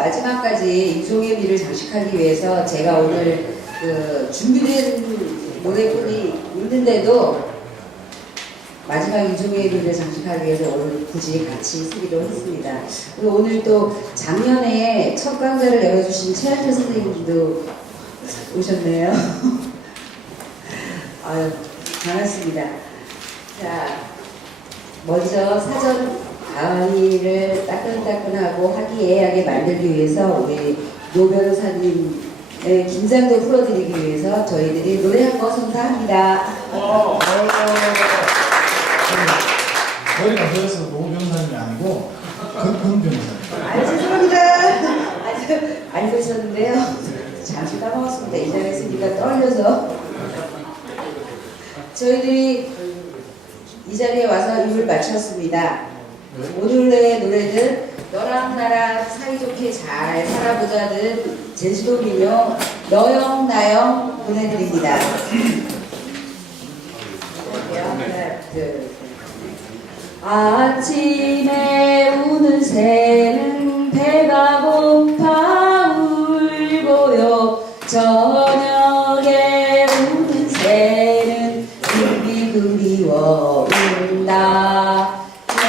마지막까지 이종의 미를 장식하기 위해서 제가 오늘 준비된 노래뿐이 있는데도 마지막 이종의 미를 장식하기 위해서 오늘 굳이 같이 쓰기로 했습니다. 그리고 오늘 또 작년에 첫 강좌를 열어주신 최한태 선생님도 오셨네요. 아유, 반갑습니다. 자, 먼저 사전 강의를 따끈따끈하고 화기애애하게 만들기 위해서 우리 노 변호사님의 긴장도 풀어드리기 위해서 저희들이 노래 한 곡 선사합니다. 머리가 그래서 노 변호사님이 아니고 금 변호사님. 아, 죄송합니다. 아주 알고 있었는데요. 잠시 까먹었습니다. 이 자리에 있으니까 떨려서. 저희들이 이 자리에 와서 입을 맞췄습니다. 오늘의 노래는 너랑 나랑 사이좋게 잘 살아보자는 제주도 민요 너영 나영 보내드립니다. 하나, 둘, 셋. 아침에 우는 새는 배가 고파 울고요. 저녁에 우는 새는 입이 그리워 운다.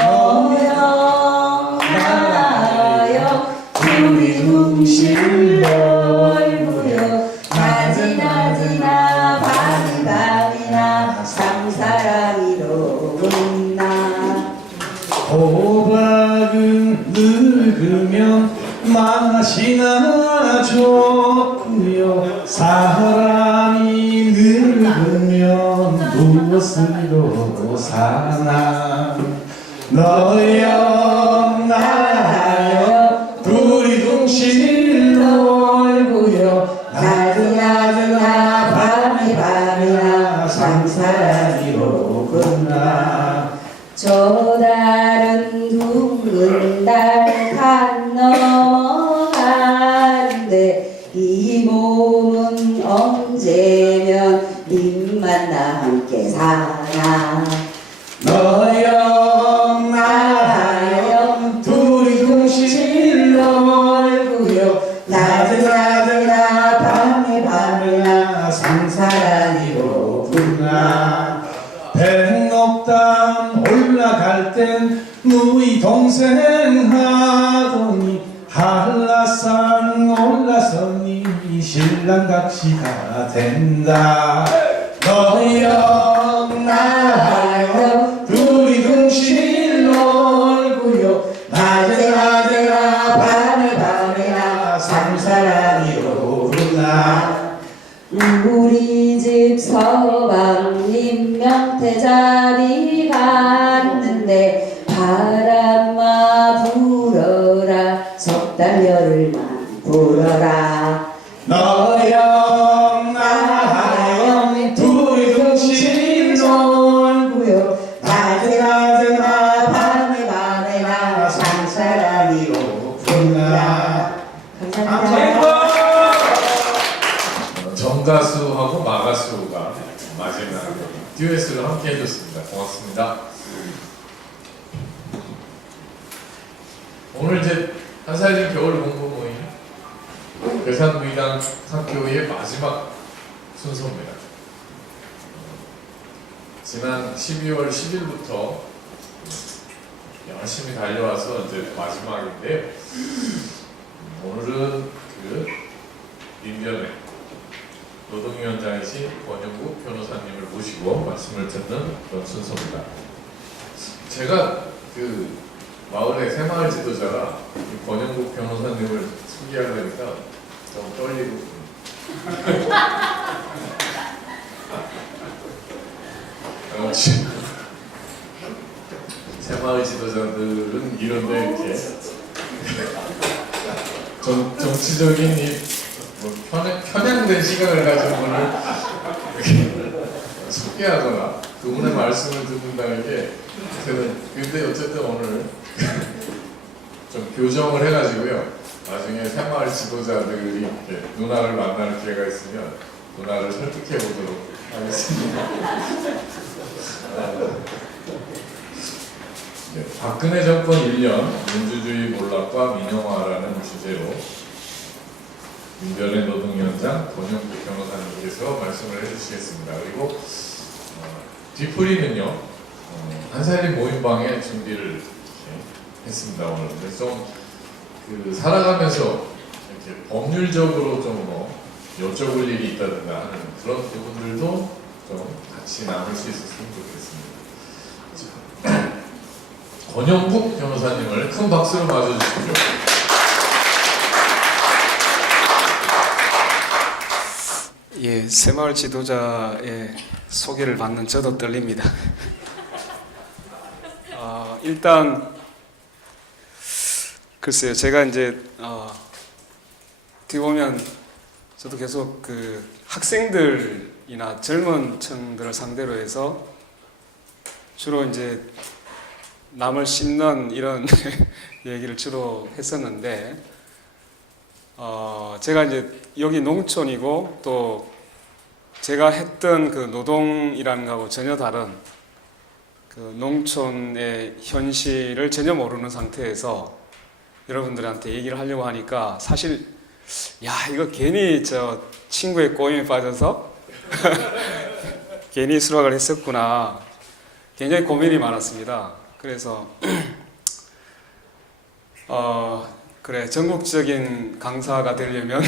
너영 나영 둘이 둥실 놀고요. 낮이나 밤이나 삼사랑이로 운다. 호박은 늙으면 맛이나 좋고요. 사람이 늙으면 무엇으로 사나. 너여 나여 둘이 둥실 놀고요. 낮이나 밤이나 삼사리로구나. 저 달은 둥근 달 산 넘어가는데 이 몸은 언제면 님만나 함께 사나. 너여 나여 둘이 둥실 놀고요. 낮이나 밤이나 삼사랑이로구나. 백록담 올라갈 땐 누이 동생 하더니 한라산 올라서니 신랑 각시가 된다. 너여 나여 둘이 둥실 놀고요. 낮이나 밤이나 삼사랑이로구나. 우리 집 서방님 명태자리 갔는데 바람아 불어라 석 달 열흘만 불어라. 너여 나여 둘이 둥실 놀고요. 낮이나 밤이나 삼사랑이로구나. 감사합니다. 정가수하고 마가수가 마지막 듀엣으로 함께 해줬습니다. 고맙습니다. 오늘 이제 한사일린 겨울 공부 모임 괴산무의당 학교의 마지막 순서입니다. 지난 12월 10일부터 열심히 달려와서 이제 마지막인데요. 오늘은 그 민변회 노동위원장이신 권영국 변호사님을 모시고 말씀을 듣는 그런 순서입니다. 제가 그 마을의 새마을 지도자라 권영국 변호사님을 소개하려니까 좀 떨리고 새마을 지도자들은 이런데 이렇게 정치적인 뭐 편향된 시각을 가진 분을 이렇게 소개하거나 그분의 말씀을 듣는다는 게 저는 근데 어쨌든 오늘 좀 교정을 해가지고요. 나중에 새마을 지도자들이 이렇게 누나를 만나는 기회가 있으면 누나를 설득해 보도록 하겠습니다. 네, 박근혜 정권 1년 민주주의 몰락과 민영화라는 주제로 민변의 노동위원장 권영국 변호사님께서 말씀을 해주시겠습니다. 그리고 뒤풀이는요 한사리 모임방에 준비를 했습니다. 오늘 그래서 그 살아가면서 이렇게 법률적으로 좀 뭐 여쭤볼 일이 있다든가 하는 그런 부분들도 좀 같이 나눌 수 있었으면 좋겠습니다. 권영국 변호사님을 큰 박수로 맞아주십시오. 예, 새마을 지도자의 소개를 받는 저도 떨립니다. 일단 글쎄요, 제가 이제 어떻게 보면 저도 계속 그 학생들이나 젊은 층들을 상대로 해서 주로 이제 남을 씹는 이런 얘기를 주로 했었는데 제가 이제 여기 농촌이고 또 제가 했던 그 노동이라는 거하고 전혀 다른 그 농촌의 현실을 전혀 모르는 상태에서 여러분들한테 얘기를 하려고 하니까 사실 야 이거 괜히 저 친구의 꼬임에 빠져서 괜히 수락을 했었구나 굉장히 고민이 많았습니다. 그래서 그래 전국적인 강사가 되려면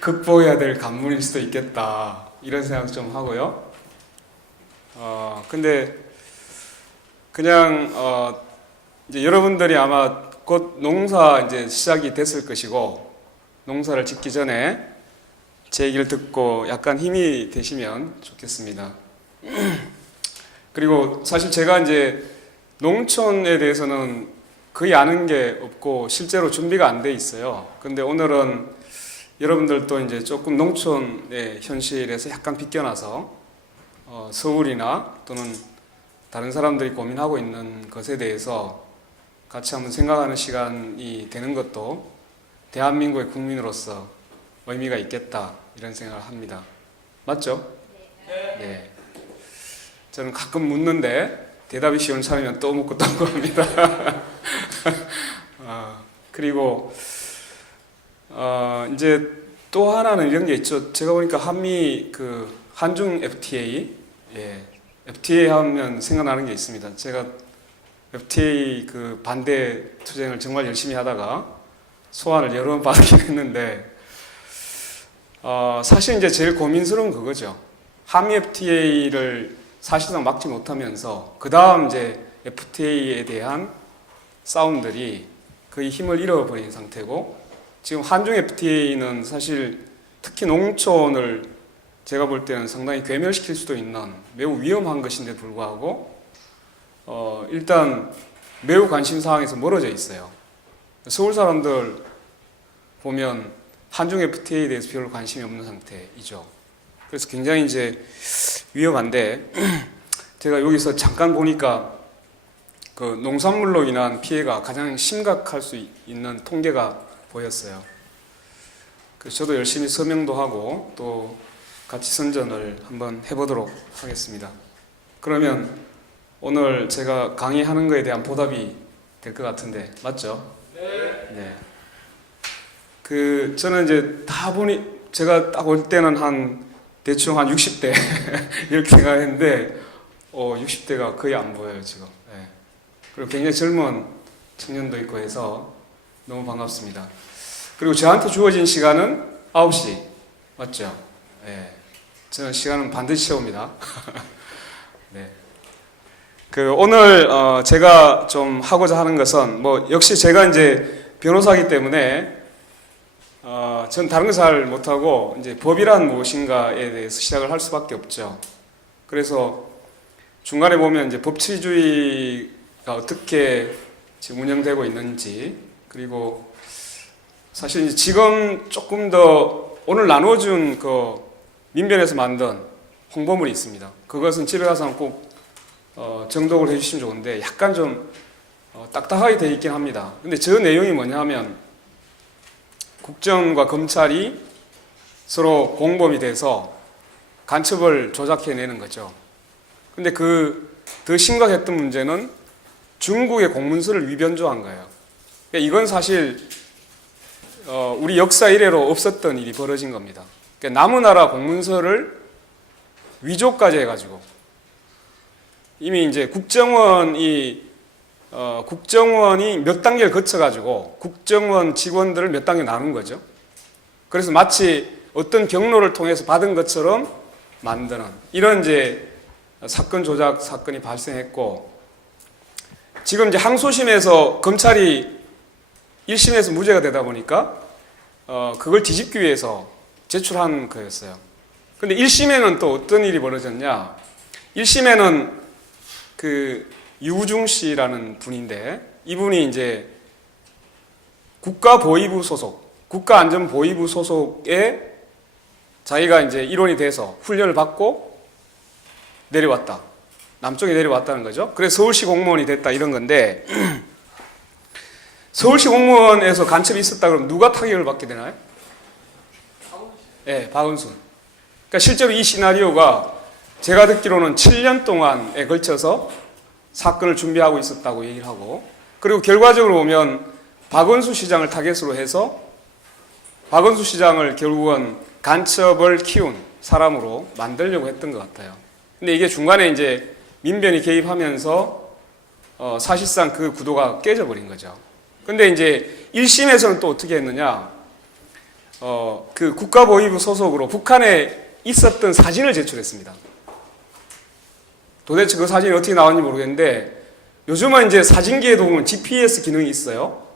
극복해야 될 관문일 수도 있겠다 이런 생각 좀 하고요. 근데 그냥 이제 여러분들이 아마 곧 농사 이제 시작이 됐을 것이고 농사를 짓기 전에 제 얘기를 듣고 약간 힘이 되시면 좋겠습니다. 그리고 사실 제가 이제 농촌에 대해서는 거의 아는 게 없고 실제로 준비가 안 돼 있어요. 근데 오늘은 여러분들도 이제 조금 농촌의 현실에서 약간 비껴나서 서울이나 또는 다른 사람들이 고민하고 있는 것에 대해서 같이 한번 생각하는 시간이 되는 것도 대한민국의 국민으로서 의미가 있겠다 이런 생각을 합니다. 맞죠? 네. 저는 가끔 묻는데 대답이 쉬운 사람이면 또 묻고 또 묻습니다. 그리고 이제 또 하나는 이런 게 있죠. 제가 보니까 한미 그 한중 FTA, FTA 하면 생각나는 게 있습니다. 제가 FTA 그 반대 투쟁을 정말 열심히 하다가 소환을 여러 번 받긴 했는데 사실 이제 제일 고민스러운 그거죠. 한미 FTA를 사실상 막지 못하면서 그 다음 이제 FTA에 대한 싸움들이 거의 힘을 잃어버린 상태고 지금 한중 FTA는 사실 특히 농촌을 제가 볼 때는 상당히 괴멸시킬 수도 있는 매우 위험한 것인데 불구하고 일단 매우 관심사항에서 멀어져 있어요. 서울 사람들 보면 한중 FTA에 대해서 별로 관심이 없는 상태이죠. 그래서 굉장히 이제 위험한데 제가 여기서 잠깐 보니까 그 농산물로 인한 피해가 가장 심각할 수 있는 통계가 보였어요. 그래서 저도 열심히 서명도 하고 또 같이 선전을 한번 해보도록 하겠습니다. 그러면 오늘 제가 강의하는 거에 대한 보답이 될 것 같은데 맞죠? 네. 그 저는 이제 다 보니 제가 딱 올 때는 대충 한 60대 이렇게 생각했는데 60대가 거의 안 보여요 지금. 네. 그리고 굉장히 젊은 청년도 있고 해서 너무 반갑습니다. 그리고 저한테 주어진 시간은 9시 맞죠? 네. 저는 시간은 반드시 채웁니다. 네. 그 오늘 제가 좀 하고자 하는 것은 뭐 역시 제가 이제 변호사이기 때문에 전 다른 거 잘 못하고 이제 법이란 무엇인가에 대해서 시작을 할 수밖에 없죠. 그래서 중간에 보면 이제 법치주의가 어떻게 지금 운영되고 있는지 그리고 사실 이제 지금 조금 더 오늘 나눠준 그 민변에서 만든 홍보물이 있습니다. 그것은 집에 가서 꼭 정독을 해주시면 좋은데 약간 좀 딱딱하게 되어 있긴 합니다. 근데 저 내용이 뭐냐 하면 국정과 검찰이 서로 공범이 돼서 간첩을 조작해내는 거죠. 근데 그 더 심각했던 문제는 중국의 공문서를 위변조한 거예요. 그러니까 이건 사실 우리 역사 이래로 없었던 일이 벌어진 겁니다. 그러니까 남의 나라 공문서를 위조까지 해가지고 이미 이제 국정원이 몇 단계를 거쳐가지고 국정원 직원들을 몇 단계 나눈 거죠. 그래서 마치 어떤 경로를 통해서 받은 것처럼 만드는 이런 이제 사건 조작 사건이 발생했고, 지금 이제 항소심에서 검찰이 1심에서 무죄가 되다 보니까 그걸 뒤집기 위해서 제출한 거였어요. 근데 1심에는 또 어떤 일이 벌어졌냐? 1심에는 그 유중 씨라는 분인데, 이분이 이제 국가보위부 소속, 국가안전보위부 소속에 자기가 이제 일원이 돼서 훈련을 받고 내려왔다. 남쪽에 내려왔다는 거죠. 그래서 서울시 공무원이 됐다 이런 건데, 서울시 공무원에서 간첩이 있었다 그러면 누가 타격을 받게 되나요? 네, 박은순. 그러니까 실제로 이 시나리오가 제가 듣기로는 7년 동안에 걸쳐서 사건을 준비하고 있었다고 얘기를 하고, 그리고 결과적으로 보면 박원순 시장을 타겟으로 해서 박원순 시장을 결국은 간첩을 키운 사람으로 만들려고 했던 것 같아요. 근데 이게 중간에 이제 민변이 개입하면서 사실상 그 구도가 깨져버린 거죠. 근데 이제 1심에서는 또 어떻게 했느냐, 그 국가보위부 소속으로 북한에 있었던 사진을 제출했습니다. 도대체 그 사진이 어떻게 나왔는지 모르겠는데, 요즘은 이제 사진기에 보면 GPS 기능이 있어요.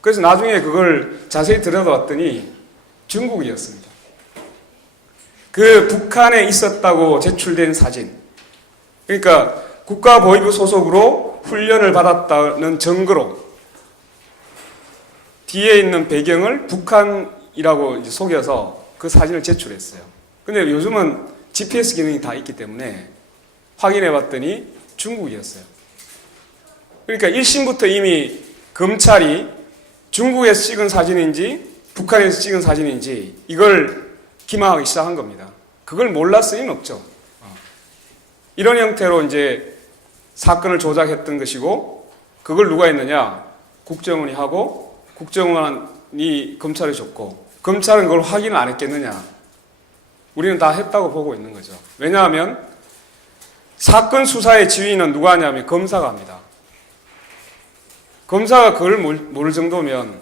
그래서 나중에 그걸 자세히 들여다봤더니 중국이었습니다. 그 북한에 있었다고 제출된 사진. 그러니까 국가보위부 소속으로 훈련을 받았다는 증거로 뒤에 있는 배경을 북한이라고 이제 속여서 그 사진을 제출했어요. 근데 요즘은 GPS 기능이 다 있기 때문에 확인해 봤더니 중국이었어요. 그러니까 1심부터 이미 검찰이 중국에서 찍은 사진인지 북한에서 찍은 사진인지 이걸 기망하기 시작한 겁니다. 그걸 몰랐을 리는 없죠. 이런 형태로 이제 사건을 조작했던 것이고, 그걸 누가 했느냐? 국정원이 하고, 국정원이 검찰에 줬고, 검찰은 그걸 확인을 안 했겠느냐? 우리는 다 했다고 보고 있는 거죠. 왜냐하면 사건 수사의 지휘는 누가 하냐면 검사가 합니다. 검사가 그걸 모를 정도면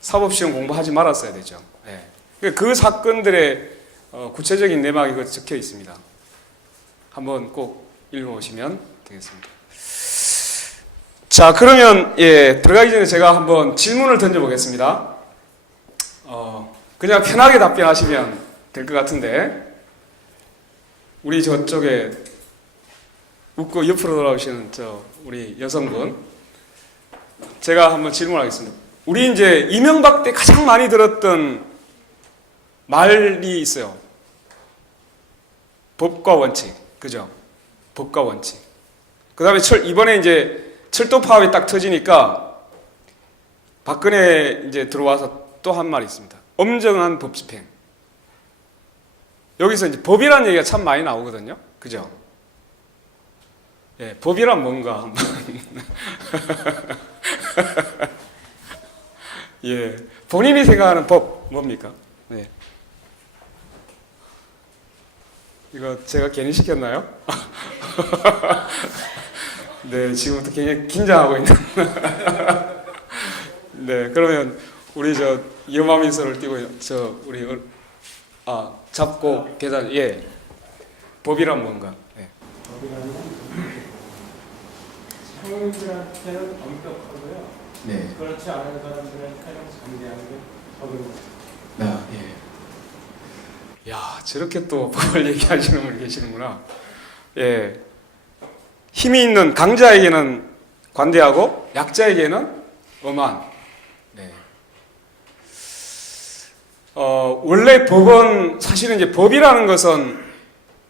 사법시험 공부하지 말았어야 되죠. 그 사건들의 구체적인 내막이 적혀 있습니다. 한번 꼭 읽어보시면 되겠습니다. 자, 그러면 들어가기 전에 제가 한번 질문을 던져보겠습니다. 그냥 편하게 답변하시면 될 것 같은데, 우리 저쪽에 웃고 옆으로 돌아오시는 우리 여성분, 제가 한번 질문하겠습니다. 우리 이제 이명박 때 가장 많이 들었던 말이 있어요. 법과 원칙, 그죠? 법과 원칙. 그 다음에 이번에 이제 철도 파업이 딱 터지니까 박근혜 이제 들어와서 또 한 말이 있습니다. 엄정한 법 집행. 여기서 이제 법이라는 얘기가 참 많이 나오거든요. 그죠? 법이란 뭔가 한번. 본인이 생각하는 법 뭡니까? 이거 제가 괜히 시켰나요? 네, 지금부터 굉장히 긴장하고 있는. 네, 그러면 우리 염화민서를 띄고 우리 잡고 계단. 법이란 뭔가? 법이라는 상인들한테는 엄격하고요. 네. 그렇지 않은 사람들한테는 상대하는 게 법입니다. 야, 저렇게 또 법을 얘기하시는 분이 계시는구나. 힘이 있는 강자에게는 관대하고 약자에게는 엄한. 원래 법은 사실은 이제 법이라는 것은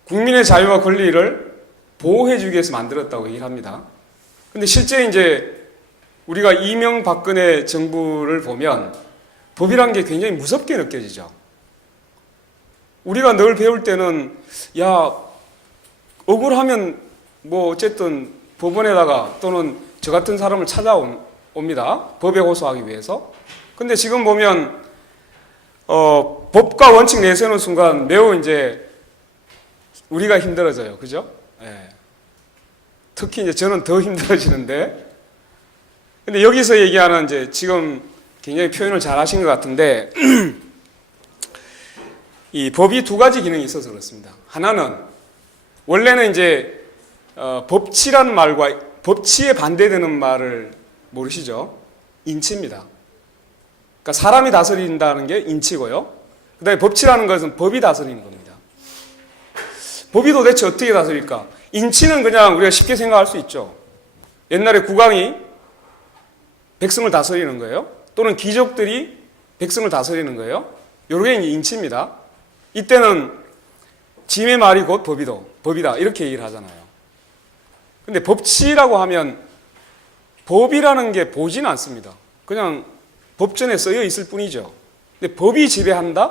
국민의 자유와 권리를 보호해주기 위해서 만들었다고 얘기를 합니다. 근데 실제 이제 우리가 이명박근혜 정부를 보면 법이란 게 굉장히 무섭게 느껴지죠. 우리가 늘 배울 때는 억울하면 뭐 어쨌든 법원에다가 또는 저 같은 사람을 찾아옵니다. 법에 호소하기 위해서. 근데 지금 보면 법과 원칙 내세우는 순간 매우 이제 우리가 힘들어져요. 그죠? 예. 특히 이제 저는 더 힘들어지는데. 근데 여기서 얘기하는 이제 지금 굉장히 표현을 잘 하신 것 같은데 이 법이 두 가지 기능이 있어서 그렇습니다. 하나는 원래는 이제 법치라는 말과 법치에 반대되는 말을 모르시죠? 인치입니다. 그러니까 사람이 다스린다는 게 인치고요. 그 다음에 법치라는 것은 법이 다스리는 겁니다. 법이 도대체 어떻게 다스릴까? 인치는 그냥 우리가 쉽게 생각할 수 있죠. 옛날에 국왕이 백성을 다스리는 거예요. 또는 귀족들이 백성을 다스리는 거예요. 요게 이제 인치입니다. 이때는 짐의 말이 곧 법이다. 이렇게 얘기를 하잖아요. 근데 법치라고 하면 법이라는 게 보지는 않습니다. 그냥 법전에 쓰여 있을 뿐이죠. 근데 법이 지배한다?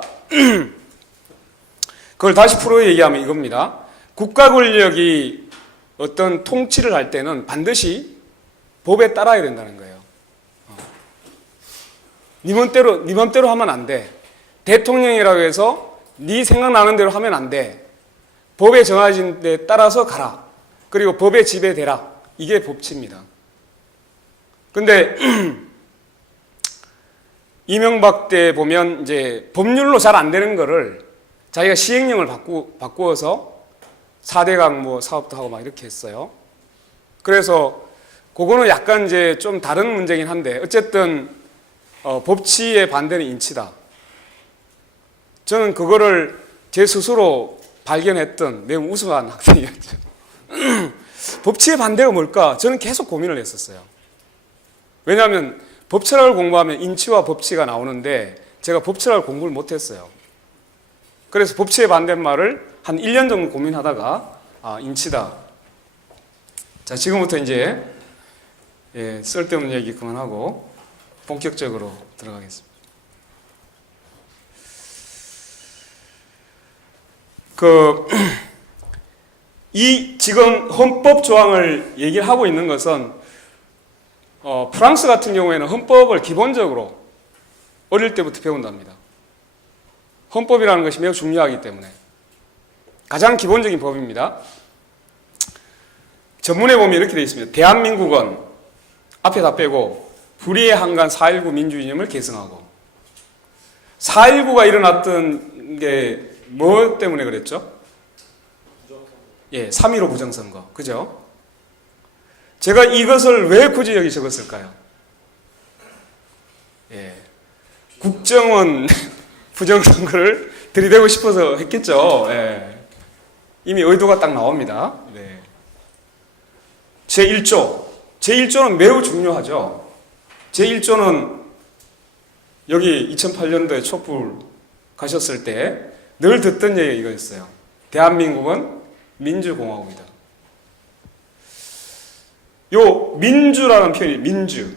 그걸 다시 풀어 얘기하면 이겁니다. 국가 권력이 어떤 통치를 할 때는 반드시 법에 따라야 된다는 거예요. 네 맘대로 하면 안 돼. 대통령이라고 해서 네 생각나는 대로 하면 안 돼. 법에 정해진 데 따라서 가라. 그리고 법에 지배되라. 이게 법치입니다. 근데 이명박 때 보면 이제 법률로 잘 안 되는 거를 자기가 시행령을 바꾸어서 4대강 뭐 사업도 하고 막 이렇게 했어요. 그래서 그거는 약간 이제 좀 다른 문제긴 한데 어쨌든 법치의 반대는 인치다. 저는 그거를 제 스스로 발견했던 매우 우수한 학생이었죠. 법치의 반대가 뭘까? 저는 계속 고민을 했었어요. 왜냐하면 법철학을 공부하면 인치와 법치가 나오는데 제가 법철학을 공부를 못했어요. 그래서 법치의 반대말을 한 1년 정도 고민하다가 인치다. 자, 지금부터 이제 쓸데없는 얘기 그만하고 본격적으로 들어가겠습니다. 이 지금 헌법 조항을 얘기를 하고 있는 것은 프랑스 같은 경우에는 헌법을 기본적으로 어릴 때부터 배운답니다. 헌법이라는 것이 매우 중요하기 때문에 가장 기본적인 법입니다. 전문에 보면 이렇게 되어 있습니다. 대한민국은 앞에 다 빼고 불의의 한간 4.19 민주이념을 계승하고 4.19가 일어났던 게 뭐 때문에 그랬죠? 3.15 부정선거. 그죠? 제가 이것을 왜 굳이 여기 적었을까요? 국정원 부정선거를 들이대고 싶어서 했겠죠. 이미 의도가 딱 나옵니다. 제1조는 매우 중요하죠. 제1조는 여기 2008년도에 촛불 가셨을 때 늘 듣던 얘기가 이거였어요. 대한민국은 민주공화국이다. 요 민주라는 표현이 민주,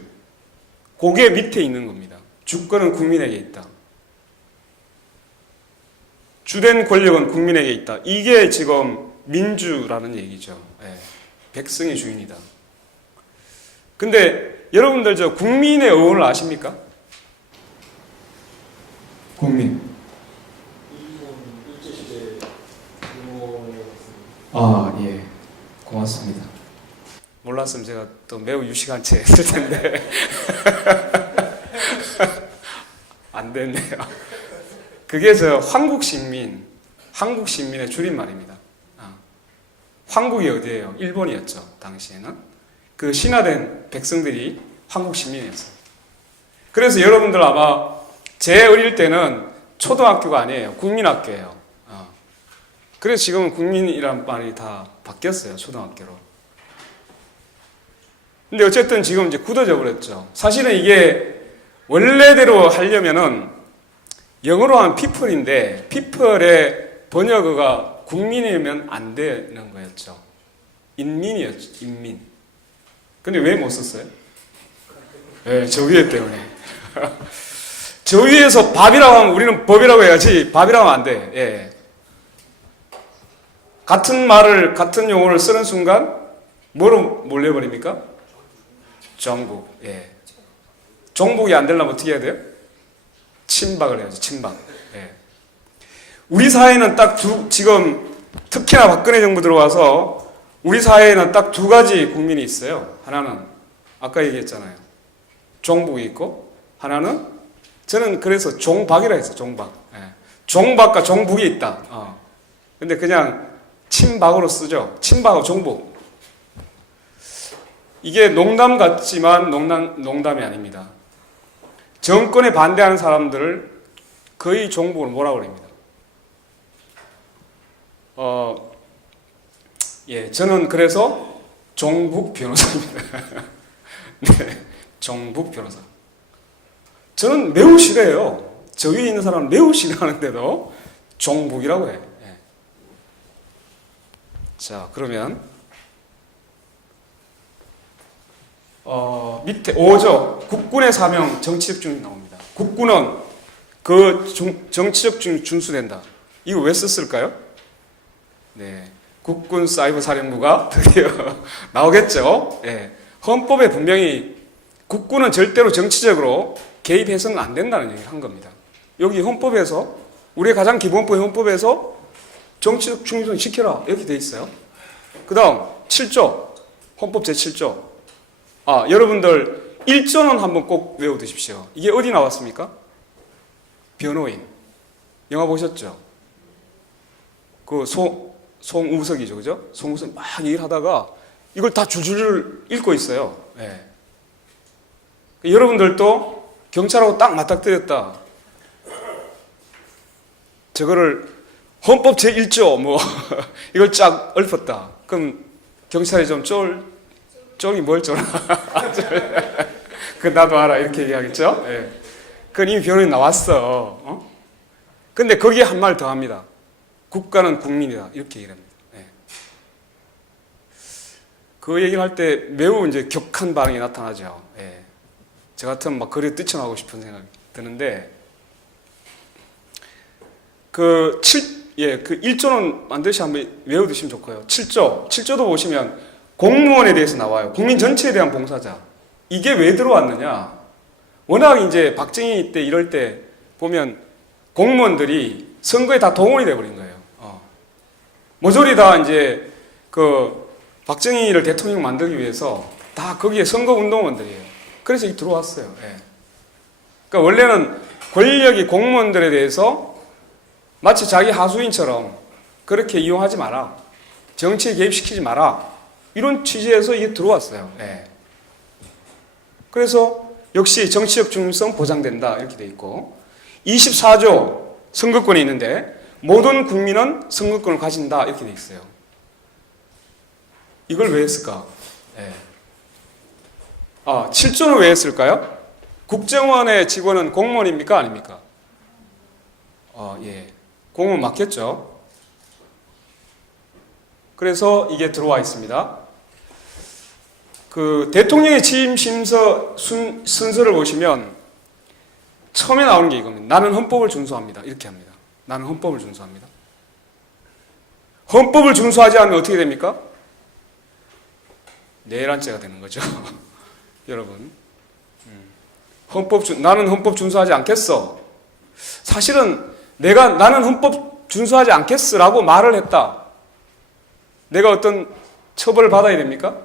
그게 밑에 있는 겁니다. 주권은 국민에게 있다. 주된 권력은 국민에게 있다. 이게 지금 민주라는 얘기죠. 백성의 주인이다. 근데 여러분들 저 국민의 어원을 아십니까? 국민. 예. 고맙습니다. 몰랐으면 제가 또 매우 유식한 채 했을 텐데. 안 됐네요. 그게 한국신민의 줄임말입니다. 황국이 어디예요? 일본이었죠. 당시에는. 그 신화된 백성들이 황국신민이었어요. 그래서 여러분들 아마 제 어릴 때는 초등학교가 아니에요. 국민학교예요. 그래서 지금은 국민이란 말이 다 바뀌었어요. 초등학교로. 근데 어쨌든 지금 이제 굳어져 버렸죠. 사실은 이게 원래대로 하려면은 영어로 하면 people인데 people의 번역어가 국민이면 안 되는 거였죠. 인민이었죠. 인민. 근데 왜 못 썼어요? 저 위에 때문에. 저 위에서 밥이라고 하면 우리는 법이라고 해야지 밥이라고 하면 안 돼. 같은 말을, 같은 용어를 쓰는 순간 뭐로 몰려버립니까? 정북. 예. 종북이 안 되려면 어떻게 해야 돼요? 친박을 해야죠. 친박. 예. 우리 사회는 딱 지금 특히나 박근혜 정부 들어와서 우리 사회에는 딱 두 가지 국민이 있어요. 하나는 아까 얘기했잖아요. 종북이 있고 하나는 저는 그래서 종박이라 했어요. 종박. 예. 종박과 종북이 있다. 근데 그냥 친박으로 쓰죠. 친박하고 종북. 이게 농담 같지만 농담이 아닙니다. 정권에 반대하는 사람들을 거의 종북으로 몰아버립니다. 예, 저는 그래서 종북 변호사입니다. 네, 종북 변호사. 저는 매우 싫어해요. 저 위에 있는 사람은 매우 싫어하는데도 종북이라고 해요. 예. 자, 그러면 밑에 5조 국군의 사명 정치적 중이 나옵니다. 국군은 그 정치적 중이 준수된다. 이거 왜 썼을까요? 네, 국군 사이버 사령부가 드디어 나오겠죠. 네, 헌법에 분명히 국군은 절대로 정치적으로 개입해서는 안 된다는 얘기를 한 겁니다. 여기 헌법에서 우리의 가장 기본법의 헌법에서 정치적 중립을 시켜라 이렇게 돼 있어요. 그 다음 7조 헌법 제7조 여러분들 1조는 한번 꼭 외워두십시오. 이게 어디 나왔습니까? 변호인 영화 보셨죠? 그 송우석이죠, 그죠? 송우석 막 일하다가 이걸 다 줄줄 읽고 있어요. 네. 여러분들도 경찰하고 딱 맞닥뜨렸다. 저거를 헌법 제1조 뭐 이걸 쫙 읊었다. 그럼 경찰이 좀 쫄이 뭘 쫄아? 그 나도 알아 이렇게 얘기하겠죠? 예. 그건 이미 변호인 나왔어. 근데 거기에 한 말 더 합니다. 국가는 국민이다 이렇게 얘기를 합니다. 예. 그 얘기를 할 때 매우 이제 격한 반응이 나타나죠. 예. 저 같으면 막 거리에 뛰쳐나오고 싶은 생각이 드는데 그 1조는 반드시 한번 외워두시면 좋고요. 7조도 보시면 공무원에 대해서 나와요. 국민 전체에 대한 봉사자. 이게 왜 들어왔느냐? 워낙 이제 박정희 때 이럴 때 보면 공무원들이 선거에 다 동원이 돼버린 거예요. 모조리 다 이제 그 박정희를 대통령 만들기 위해서 다 거기에 선거 운동원들이에요. 그래서 이 들어왔어요. 예. 그러니까 원래는 권력이 공무원들에 대해서 마치 자기 하수인처럼 그렇게 이용하지 마라. 정치에 개입시키지 마라. 이런 취지에서 이게 들어왔어요. 예. 그래서 역시 정치적 중립성 보장된다 이렇게 돼 있고 24조 선거권이 있는데 모든 국민은 선거권을 가진다 이렇게 돼 있어요. 이걸 왜 했을까? 예. 7조는 왜 했을까요? 국정원의 직원은 공무원입니까? 아닙니까? 예. 공무원 맞겠죠? 그래서 이게 들어와 있습니다. 그 대통령의 취임 심서 순서를 보시면 처음에 나오는 게 이겁니다. 나는 헌법을 준수합니다. 이렇게 합니다. 나는 헌법을 준수합니다. 헌법을 준수하지 않으면 어떻게 됩니까? 내란죄가 되는 거죠. 여러분. 나는 헌법 준수하지 않겠어. 사실은 나는 헌법 준수하지 않겠어라고 말을 했다. 내가 어떤 처벌을 받아야 됩니까?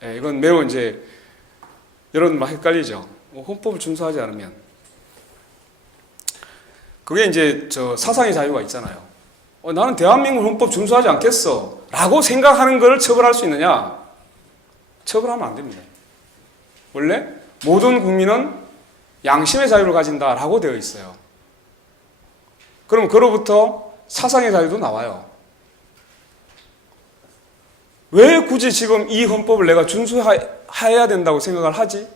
네, 이건 매우 이제 여러분 막 헷갈리죠. 헌법을 준수하지 않으면 그게 이제 사상의 자유가 있잖아요. 나는 대한민국 헌법 준수하지 않겠어라고 생각하는 걸 처벌할 수 있느냐? 처벌하면 안 됩니다. 원래 모든 국민은 양심의 자유를 가진다라고 되어 있어요. 그럼 그로부터 사상의 자유도 나와요. 왜 굳이 지금 이 헌법을 내가 준수해야 된다고 생각을 하지?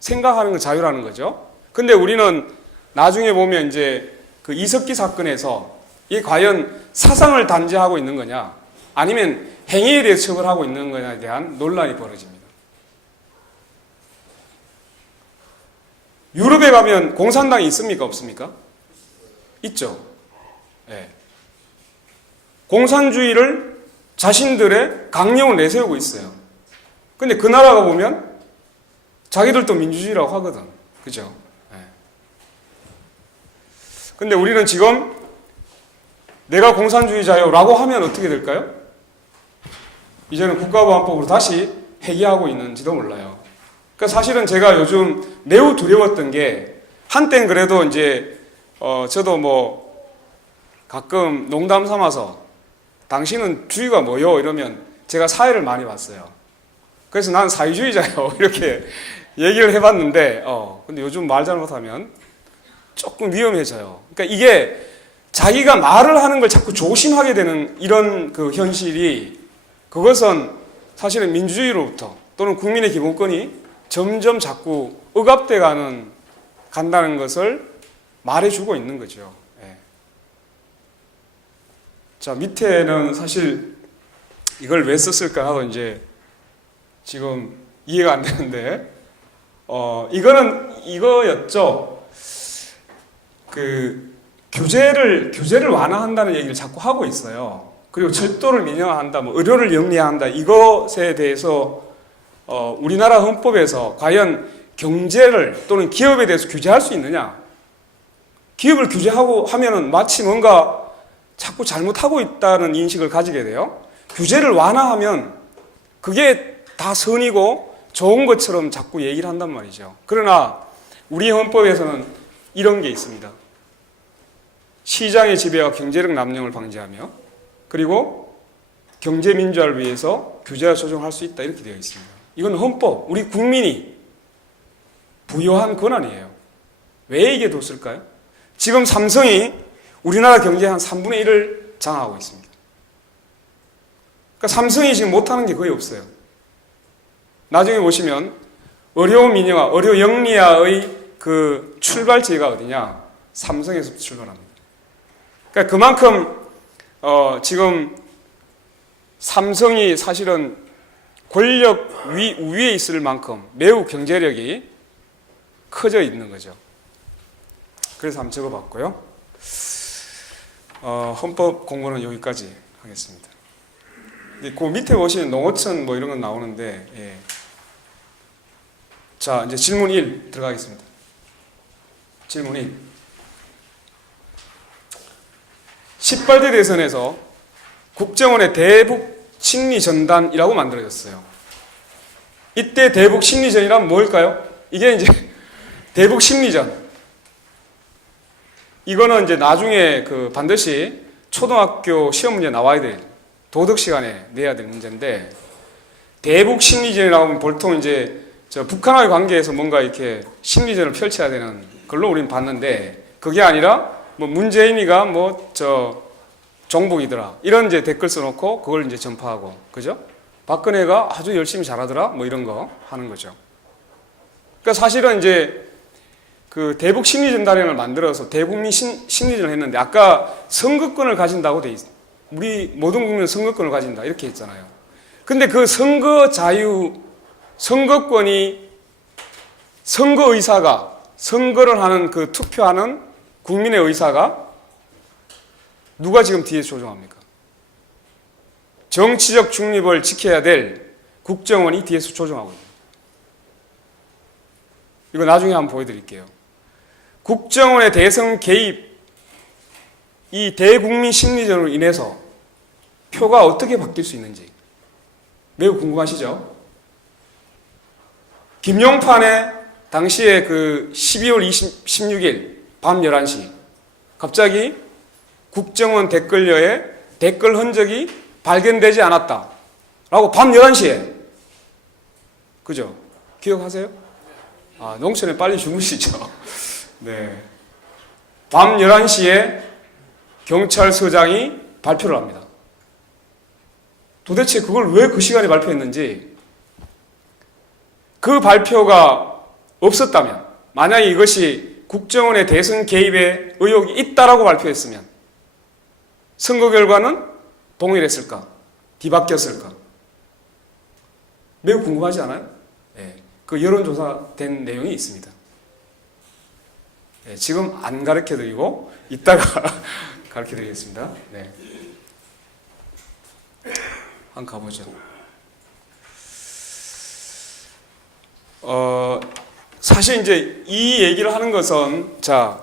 생각하는 건 자유라는 거죠. 근데 우리는 나중에 보면 이제 그 이석기 사건에서 이게 과연 사상을 단죄하고 있는 거냐, 아니면 행위에 대해 처벌하고 있는 거냐에 대한 논란이 벌어집니다. 유럽에 가면 공산당이 있습니까? 없습니까? 있죠. 네. 공산주의를 자신들의 강령을 내세우고 있어요. 근데 그 나라가 보면 자기들도 민주주의라고 하거든. 그죠? 예. 근데 우리는 지금 내가 공산주의자요 라고 하면 어떻게 될까요? 이제는 국가보안법으로 다시 회귀하고 있는지도 몰라요. 그러니까 사실은 제가 요즘 매우 두려웠던 게 한때는 그래도 이제 저도 뭐 가끔 농담 삼아서 당신은 주의가 뭐요? 이러면 제가 사회를 많이 봤어요. 그래서 난 사회주의자요. 이렇게 얘기를 해봤는데 근데 요즘 말 잘못하면 조금 위험해져요. 그러니까 이게 자기가 말을 하는 걸 자꾸 조심하게 되는 이런 그 현실이 그것은 사실은 민주주의로부터 또는 국민의 기본권이 점점 자꾸 억압돼 간다는 것을 말해주고 있는 거죠. 예. 자, 밑에는 사실 이걸 왜 썼을까 하고 이제 지금 이해가 안 되는데, 이거는 이거였죠. 그 규제를 완화한다는 얘기를 자꾸 하고 있어요. 그리고 철도를 민영화한다, 뭐 의료를 영리화한다, 이것에 대해서 우리나라 헌법에서 과연 경제를 또는 기업에 대해서 규제할 수 있느냐? 기업을 규제하고 하면은 마치 뭔가 자꾸 잘못하고 있다는 인식을 가지게 돼요. 규제를 완화하면 그게 다 선이고 좋은 것처럼 자꾸 얘기를 한단 말이죠. 그러나 우리 헌법에서는 이런 게 있습니다. 시장의 지배와 경제력 남용을 방지하며 그리고 경제 민주화를 위해서 규제와 조정할 수 있다 이렇게 되어 있습니다. 이건 헌법, 우리 국민이 부여한 권한이에요. 왜 이게 뒀을까요? 지금 삼성이 우리나라 경제의 한 3분의 1을 장악하고 있습니다. 그러니까 삼성이 지금 못하는 게 거의 없어요. 나중에 보시면 의료 민영화, 의료 영리화의 그 출발지가 어디냐? 삼성에서 출발합니다. 그러니까 그만큼 지금 삼성이 사실은 권력 우위에 있을 만큼 매우 경제력이 커져 있는 거죠. 그래서 한번 적어봤고요. 헌법 공부는 여기까지 하겠습니다. 그 밑에 보시면 농어촌 뭐 이런 건 나오는데, 예. 자, 이제 질문 1 들어가겠습니다. 질문 1. 18대 대선에서 국정원의 대북 심리전단이라고 만들어졌어요. 이때 대북 심리전이란 뭘까요? 이게 이제 대북 심리전. 이거는 이제 나중에 그 반드시 초등학교 시험 문제 나와야 될 도덕 시간에 내야 될 문제인데, 대북 심리전이라고 하면 보통 이제 북한과의 관계에서 뭔가 이렇게 심리전을 펼쳐야 되는 걸로 우리는 봤는데, 그게 아니라 뭐 문재인이가 종북이더라 이런 이제 댓글 써놓고 그걸 이제 전파하고, 그죠? 박근혜가 아주 열심히 잘하더라 뭐 이런 거 하는 거죠. 그러니까 사실은 이제 그 대북 심리전단을 만들어서 대국민 심리전을 했는데, 아까 선거권을 가진다고 돼 있어요. 우리 모든 국민은 선거권을 가진다 이렇게 했잖아요. 근데 그 선거 자유, 선거권이 선거 의사가 선거를 하는 그 투표하는 국민의 의사가 누가 지금 뒤에서 조종합니까? 정치적 중립을 지켜야 될 국정원이 뒤에서 조종하고 있습니다. 이거 나중에 한번 보여드릴게요. 국정원의 대선 개입, 이 대국민 심리전으로 인해서 표가 어떻게 바뀔 수 있는지 매우 궁금하시죠? 김용판의 당시에 그 12월 16일 밤 11시 갑자기 국정원 댓글녀의 댓글 흔적이 발견되지 않았다 라고 밤 11시에, 그죠? 기억하세요? 아, 농촌에 빨리 주무시죠. 네. 밤 11시에 경찰서장이 발표를 합니다. 도대체 그걸 왜 그 시간에 발표했는지, 그 발표가 없었다면, 만약에 이것이 국정원의 대선 개입에 의혹이 있다라고 발표했으면 선거 결과는 동일했을까? 뒤바뀌었을까? 매우 궁금하지 않아요? 네. 그 여론조사된 내용이 있습니다. 네, 지금 안 가르쳐드리고 이따가 가르쳐드리겠습니다. 네. 한번 가보죠. 사실 이제 이 얘기를 하는 것은, 자,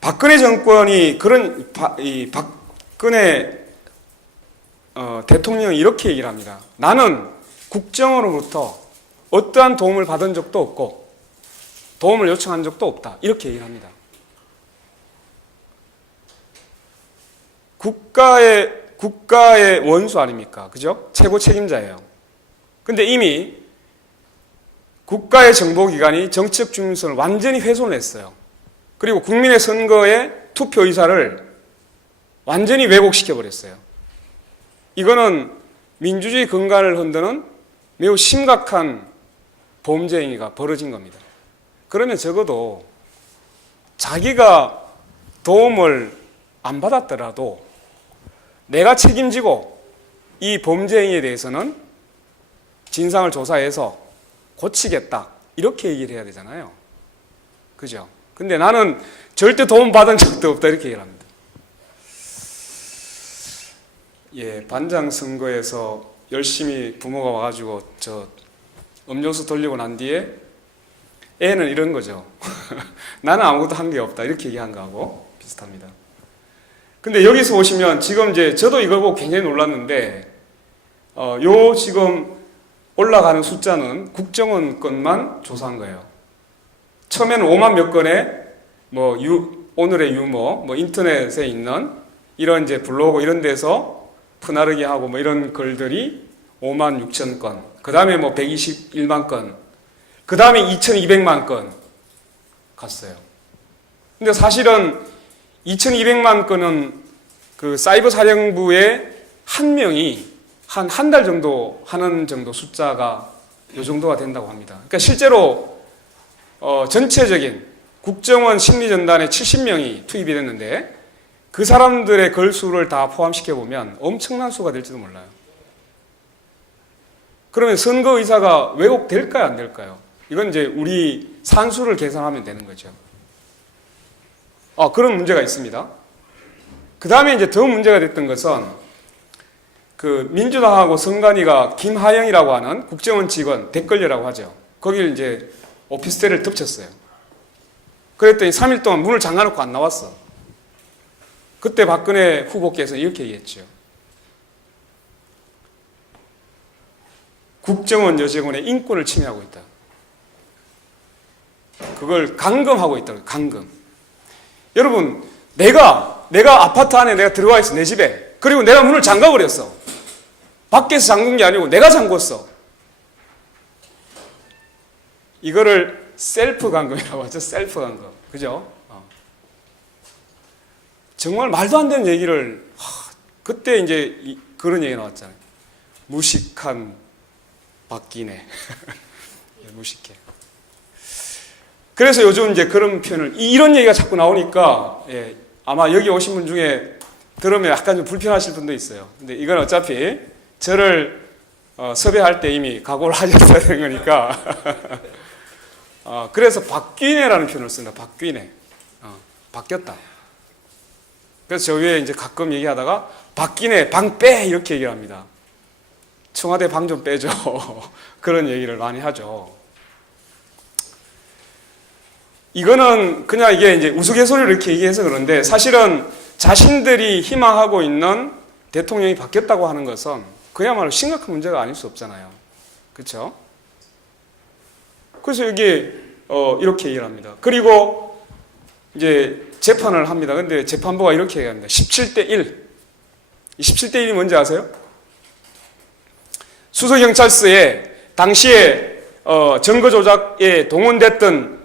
박근혜 정권이 이 박근혜 대통령이 이렇게 얘기를 합니다. 나는 국정원으로부터 어떠한 도움을 받은 적도 없고 도움을 요청한 적도 없다. 이렇게 얘기를 합니다. 국가의 원수 아닙니까? 그죠? 최고 책임자예요. 근데 이미 국가의 정보기관이 정치적 중립성을 완전히 훼손을 했어요. 그리고 국민의 선거의 투표 의사를 완전히 왜곡시켜버렸어요. 이거는 민주주의 근간을 흔드는 매우 심각한 범죄 행위가 벌어진 겁니다. 그러면 적어도 자기가 도움을 안 받았더라도 내가 책임지고 이 범죄 행위에 대해서는 진상을 조사해서 고치겠다. 이렇게 얘기를 해야 되잖아요. 그죠? 근데 나는 절대 도움 받은 적도 없다. 이렇게 얘기를 합니다. 예, 반장 선거에서 열심히 부모가 와가지고 저 음료수 돌리고 난 뒤에 애는 이런 거죠. 나는 아무것도 한 게 없다. 이렇게 얘기한 거하고 비슷합니다. 근데 여기서 보시면 지금 이제 저도 이걸 보고 굉장히 놀랐는데, 요 지금 올라가는 숫자는 국정원 건만 조사한 거예요. 처음에는 5만 몇 건에 뭐 오늘의 유머, 뭐 인터넷에 있는 이런 이제 블로그 이런 데서 푸나르기 하고 뭐 이런 글들이 5만 6천 건, 그 다음에 뭐 121만 건, 그 다음에 2,200만 건 갔어요. 근데 사실은 2,200만 건은 그 사이버 사령부의 한 명이 한 달 정도 하는 정도 숫자가 요 정도가 된다고 합니다. 그러니까 실제로 전체적인 국정원 심리전단에 70명이 투입이 됐는데 그 사람들의 글 수를 다 포함시켜 보면 엄청난 수가 될지도 몰라요. 그러면 선거 의사가 왜곡될까요, 안 될까요? 이건 이제 우리 산수를 계산하면 되는 거죠. 그런 문제가 있습니다. 그 다음에 이제 더 문제가 됐던 것은 그 민주당하고 선관위가 김하영이라고 하는 국정원 직원 댓글녀라고 하죠. 거기를 이제 오피스텔을 덮쳤어요. 그랬더니 3일 동안 문을 잠가놓고 안 나왔어. 그때 박근혜 후보께서 이렇게 얘기했죠. 국정원 여직원의 인권을 침해하고 있다. 그걸 감금하고 있다고. 감금. 여러분, 내가 아파트 안에 내가 들어와 있어, 내 집에. 그리고 내가 문을 잠가버렸어. 밖에서 잠근 게 아니고 내가 잠궜어. 이거를 셀프 감금이라고 하죠. 셀프 감금. 그죠? 정말 말도 안 되는 얘기를, 그때 이제 그런 얘기 나왔잖아요. 무식한 박기네. 무식해. 그래서 요즘 이제 그런 표현을, 이런 얘기가 자꾸 나오니까, 아마 여기 오신 분 중에 들으면 약간 좀 불편하실 분도 있어요. 근데 이건 어차피 저를 섭외할 때 이미 각오를 하셨어야 되는 거니까. 그래서 박귀네라는 표현을 씁니다. 박귀네. 바뀌었다. 그래서 저 위에 이제 가끔 얘기하다가 박귀네 방 빼! 이렇게 얘기를 합니다. 청와대 방 좀 빼줘. 그런 얘기를 많이 하죠. 이거는 그냥 이게 이제 우스갯소리로 이렇게 얘기해서 그런데 사실은 자신들이 희망하고 있는 대통령이 바뀌었다고 하는 것은 그야말로 심각한 문제가 아닐 수 없잖아요. 그렇죠? 그래서 여기 이렇게 얘기를 합니다. 그리고 이제 재판을 합니다. 근데 재판부가 이렇게 얘기합니다. 17대 1. 이 17대 1이 뭔지 아세요? 수서경찰서에 당시에 증거 조작에 동원됐던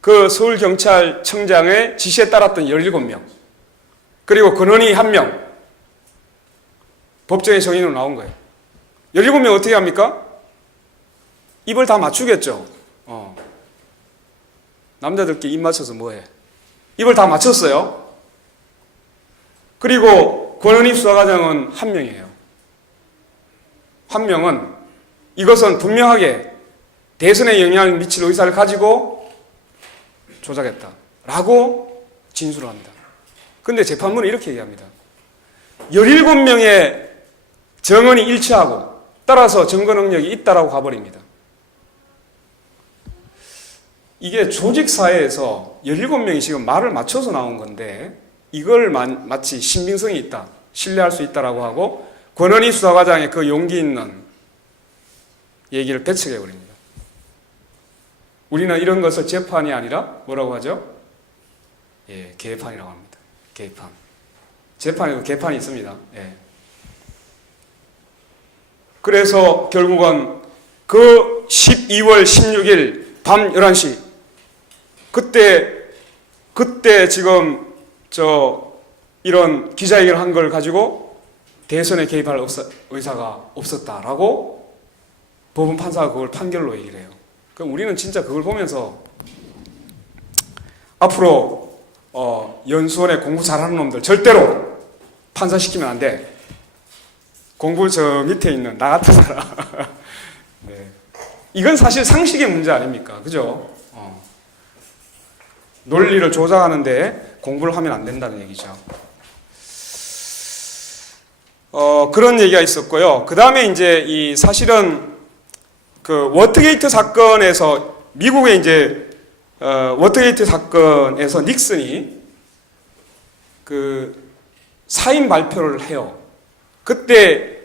그 서울경찰청장의 지시에 따랐던 17명, 그리고 근원이 1명, 법정의 정인으로 나온 거예요. 17명 어떻게 합니까? 입을 다 맞추겠죠. 남자들끼리 입 맞춰서 뭐해? 입을 다 맞췄어요. 그리고 권은희 수사과장은 1명이에요. 1명은 이것은 분명하게 대선에 영향을 미칠 의사를 가지고 조작했다라고 진술을 합니다. 그런데 재판부는 이렇게 얘기합니다. 17명의 정언이 일치하고 따라서 증거 능력이 있다라고 가버립니다. 이게 조직사회에서 17명이 지금 말을 맞춰서 나온 건데 이걸 마치 신빙성이 있다, 신뢰할 수 있다라고 하고 권은희 수사과장의 그 용기 있는 얘기를 배척해 버립니다. 우리는 이런 것을 재판이 아니라 뭐라고 하죠? 예, 개판이라고 합니다. 개판. 재판에도 개판이 있습니다. 예. 그래서 결국은 그 12월 16일 밤 11시 그때 지금 이런 기자회견을 한 걸 가지고 대선에 개입할 의사가 없었다라고 법원 판사가 그걸 판결로 얘기를 해요. 그럼 우리는 진짜 그걸 보면서 앞으로 연수원에 공부 잘하는 놈들 절대로 판사시키면 안 돼. 공부 저 밑에 있는 나 같은 사람. 네. 이건 사실 상식의 문제 아닙니까? 그죠? 논리를 조작하는데 공부를 하면 안 된다는 얘기죠. 그런 얘기가 있었고요. 그 다음에 이제 사실은 그 워터게이트 사건에서 미국의 이제 워터게이트 사건에서 닉슨이 그 사임 발표를 해요. 그때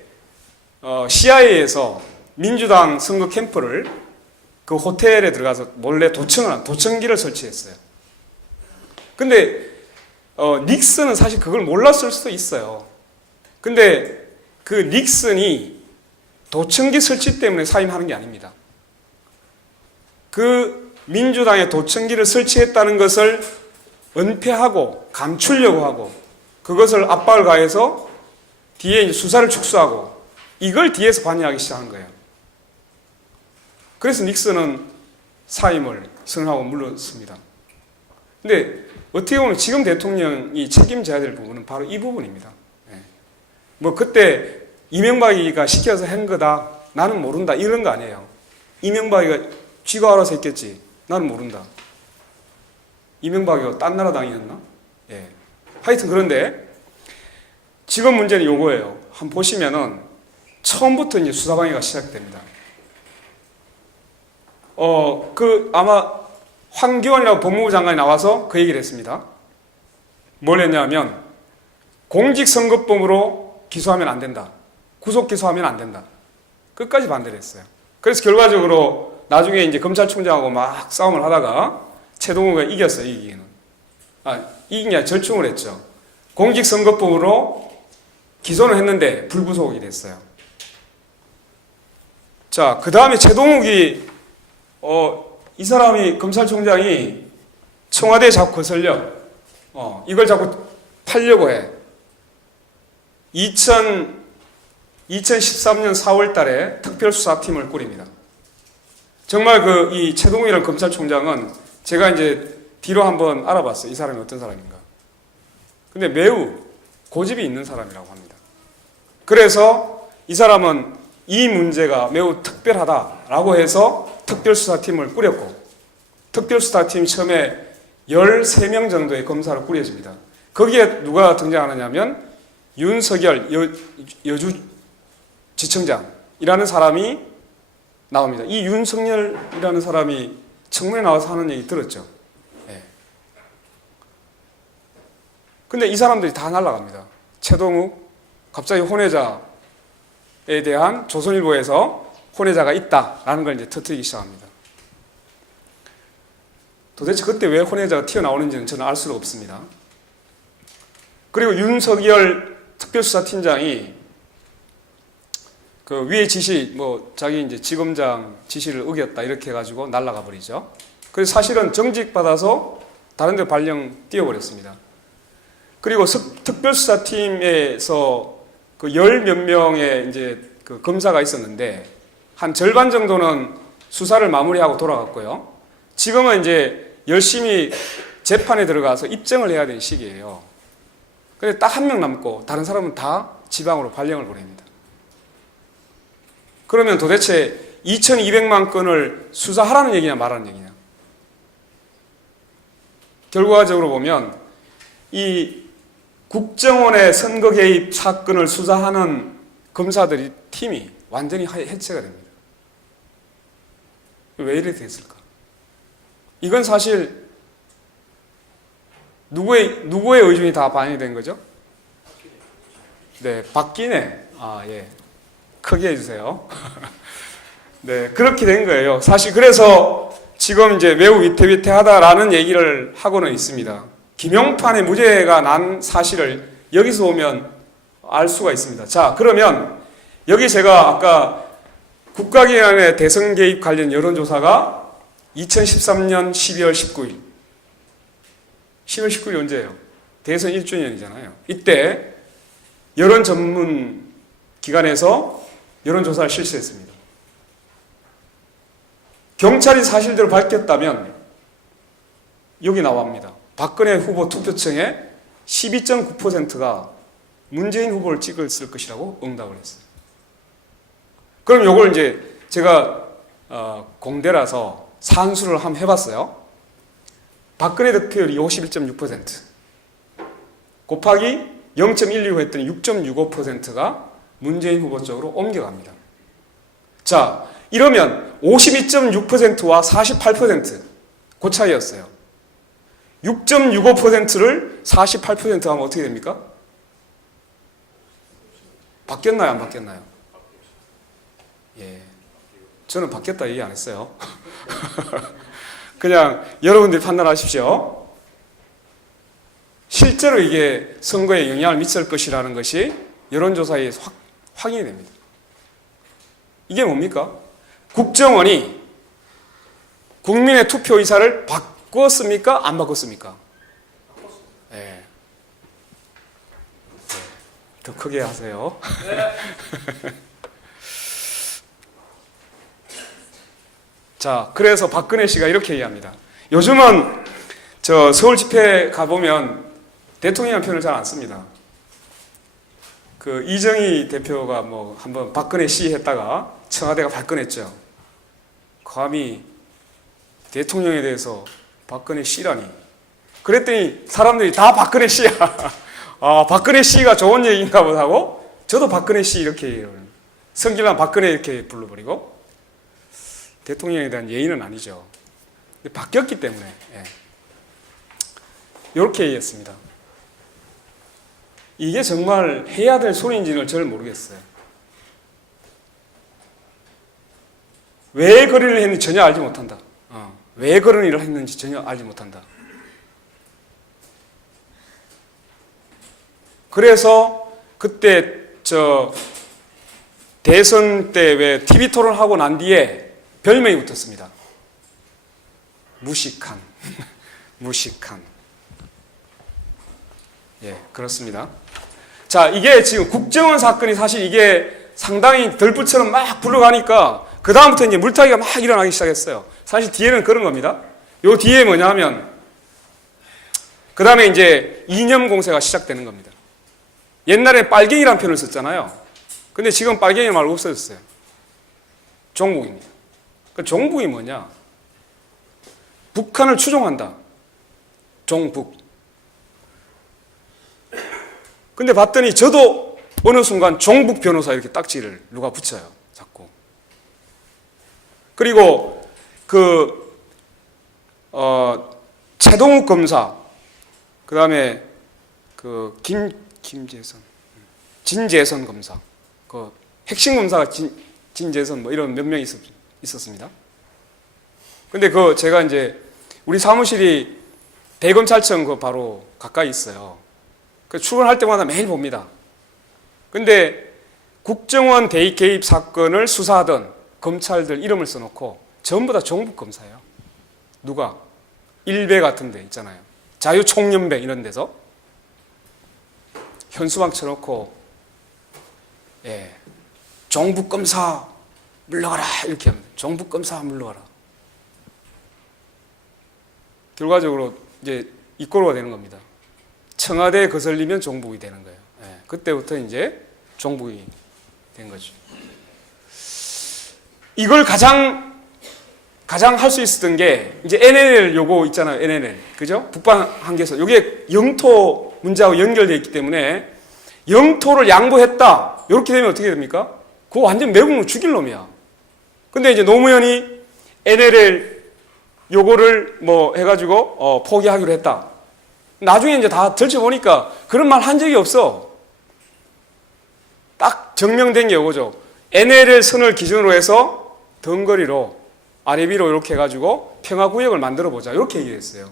CIA에서 민주당 선거 캠프를 그 호텔에 들어가서 몰래 도청기를 설치했어요. 근데 닉슨은 사실 그걸 몰랐을 수도 있어요. 근데 그 닉슨이 도청기 설치 때문에 사임하는 게 아닙니다. 그 민주당의 도청기를 설치했다는 것을 은폐하고 감추려고 하고 그것을 압박을 가해서 뒤에 이제 수사를 축소하고 이걸 뒤에서 관여하기 시작한 거예요. 그래서 닉슨은 사임을 선언하고 물렀습니다. 근데 어떻게 보면 지금 대통령이 책임져야 될 부분은 바로 이 부분입니다. 뭐 그때 이명박이가 시켜서 한 거다. 나는 모른다. 이런 거 아니에요. 이명박이가 쥐가 알아서 했겠지. 나는 모른다. 이명박이가 딴 나라 당이었나? 예. 하여튼 그런데 지금 문제는 요거예요. 한번 보시면은 처음부터 이제 수사방해가 시작됩니다. 아마 황교안이라고 법무부 장관이 나와서 그 얘기를 했습니다. 뭘 했냐면 공직선거법으로 기소하면 안 된다. 구속 기소하면 안 된다. 끝까지 반대를 했어요. 그래서 결과적으로 나중에 이제 검찰총장하고 막 싸움을 하다가 최동호가 이겼어요. 이긴 게 아니라 절충을 했죠. 공직선거법으로 기소는 했는데 불구속이 됐어요. 자, 그 다음에 최동욱이 이 사람이 검찰총장이 청와대에 자꾸 거슬려. 이걸 자꾸 팔려고 해. 2013년 4월 달에 특별수사팀을 꾸립니다. 정말 이 최동욱이라는 검찰총장은 제가 이제 뒤로 한번 알아봤어요. 이 사람이 어떤 사람인가. 근데 매우 고집이 있는 사람이라고 합니다. 그래서 이 사람은 이 문제가 매우 특별하다라고 해서 특별수사팀을 꾸렸고 특별수사팀이 처음에 13명 정도의 검사를 꾸려집니다. 거기에 누가 등장하느냐면 윤석열 여주지청장이라는 사람이 나옵니다. 이 윤석열이라는 사람이 청문회 나와서 하는 얘기 들었죠. 네. 근데 이 사람들이 다 날아갑니다. 최동욱 갑자기 혼외자에 대한 조선일보에서 혼외자가 있다라는 걸 이제 터뜨리기 시작합니다. 도대체 그때 왜 혼외자가 튀어나오는지는 저는 알 수가 없습니다. 그리고 윤석열 특별수사팀장이 그 위의 지시, 자기 이제 지검장 지시를 어겼다 이렇게 해가지고 날아가 버리죠. 그래서 사실은 정직받아서 다른 데 발령 띄워버렸습니다. 그리고 특별수사팀에서 그 10몇 명의 이제 그 검사가 있었는데 한 절반 정도는 수사를 마무리하고 돌아갔고요. 지금은 이제 열심히 재판에 들어가서 입증을 해야 되는 시기예요. 근데 딱 한 명 남고 다른 사람은 다 지방으로 발령을 보냅니다. 그러면 도대체 2200만 건을 수사하라는 얘기냐 말하는 얘기냐. 결과적으로 보면 이 국정원의 선거 개입 사건을 수사하는 검사들이 팀이 완전히 해체가 됩니다. 왜 이렇게 됐을까? 이건 사실 누구의 의중이 다 반영이 된 거죠? 네, 박기네. 아, 예. 크게 해주세요. 네, 그렇게 된 거예요. 사실 그래서 지금 이제 매우 위태위태하다라는 얘기를 하고는 있습니다. 김용판의 무죄가 난 사실을 여기서 보면 알 수가 있습니다. 자, 그러면 여기 제가 아까 국가기관의 대선 개입 관련 여론조사가 2013년 12월 19일. 10월 19일 언제예요? 대선 1주년이잖아요. 이때 여론 전문 기관에서 여론조사를 실시했습니다. 경찰이 사실대로 밝혔다면 여기 나옵니다. 박근혜 후보 투표청에 12.9%가 문재인 후보를 찍었을 것이라고 응답을 했어요. 그럼 요걸 이제 제가 공대라서 산수를 한번 해봤어요. 박근혜 득표율이 51.6% 곱하기 0.125 했더니 6.65%가 문재인 후보 쪽으로 옮겨갑니다. 자, 이러면 52.6%와 48% 그 차이였어요. 6.65%를 48% 하면 어떻게 됩니까? 바뀌었나요? 안 바뀌었나요? 예. 저는 바뀌었다 얘기 안 했어요. 그냥 여러분들이 판단하십시오. 실제로 이게 선거에 영향을 미칠 것이라는 것이 여론조사에 확인이 됩니다. 이게 뭡니까? 국정원이 국민의 투표 의사를 바꿨습니까? 안 바꿨습니까? 예. 네. 더 크게 하세요. 자, 그래서 박근혜 씨가 이렇게 얘기합니다. 요즘은 저 서울 집회 가보면 대통령 표현을 잘 안 씁니다. 그 이정희 대표가 뭐 한번 박근혜 씨 했다가 청와대가 발끈했죠. 감히 대통령에 대해서 박근혜 씨라니. 그랬더니 사람들이 다 박근혜 씨야. 아, 박근혜 씨가 좋은 얘기인가 보다 하고 저도 박근혜 씨 이렇게 얘기해요. 성질난 박근혜 이렇게 불러버리고 대통령에 대한 예의는 아니죠. 바뀌었기 때문에 예. 이렇게 얘기했습니다. 이게 정말 해야 될 소리인지는 잘 모르겠어요. 왜 그런 일을 했는지 전혀 알지 못한다. 왜 그런 일을 했는지 전혀 알지 못한다. 그래서 그때 저 대선 때 왜 TV 토론하고 난 뒤에 별명이 붙었습니다. 무식한. 무식한. 예, 그렇습니다. 자, 이게 지금 국정원 사건이 사실 이게 상당히 덜불처럼 막 굴러가니까 그 다음부터 이제 물타기가 막 일어나기 시작했어요. 사실 뒤에는 그런 겁니다. 요 뒤에 뭐냐 하면 그 다음에 이제 이념 공세가 시작되는 겁니다. 옛날에 빨갱이라는 표현을 썼잖아요. 근데 지금 빨갱이 말고 없어졌어요. 종북입니다. 그 종북이 뭐냐? 북한을 추종한다. 종북. 근데 봤더니 저도 어느 순간 종북 변호사 이렇게 딱지를 누가 붙여요. 자꾸. 그리고 최동욱 검사, 그 다음에 진재선 검사, 그 핵심 검사가 진재선 뭐 이런 몇 명 있었습니다. 근데 제가 이제 우리 사무실이 대검찰청 바로 가까이 있어요. 출근할 때마다 매일 봅니다. 근데 국정원 대입 개입 사건을 수사하던 검찰들 이름을 써놓고 전부 다 종북 검사예요. 누가? 일베 같은 데 있잖아요. 자유총연배 이런 데서 현수막 쳐놓고 예, 종북 검사 물러가라 이렇게 합니다. 종북 검사 물러가라. 결과적으로 이제 이꼴로가 되는 겁니다. 청와대에 거슬리면 종북이 되는 거예요. 예, 그때부터 이제 종북이 된 거죠. 이걸 가장 할 수 있었던 게 이제 NLL 요거 있잖아요. NLL. 그죠? 북방 한계선. 요게 영토 문제하고 연결되어 있기 때문에 영토를 양보했다. 이렇게 되면 어떻게 됩니까? 그거 완전 매국노 죽일 놈이야. 근데 이제 노무현이 NLL 요거를 뭐 해가지고 포기하기로 했다. 나중에 이제 다 들춰보니까 그런 말 한 적이 없어. 딱 증명된 게 이거죠. NLL 선을 기준으로 해서 덩거리로 아래 위로 이렇게 해가지고 평화구역을 만들어 보자. 이렇게 얘기를 했어요.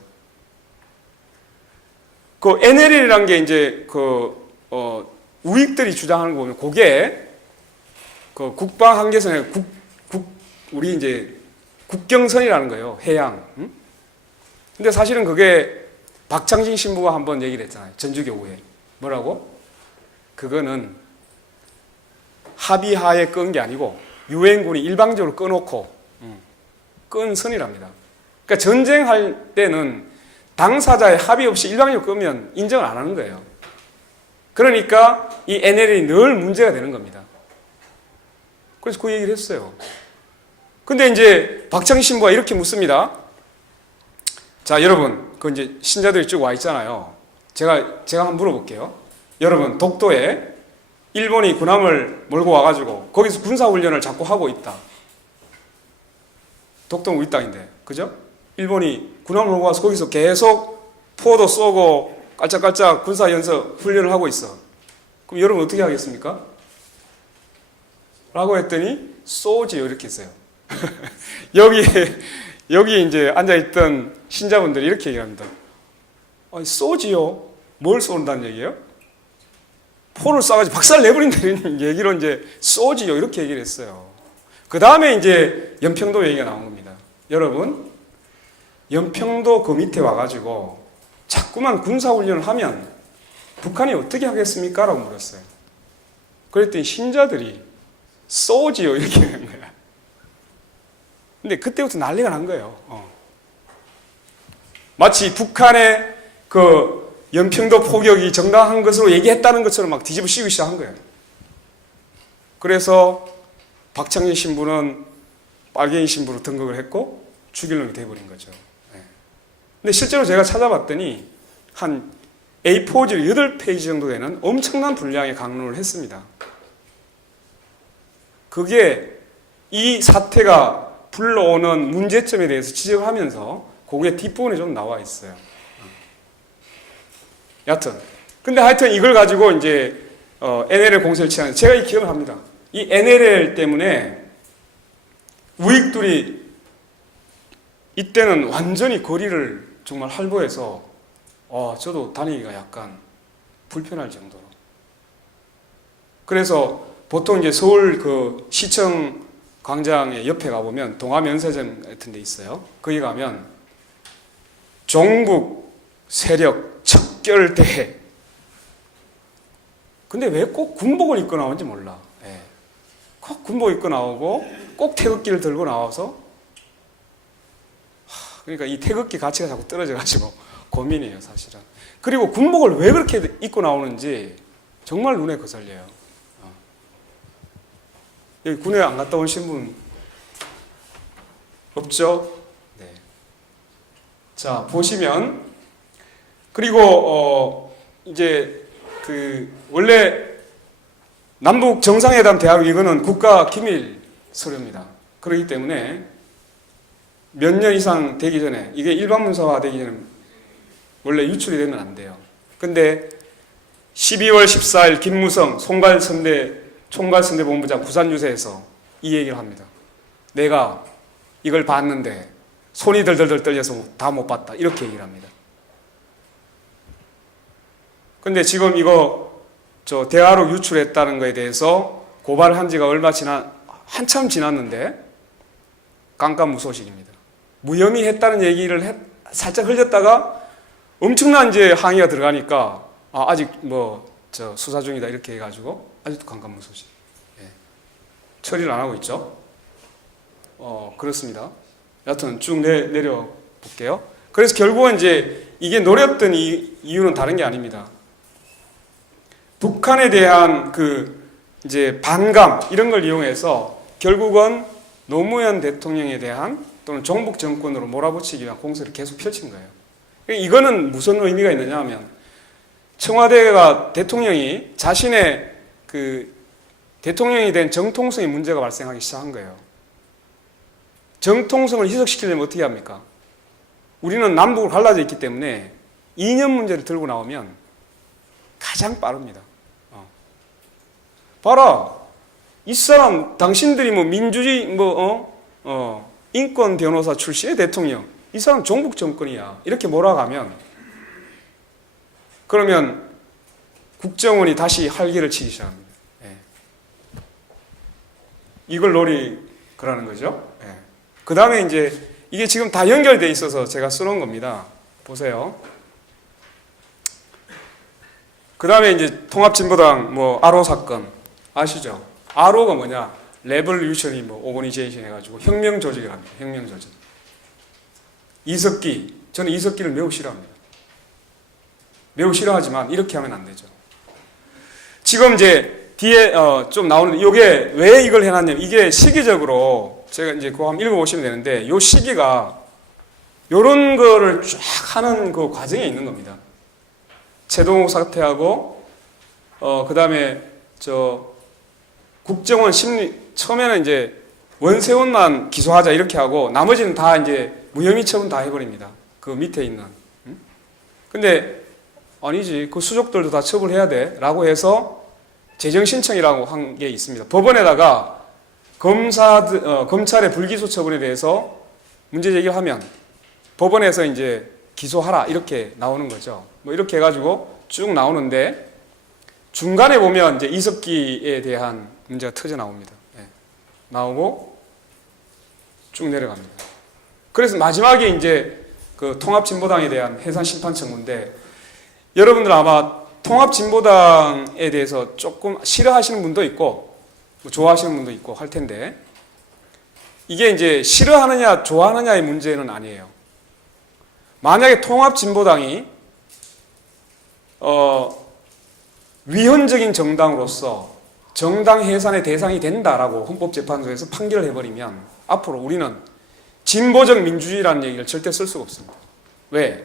그 NLL이라는 게 이제 우익들이 주장하는 거 보면 그게 그 국방 한계선의 우리 이제 국경선이라는 거예요. 해양. 응? 근데 사실은 그게 박창진 신부가 한번 얘기를 했잖아요. 전주교구에. 뭐라고? 그거는 합의하에 끈 게 아니고 유엔군이 일방적으로 끊어놓고 끈 선이랍니다. 그러니까 전쟁할 때는 당사자의 합의 없이 일방적으로 끄면 인정을 안 하는 거예요. 그러니까 이 NLL이 늘 문제가 되는 겁니다. 그래서 그 얘기를 했어요. 근데 이제 박창진 신부가 이렇게 묻습니다. 자, 여러분, 그 이제 신자들이 쭉 와 있잖아요. 제가 한번 물어볼게요. 여러분, 독도에 일본이 군함을 몰고 와가지고 거기서 군사훈련을 자꾸 하고 있다. 독도는 우리 땅인데, 그죠? 일본이 군함을 몰고 와서 거기서 계속 포도 쏘고 깔짝깔짝 군사연습 훈련을 하고 있어. 그럼 여러분 어떻게 하겠습니까? 라고 했더니 쏘지요 이렇게 했어요. 여기 이제 앉아있던 신자분들이 이렇게 얘기합니다. 아니, 쏘지요? 뭘 쏜다는 얘기예요? 포를 쏴가지고 박살 내버린다는 얘기로 이제 쏘지요 이렇게 얘기를 했어요. 그 다음에 이제 연평도 얘기가 나온 겁니다. 여러분, 연평도 그 밑에 와가지고 자꾸만 군사훈련을 하면 북한이 어떻게 하겠습니까? 라고 물었어요. 그랬더니 신자들이 쏘지요 이렇게 한 거야. 근데 그때부터 난리가 난 거예요. 마치 북한의 그 연평도 포격이 정당한 것으로 얘기했다는 것처럼 막 뒤집어 씌우기 시작한 거예요. 그래서 박창진 신부는 빨갱이 신부로 등극을 했고 죽일 놈이 돼버린 거죠. 근데 실제로 제가 찾아봤더니 한 A4지 8페이지 정도 되는 엄청난 분량의 강론을 했습니다. 그게 이 사태가 불러오는 문제점에 대해서 지적을 하면서 그게 뒷부분에 좀 나와 있어요. 여하튼. 근데 하여튼 이걸 가지고 이제 NLL 공세를 취하는, 제가 이 기억을 합니다. 이 NLL 때문에 우익들이 이때는 완전히 거리를 정말 할보해서 저도 다니기가 약간 불편할 정도로. 그래서 보통 이제 서울 그 시청 광장의 옆에 가보면 동아면세점 같은 데 있어요. 거기 가면 종북 세력 척결대회. 근데 왜 꼭 군복을 입고 나오는지 몰라. 꼭 군복 입고 나오고 꼭 태극기를 들고 나와서 그러니까 이 태극기 가치가 자꾸 떨어져가지고 고민이에요 사실은. 그리고 군복을 왜 그렇게 입고 나오는지 정말 눈에 거슬려요. 여기 군에 안 갔다 오신 분 없죠? 네. 자, 보시면, 그리고 이제 그 원래 남북 정상회담 대화록 이거는 국가 기밀 서류입니다. 그렇기 때문에 몇 년 이상 되기 전에, 이게 일반 문서화 되기 전에 원래 유출이 되면 안 돼요. 근데 12월 14일 김무성 총괄선대본부장 부산유세에서 이 얘기를 합니다. 내가 이걸 봤는데 손이 덜덜덜 떨려서 다 못 봤다. 이렇게 얘기를 합니다. 근데 지금 이거 대화록 유출했다는 거에 대해서 고발한 지가 한참 지났는데 깜깜무소식입니다. 무혐의 했다는 얘기를 살짝 흘렸다가 엄청난 이제 항의가 들어가니까 아직 수사 중이다 이렇게 해가지고 아직도 깜깜무소식. 처리를 안 하고 있죠. 그렇습니다. 여하튼 쭉 내려 볼게요. 그래서 결국은 이제 이게 노렸던 이유는 다른 게 아닙니다. 북한에 대한 이제 반감 이런 걸 이용해서 결국은 노무현 대통령에 대한 또는 종북 정권으로 몰아붙이기 위한 공세를 계속 펼친 거예요. 이거는 무슨 의미가 있느냐 하면 청와대가 대통령이 자신의 대통령이 된 정통성의 문제가 발생하기 시작한 거예요. 정통성을 희석시키려면 어떻게 합니까? 우리는 남북으로 갈라져 있기 때문에 이념 문제를 들고 나오면 가장 빠릅니다. 봐라, 이 사람 당신들이 뭐 민주주의 인권 변호사 출신의 대통령, 이 사람 종북 정권이야 이렇게 몰아가면 그러면 국정원이 다시 활개를 치기 시작합니다. 예. 이걸 노리라는 거죠. 예. 그 다음에 이제 이게 지금 다 연결돼 있어서 제가 써놓은 겁니다. 보세요. 그 다음에 이제 통합진보당 뭐 아로 사건 아시죠? 아로가 뭐냐? 레볼루션이 뭐 오거니제이션 해가지고 혁명 조직을 합니다. 혁명 조직. 이석기, 저는 이석기를 매우 싫어합니다. 매우 싫어하지만 이렇게 하면 안 되죠. 지금 이제 뒤에 좀 나오는데 이게 왜 이걸 해놨냐면 이게 시기적으로 제가 이제 그거 한번 읽어보시면 되는데 요 시기가 요런 거를 쫙 하는 그 과정에 있는 겁니다. 최동욱 사퇴하고 그 다음에 국정원 심리 처음에는 이제 원세훈만 기소하자 이렇게 하고 나머지는 다 이제 무혐의 처분 다 해버립니다. 그 밑에 있는. 근데 아니지 그 수족들도 다 처벌해야 돼 라고 해서 재정신청이라고 한 게 있습니다. 법원에다가 검찰의 불기소 처분에 대해서 문제 제기하면 법원에서 이제 기소하라 이렇게 나오는 거죠. 뭐 이렇게 해가지고 쭉 나오는데 중간에 보면 이제 이석기에 대한 문제가 터져 나옵니다. 예. 나오고 쭉 내려갑니다. 그래서 마지막에 이제 그 통합진보당에 대한 해산심판 청구인데 여러분들 아마 통합진보당에 대해서 조금 싫어하시는 분도 있고 뭐 좋아하시는 분도 있고 할 텐데 이게 이제 싫어하느냐 좋아하느냐의 문제는 아니에요. 만약에 통합진보당이 위헌적인 정당으로서 정당 해산의 대상이 된다라고 헌법재판소에서 판결을 해버리면 앞으로 우리는 진보적 민주주의라는 얘기를 절대 쓸 수가 없습니다. 왜?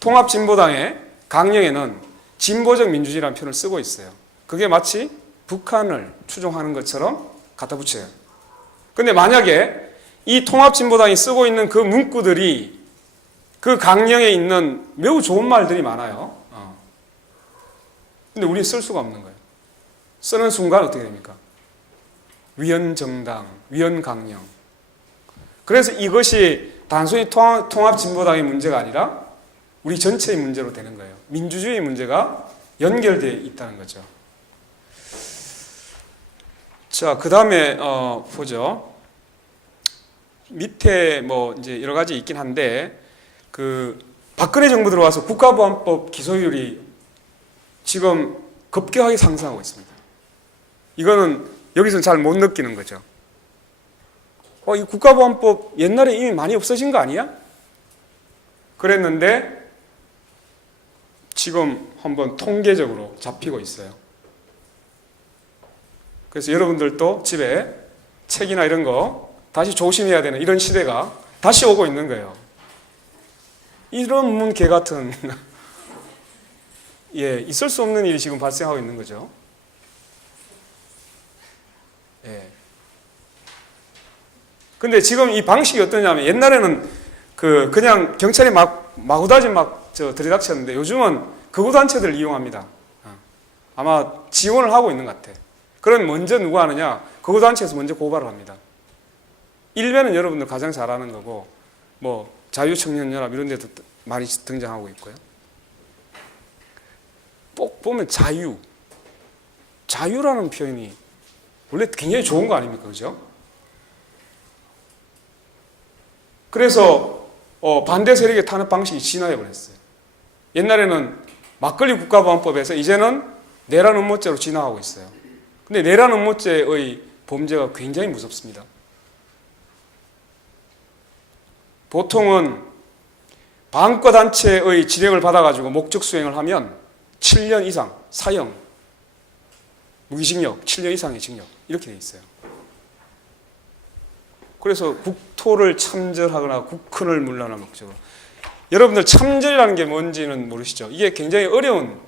통합진보당의 강령에는 진보적 민주주의라는 표현을 쓰고 있어요. 그게 마치 북한을 추종하는 것처럼 갖다 붙여요. 근데 만약에 이 통합진보당이 쓰고 있는 그 문구들이 그 강령에 있는 매우 좋은 말들이 많아요. 근데 우리는 쓸 수가 없는 거예요. 쓰는 순간 어떻게 됩니까? 위헌정당, 위헌강령. 그래서 이것이 단순히 통합진보당의 문제가 아니라 우리 전체의 문제로 되는 거예요. 민주주의 문제가 연결되어 있다는 거죠. 자, 그 다음에 보죠. 밑에 뭐 이제 여러 가지 있긴 한데 그 박근혜 정부 들어와서 국가보안법 기소율이 지금 급격하게 상승하고 있습니다. 이거는 여기서는 잘 못 느끼는 거죠. 이 국가보안법 옛날에 이미 많이 없어진 거 아니야? 그랬는데 지금 한번 통계적으로 잡히고 있어요. 그래서 여러분들도 집에 책이나 이런 거 다시 조심해야 되는 이런 시대가 다시 오고 있는 거예요. 이런 문개 같은 예, 있을 수 없는 일이 지금 발생하고 있는 거죠. 예. 근데 지금 이 방식이 어떠냐면 옛날에는 그냥 경찰이 마구다지 들이닥쳤는데 요즘은 극우단체들을 이용합니다. 아마 지원을 하고 있는 것 같아. 그럼 먼저 누가 하느냐? 극우단체에서 먼저 고발을 합니다. 일베는 여러분들 가장 잘 아는 거고 뭐 자유청년연합 이런 데도 많이 등장하고 있고요. 꼭 보면 자유라는 표현이 원래 굉장히 좋은 거 아닙니까? 그죠? 그래서 반대 세력의 탄압 방식이 진화해 버렸어요. 옛날에는 막걸리 국가보안법에서 이제는 내란 음모죄로 진화하고 있어요. 근데 내란 음모죄의 범죄가 굉장히 무섭습니다. 보통은 반과 단체의 지령을 받아가지고 목적 수행을 하면 7년 이상 사형, 무기징역, 7년 이상의 징역 이렇게 돼 있어요. 그래서 국토를 참전하거나 국헌을 물러나는 목적으로. 여러분들 참전이라는 게 뭔지는 모르시죠? 이게 굉장히 어려운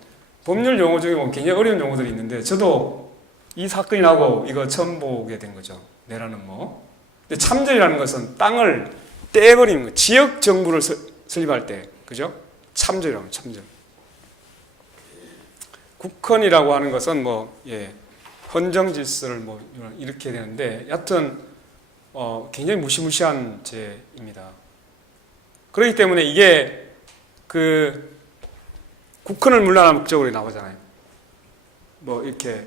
법률 용어 중에 보면 굉장히 어려운 용어들이 있는데 저도 이 사건이 나고 이거 처음 보게 된 거죠. 내라는 뭐. 근데 참전이라는 것은 땅을 떼버리는 거, 지역 정부를 설립할 때, 그죠? 참전이라고 참전. 국헌이라고 하는 것은 뭐 헌정 질서를 뭐 이렇게 되는데, 여하튼 굉장히 무시무시한 죄입니다. 그렇기 때문에 이게 그 국헌을 물러나는 목적으로 나오잖아요. 뭐 이렇게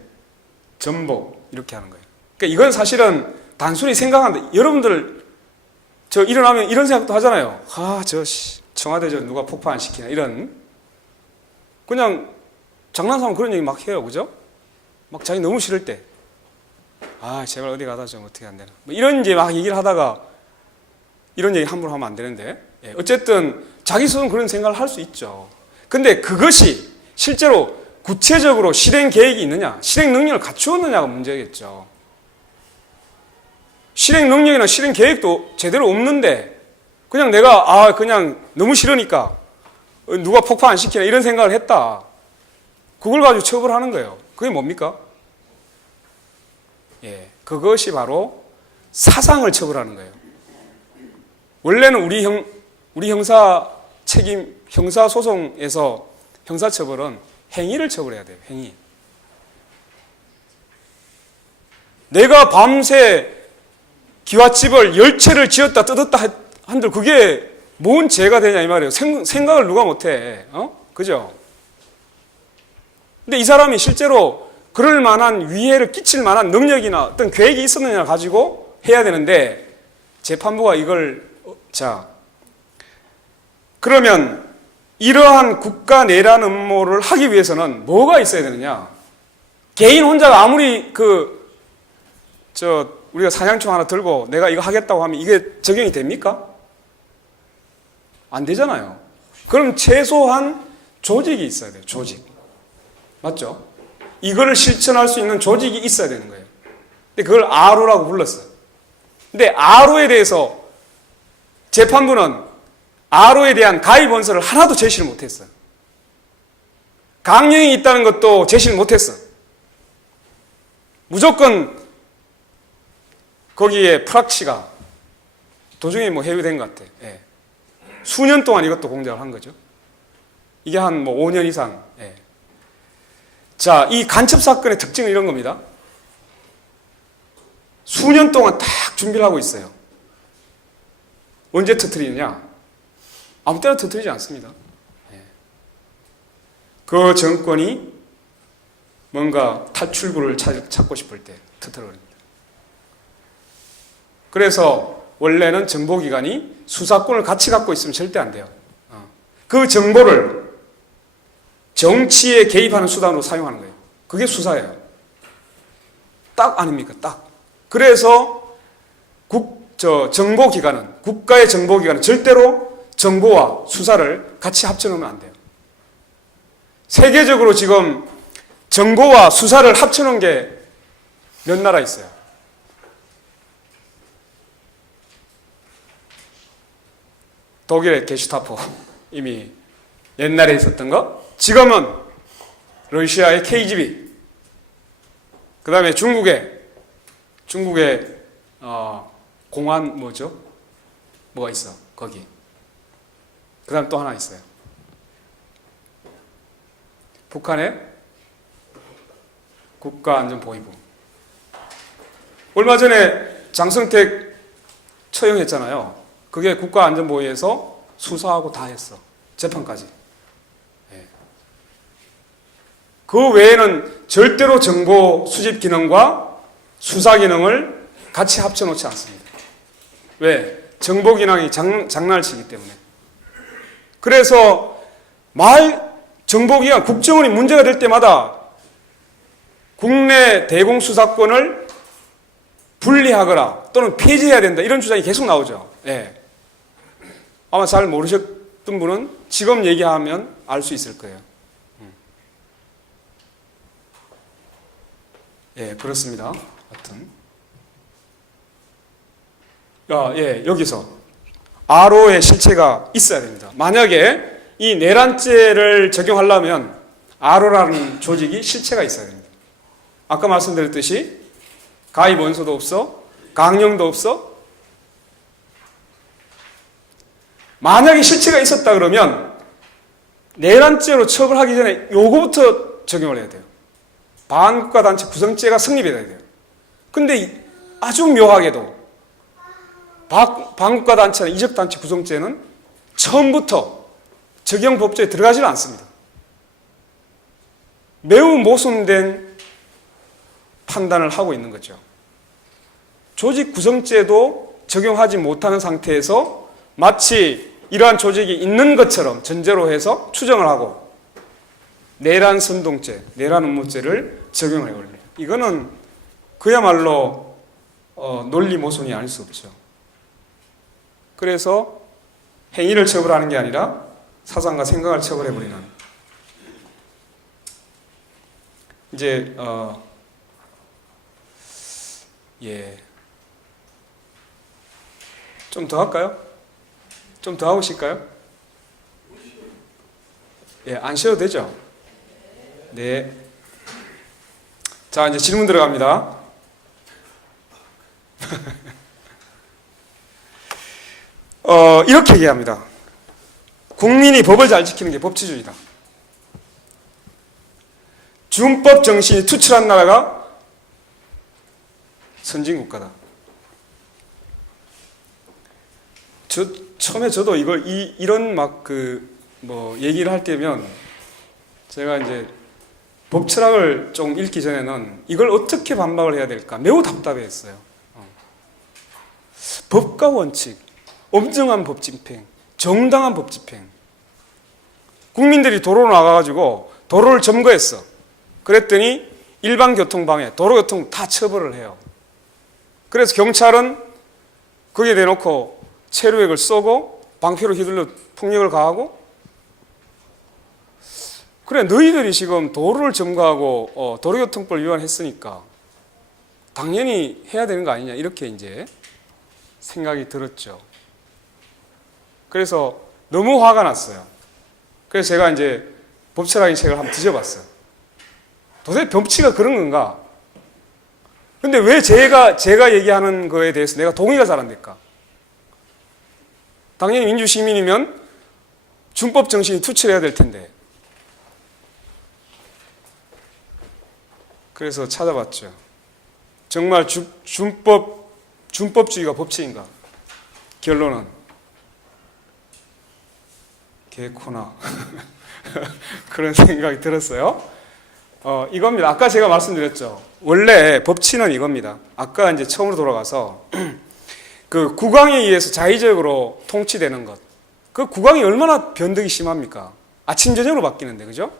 전복 이렇게 하는 거예요. 그러니까 이건 사실은 단순히 생각하는데, 여러분들 저 일어나면 이런 생각도 하잖아요. 청와대 저 누가 폭파 안 시키나, 이런. 그냥 장난삼아 그런 얘기 막 해요. 그죠? 막 자기 너무 싫을 때. 제발 어디 가다 좀 어떻게 안 되나. 뭐 이런 이제 막 얘기를 하다가, 이런 얘기 함부로 하면 안 되는데. 어쨌든 자기 스스로 그런 생각을 할 수 있죠. 근데 그것이 실제로 구체적으로 실행 계획이 있느냐, 실행 능력을 갖추었느냐가 문제겠죠. 실행 능력이나 실행 계획도 제대로 없는데, 그냥 내가 그냥 너무 싫으니까 누가 폭파 안 시키나 이런 생각을 했다. 그걸 가지고 처벌하는 거예요. 그게 뭡니까? 그것이 바로 사상을 처벌하는 거예요. 원래는 우리 형사 소송에서 형사 처벌은 행위를 처벌해야 돼요. 행위. 내가 밤새 기와집을 10채를 지었다 뜯었다 한들 그게 뭔 죄가 되냐 이 말이에요. 생각을 누가 못해. 그죠? 근데 이 사람이 실제로 그럴 만한 위해를 끼칠 만한 능력이나 어떤 계획이 있었느냐 가지고 해야 되는데, 재판부가 이걸 그러면 이러한 국가 내란 음모를 하기 위해서는 뭐가 있어야 되느냐? 개인 혼자가 아무리 우리가 사냥총 하나 들고 내가 이거 하겠다고 하면 이게 적용이 됩니까? 안 되잖아요. 그럼 최소한 조직이 있어야 돼요. 조직. 맞죠? 이거를 실천할 수 있는 조직이 있어야 되는 거예요. 근데 그걸 아로라고 불렀어요. 근데 아로에 대해서 재판부는 아로에 대한 가입 원서를 하나도 제시를 못했어요. 강령이 있다는 것도 제시를 못했어요. 무조건 거기에 프락치가 도중에 뭐 해외된 것 같아. 수년 동안 이것도 공작을 한 거죠. 이게 한 5년 이상. 자, 이 간첩 사건의 특징은 이런 겁니다. 수년 동안 딱 준비를 하고 있어요. 언제 터뜨리느냐? 아무 때나 터뜨리지 않습니다. 그 정권이 뭔가 탈출구를 찾고 싶을 때 터뜨려버립니다. 그래서 원래는 정보기관이 수사권을 같이 갖고 있으면 절대 안 돼요. 그 정보를 정치에 개입하는 수단으로 사용하는 거예요. 그게 수사예요. 딱 아닙니까? 딱. 그래서 정보기관은, 국가의 정보기관은 절대로 정보와 수사를 같이 합쳐놓으면 안 돼요. 세계적으로 지금 정보와 수사를 합쳐놓은 게 몇 나라 있어요. 독일의 게슈타포, 이미 옛날에 있었던 거. 지금은 러시아의 KGB, 그 다음에 중국의 공안 뭐가 있어 거기. 그 다음 또 하나 있어요. 북한의 국가안전보위부. 얼마 전에 장성택 처형했잖아요. 그게 국가안전보위에서 수사하고 다 했어. 재판까지. 그 외에는 절대로 정보 수집 기능과 수사 기능을 같이 합쳐놓지 않습니다. 왜? 정보 기능이 장난을 치기 때문에. 그래서 정보기관, 국정원이 문제가 될 때마다 국내 대공수사권을 분리하거나 또는 폐지해야 된다, 이런 주장이 계속 나오죠. 아마 잘 모르셨던 분은 지금 얘기하면 알 수 있을 거예요. 그렇습니다. 하여튼. 여기서 아로의 실체가 있어야 됩니다. 만약에 이 내란죄를 적용하려면 아로라는 조직이 실체가 있어야 됩니다. 아까 말씀드렸듯이 가입 원서도 없어, 강령도 없어. 만약에 실체가 있었다 그러면 내란죄로 처벌하기 전에 요거부터 적용을 해야 돼요. 반국가단체 구성죄가 성립해야 돼요. 근데 아주 묘하게도 반국가단체나 이적단체 구성죄는 처음부터 적용법조에 들어가지는 않습니다. 매우 모순된 판단을 하고 있는 거죠. 조직 구성죄도 적용하지 못하는 상태에서 마치 이러한 조직이 있는 것처럼 전제로 해서 추정을 하고 내란 선동죄, 내란 음모죄를 적용을 해버립니다. 이거는 그야말로 논리 모순이 아닐 수 없죠. 그래서 행위를 처벌하는 게 아니라 사상과 생각을 처벌해버리는. 이제 좀 더 할까요? 좀 더 하고 싶을까요? 안 쉬어도 되죠? 네. 자, 이제 질문 들어갑니다. 이렇게 얘기합니다. 국민이 법을 잘 지키는 게 법치주의다. 준법 정신이 투철한 나라가 선진국가다. 처음에 저도 이런 얘기를 할 때면 제가 이제 법 철학을 좀 읽기 전에는 이걸 어떻게 반박을 해야 될까 매우 답답해했어요. 법과 원칙, 엄정한 법 집행, 정당한 법 집행. 국민들이 도로로 나가가지고 도로를 점거했어. 그랬더니 일반 교통방해, 도로교통 다 처벌을 해요. 그래서 경찰은 거기에 대놓고 체류액을 쏘고 방패로 휘둘러 폭력을 가하고, 그래 너희들이 지금 도로를 점거하고 도로교통법 위반했으니까 당연히 해야 되는 거 아니냐, 이렇게 이제 생각이 들었죠. 그래서 너무 화가 났어요. 그래서 제가 이제 법철학의 책을 한번 뒤져봤어요. 도대체 법치가 그런 건가? 근데 왜 제가 얘기하는 거에 대해서 내가 동의가 잘 안 될까? 당연히 민주시민이면 준법 정신이 투철해야 될 텐데. 그래서 찾아봤죠. 정말 준법주의가 법치인가? 결론은 개코나 그런 생각이 들었어요. 이겁니다. 아까 제가 말씀드렸죠. 원래 법치는 이겁니다. 아까 이제 처음으로 돌아가서 그 국왕에 의해서 자의적으로 통치되는 것. 그 국왕이 얼마나 변덕이 심합니까? 아침 저녁으로 바뀌는데, 그죠?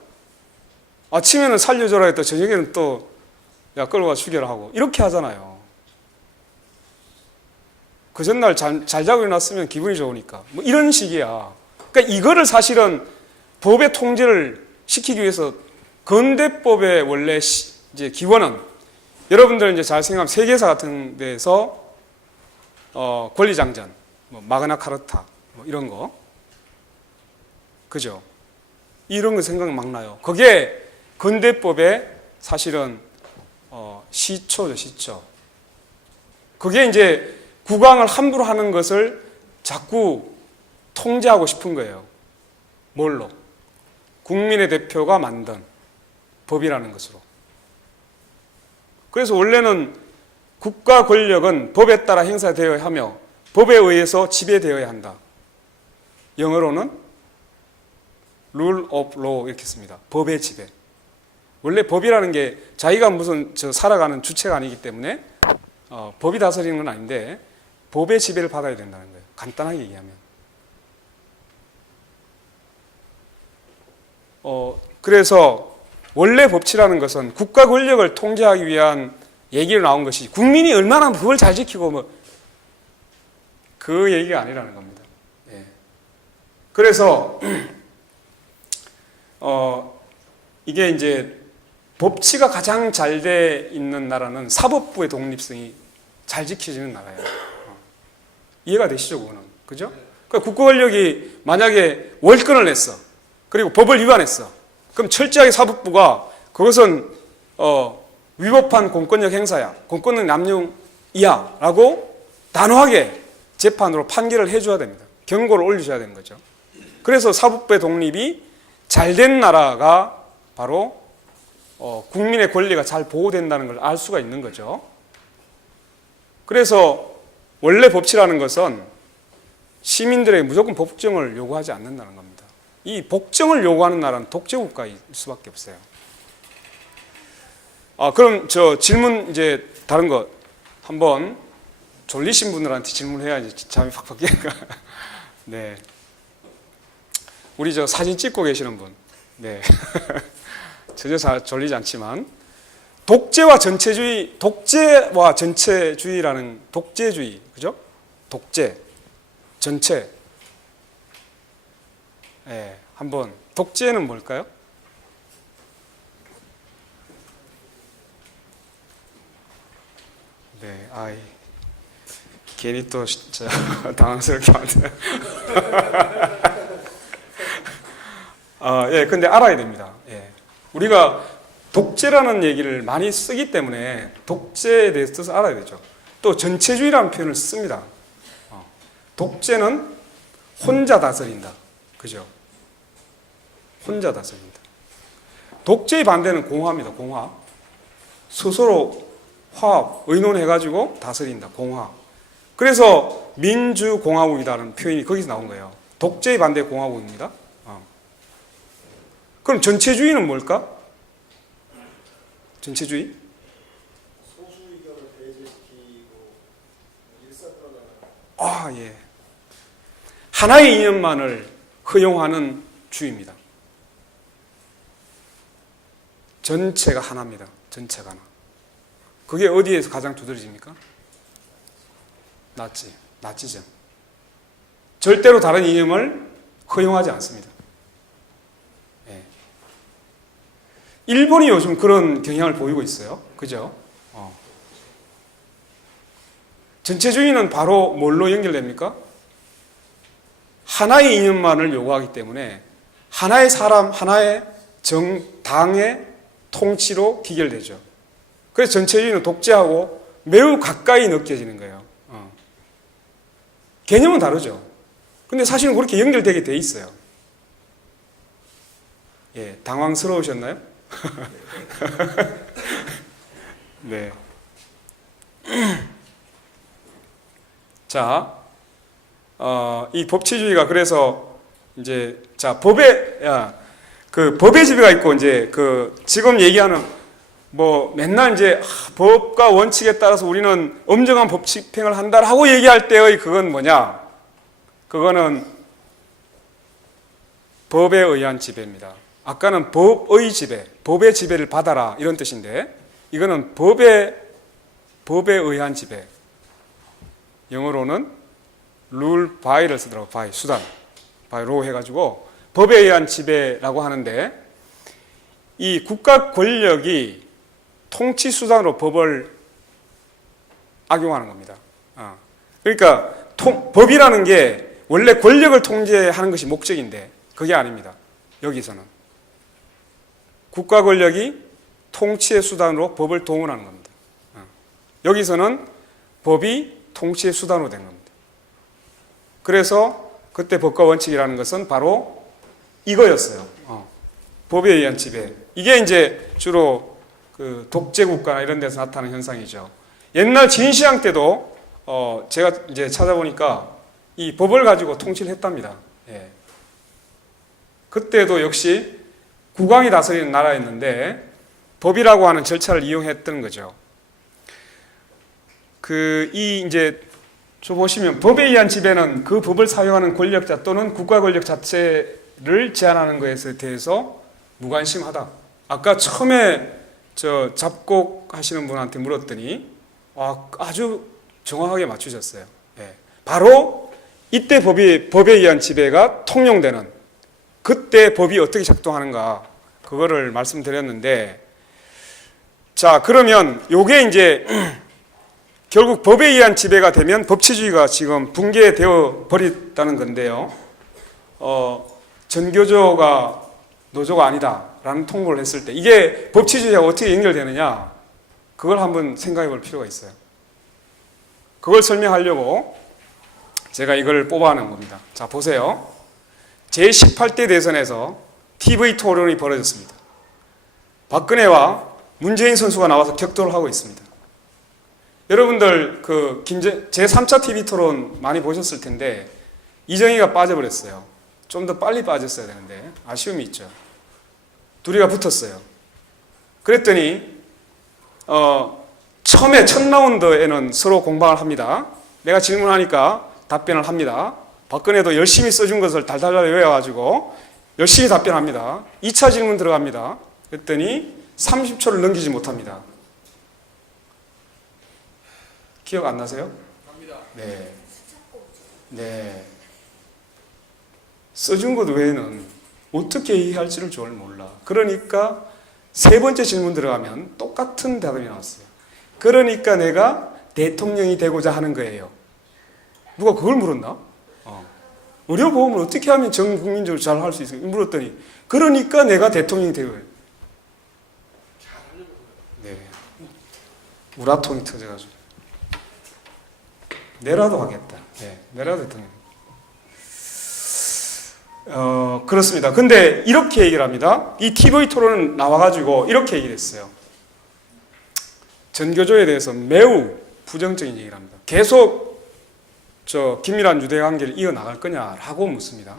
아침에는 살려줘라 했다 저녁에는 또 야 끌고 가 죽여라 하고 이렇게 하잖아요. 그 전날 잘 자고 일어났으면 기분이 좋으니까 뭐 이런 식이야. 그러니까 이거를 사실은 법의 통제를 시키기 위해서 근대법의 원래 이제 기원은, 여러분들 이제 잘 생각하면 세계사 같은 데서 권리장전, 뭐 마그나 카르타 뭐 이런 거, 그죠? 이런 거 생각 막 나요. 그게 근대법의 사실은 시초죠, 시초. 그게 이제 국왕을 함부로 하는 것을 자꾸 통제하고 싶은 거예요. 뭘로? 국민의 대표가 만든 법이라는 것으로. 그래서 원래는 국가 권력은 법에 따라 행사되어야 하며 법에 의해서 지배되어야 한다. 영어로는 rule of law 이렇게 씁니다. 법의 지배. 원래 법이라는 게 자기가 무슨 살아가는 주체가 아니기 때문에 법이 다스리는 건 아닌데 법의 지배를 받아야 된다는 거예요. 간단하게 얘기하면. 그래서 원래 법치라는 것은 국가 권력을 통제하기 위한 얘기로 나온 것이 국민이 얼마나 법을 잘 지키고 뭐 그 얘기가 아니라는 겁니다. 예. 그래서 이게 이제 법치가 가장 잘 돼 있는 나라는 사법부의 독립성이 잘 지켜지는 나라예요. 이해가 되시죠, 그거는? 그죠? 그러니까 국가 권력이 만약에 월권을 냈어. 그리고 법을 위반했어. 그럼 철저하게 사법부가 그것은 위법한 공권력 행사야, 공권력 남용이야 라고 단호하게 재판으로 판결을 해줘야 됩니다. 경고를 올리셔야 되는 거죠. 그래서 사법부의 독립이 잘 된 나라가 바로 국민의 권리가 잘 보호된다는 걸 알 수가 있는 거죠. 그래서 원래 법치라는 것은 시민들에게 무조건 복종을 요구하지 않는다는 겁니다. 이 복종을 요구하는 나라는 독재국가일 수밖에 없어요. 그럼 저 질문 이제 다른 거 한번 졸리신 분들한테 질문해야지 잠이 팍팍 깨니까. 네. 우리 저 사진 찍고 계시는 분. 네. 전혀 졸리지 않지만 독재와 전체주의라는 독재주의, 그죠? 독재, 전체. 네, 한번 독재는 뭘까요? 네, 괜히 또 진짜 당황스럽게 만드네. 예, 근데 알아야 됩니다. 예. 우리가 독재라는 얘기를 많이 쓰기 때문에 독재에 대해서 뜻을 알아야 되죠. 또 전체주의라는 표현을 씁니다. 독재는 혼자 다스린다. 그죠? 혼자 다스린다. 독재의 반대는 공화입니다. 공화. 스스로 화합, 의논해가지고 다스린다. 공화. 그래서 민주공화국이라는 표현이 거기서 나온 거예요. 독재의 반대 공화국입니다. 그럼 전체주의는 뭘까? 전체주의? 소수 의견을 배제시키고 일사불란하는. 예. 하나의 이념만을 허용하는 주의입니다. 전체가 하나입니다. 전체가 하나. 그게 어디에서 가장 두드러집니까? 나치즘. 절대로 다른 이념을 허용하지 않습니다. 예. 일본이 요즘 그런 경향을 보이고 있어요. 그죠? 전체주의는 바로 뭘로 연결됩니까? 하나의 이념만을 요구하기 때문에 하나의 사람, 하나의 당의 통치로 기결되죠. 그래서 전체주의는 독재하고 매우 가까이 느껴지는 거예요. 개념은 다르죠. 근데 사실은 그렇게 연결되게 돼 있어요. 예, 당황스러우셨나요? 네. 자, 이 법치주의가 그래서 이제 법의 지배가 있고 이제 지금 얘기하는 맨날 이제 법과 원칙에 따라서 우리는 엄정한 법 집행을 한다라고 얘기할 때의 그건 뭐냐? 그거는 법에 의한 지배입니다. 아까는 법의 지배, 법의 지배를 받아라 이런 뜻인데 이거는 법에 의한 지배. 영어로는 rule by를 쓰더라고. by, 수단. by law 해가지고 법에 의한 지배라고 하는데 이 국가 권력이 통치 수단으로 법을 악용하는 겁니다. 그러니까 법이라는 게 원래 권력을 통제하는 것이 목적인데 그게 아닙니다. 여기서는 국가 권력이 통치의 수단으로 법을 동원하는 겁니다. 여기서는 법이 통치의 수단으로 된 겁니다. 그래서 그때 법과 원칙이라는 것은 바로 이거였어요. 법에 의한 지배. 이게 이제 주로 독재국가나 이런 데서 나타나는 현상이죠. 옛날 진시황 때도 제가 이제 찾아보니까 이 법을 가지고 통치를 했답니다. 예. 그때도 역시 국왕이 다스리는 나라였는데 법이라고 하는 절차를 이용했던 거죠. 이제 저 보시면 법에 의한 지배는 그 법을 사용하는 권력자 또는 국가 권력 자체를 제한하는 것에 대해서 무관심하다. 아까 처음에 잡곡하시는 분한테 물었더니 아주 정확하게 맞추셨어요. 예. 바로 이때 법에 의한 지배가 통용되는 그때 법이 어떻게 작동하는가 그거를 말씀드렸는데 자 그러면 요게 이제 결국 법에 의한 지배가 되면 법치주의가 지금 붕괴되어 버렸다는 건데요. 전교조가 노조가 아니다라는 통보를 했을 때 이게 법치주의하고 어떻게 연결되느냐 그걸 한번 생각해 볼 필요가 있어요. 그걸 설명하려고 제가 이걸 뽑아낸 겁니다. 자, 보세요. 제18대 대선에서 TV 토론이 벌어졌습니다. 박근혜와 문재인 선수가 나와서 격돌을 하고 있습니다. 여러분들 그 제3차 TV 토론 많이 보셨을 텐데 이정희가 빠져버렸어요. 좀 더 빨리 빠졌어야 되는데 아쉬움이 있죠. 둘이가 붙었어요. 그랬더니 처음에 첫 라운드에는 서로 공방을 합니다. 내가 질문하니까 답변을 합니다. 박근혜도 열심히 써준 것을 달달달 외워가지고 열심히 답변합니다. 2차 질문 들어갑니다. 그랬더니 30초를 넘기지 못합니다. 기억 안 나세요? 네. 네. 써준 것 외에는 어떻게 얘기할지를 잘 몰라. 그러니까 세 번째 질문 들어가면 똑같은 대답이 나왔어요. 그러니까 내가 대통령이 되고자 하는 거예요. 누가 그걸 물었나? 의료보험을 어떻게 하면 전 국민적으로 잘 할 수 있어요? 물었더니 그러니까 내가 대통령이 되고요. 네. 우라통이 터져가지고 내라도 하겠다. 네, 내라도 대통령. 그렇습니다. 근데 이렇게 얘기를 합니다. 이 TV 토론은 나와가지고 이렇게 얘기를 했어요. 전교조에 대해서 매우 부정적인 얘기를 합니다. 계속 긴밀한 유대 관계를 이어나갈 거냐라고 묻습니다.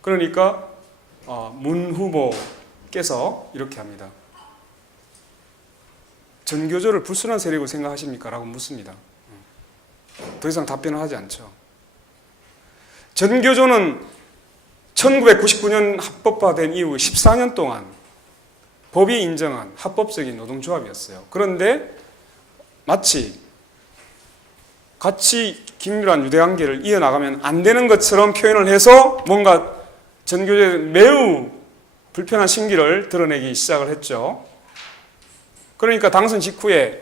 그러니까 문 후보께서 이렇게 합니다. 전교조를 불순한 세력으로 생각하십니까? 라고 묻습니다. 더 이상 답변을 하지 않죠. 전교조는 1999년 합법화된 이후 14년 동안 법이 인정한 합법적인 노동조합이었어요. 그런데 마치 같이 긴밀한 유대관계를 이어나가면 안 되는 것처럼 표현을 해서 뭔가 전교조에 매우 불편한 심기를 드러내기 시작을 했죠. 그러니까 당선 직후에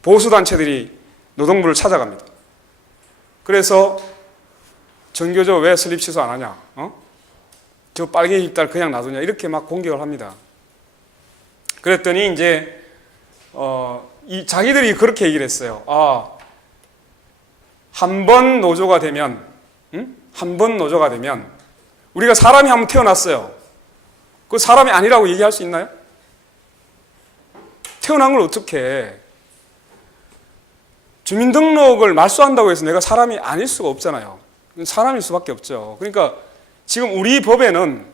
보수단체들이 노동부를 찾아갑니다. 그래서 전교조 왜 설립 취소 안 하냐? 저 빨갱이 입달 그냥 놔두냐? 이렇게 막 공격을 합니다. 그랬더니 이제 자기들이 그렇게 얘기를 했어요. 한 번 노조가 되면, 한 번 노조가 되면 우리가 사람이 한 번 태어났어요. 그 사람이 아니라고 얘기할 수 있나요? 태어난 걸 어떻게 해? 주민등록을 말소한다고 해서 내가 사람이 아닐 수가 없잖아요. 사람일 수밖에 없죠. 그러니까 지금 우리 법에는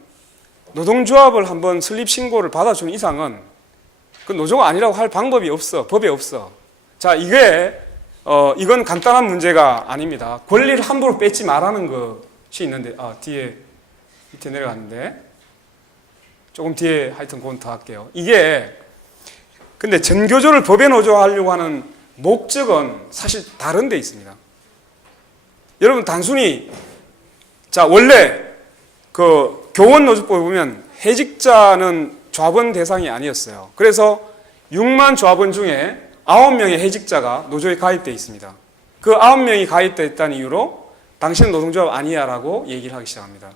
노동조합을 한번 설립 신고를 받아주는 이상은 그 노조가 아니라고 할 방법이 없어. 법에 없어. 자, 이건 간단한 문제가 아닙니다. 권리를 함부로 뺏지 말라는 것이 있는데, 뒤에 밑에 내려갔는데, 조금 뒤에 하여튼 그건 더 할게요. 근데 전교조를 법에 노조하려고 하는 목적은 사실 다른 데 있습니다. 여러분, 단순히, 원래 그 교원노조법에 보면 해직자는 조합원 대상이 아니었어요. 그래서 6만 조합원 중에 9명의 해직자가 노조에 가입되어 있습니다. 그 9명이 가입되어 있다는 이유로 당신은 노동조합 아니야 라고 얘기를 하기 시작합니다.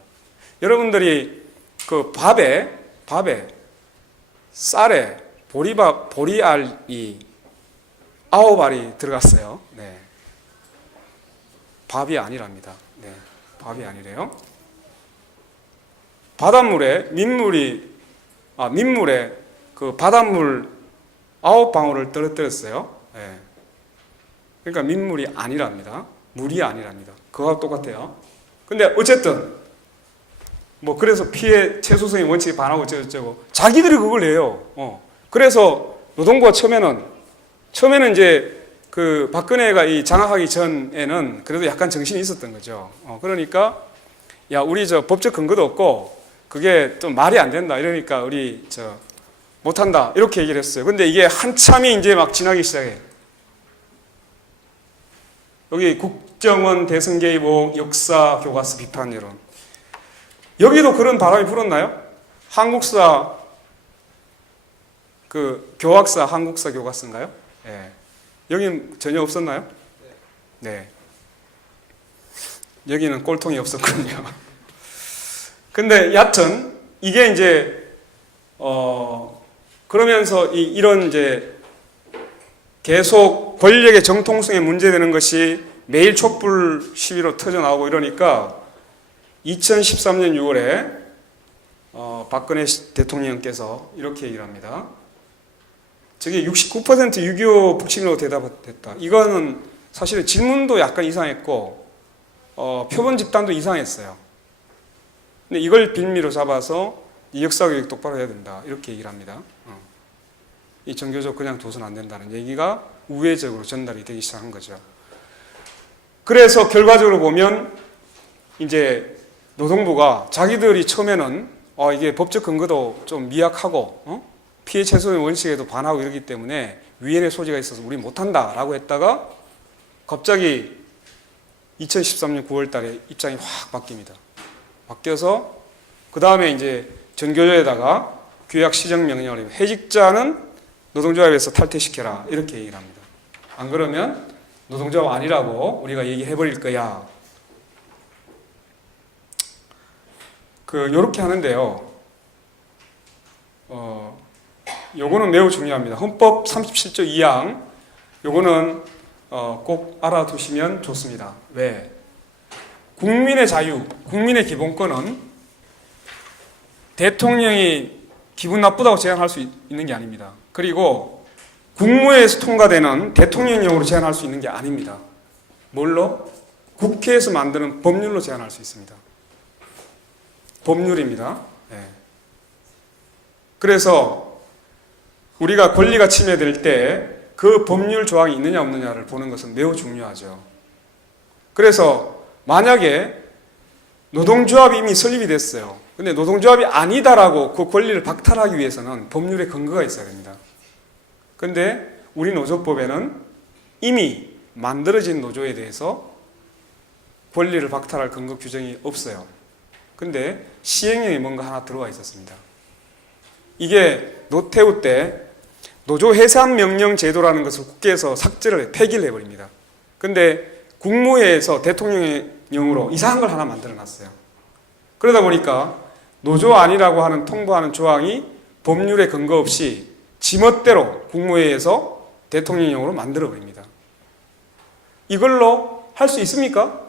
여러분들이 그 밥에 쌀에 보리알이 9알이 들어갔어요. 네. 밥이 아니랍니다. 네. 밥이 아니래요. 바닷물에 민물에 그 바닷물 9방울을 떨어뜨렸어요. 네. 그러니까 민물이 아니랍니다. 물이 아니랍니다. 그거와 똑같아요. 근데 어쨌든 그래서 피해 최소성의 원칙에 반하고 어쩌고 자기들이 그걸 해요. 그래서 노동부가 처음에는 이제 그 박근혜가 이 장악하기 전에는 그래도 약간 정신이 있었던 거죠. 그러니까 야, 우리 법적 근거도 없고 그게 좀 말이 안 된다. 이러니까 우리 못한다. 이렇게 얘기를 했어요. 근데 이게 한참이 이제 막 지나기 시작해. 여기 국정원 대선 개입 의혹 역사 교과서 비판 여론. 여기도 그런 바람이 불었나요? 한국사 교학사 한국사 교과서인가요? 네. 여기는 전혀 없었나요? 네. 여기는 꼴통이 없었군요. 근데 여하튼 이게 이제 그러면서 이런 이제 계속 권력의 정통성에 문제되는 것이 매일 촛불 시위로 터져 나오고 이러니까 2013년 6월에 박근혜 대통령께서 이렇게 얘기를 합니다. 저게 69% 6.25 북침으로 대답했다. 이거는 사실은 질문도 약간 이상했고 표본 집단도 이상했어요. 근데 이걸 빌미로 잡아서 이 역사교육 똑바로 해야 된다. 이렇게 얘기를 합니다. 이 정교조 그냥 둬서는 안 된다는 얘기가 우회적으로 전달이 되기 시작한 거죠. 그래서 결과적으로 보면 이제 노동부가 자기들이 처음에는 이게 법적 근거도 좀 미약하고 피해 최소의 원칙에도 반하고 이러기 때문에 위헌의 소지가 있어서 우리 못한다라고 했다가 갑자기 2013년 9월 달에 입장이 확 바뀝니다. 바뀌어서 그 다음에 이제 전교조에다가 규약 시정 명령을 해요. 해직자는 노동조합에서 탈퇴시켜라 이렇게 얘기를 합니다. 안 그러면 노동조합 아니라고 우리가 얘기해버릴 거야. 요렇게 하는데요. 요거는 매우 중요합니다. 헌법 37조 2항 요거는 꼭 알아두시면 좋습니다. 왜? 국민의 자유, 국민의 기본권은 대통령이 기분 나쁘다고 제한할 수 있는 게 아닙니다. 그리고 국무회에서 통과되는 대통령령으로 제한할 수 있는 게 아닙니다. 뭘로? 국회에서 만드는 법률로 제한할 수 있습니다. 법률입니다. 네. 그래서 우리가 권리가 침해될 때 그 법률 조항이 있느냐 없느냐를 보는 것은 매우 중요하죠. 그래서 만약에 노동조합이 이미 설립이 됐어요. 근데 노동조합이 아니다라고 그 권리를 박탈하기 위해서는 법률에 근거가 있어야 됩니다. 근데 우리 노조법에는 이미 만들어진 노조에 대해서 권리를 박탈할 근거 규정이 없어요. 근데 시행령이 뭔가 하나 들어와 있었습니다. 이게 노태우 때 노조 해산 명령 제도라는 것을 국회에서 삭제를 폐기를 해버립니다. 근데 국무회에서 대통령령으로 이상한 걸 하나 만들어 놨어요. 그러다 보니까 노조 아니라고 하는 통보하는 조항이 법률에 근거 없이 지멋대로 국무회에서 대통령령으로 만들어 버립니다. 이걸로 할 수 있습니까?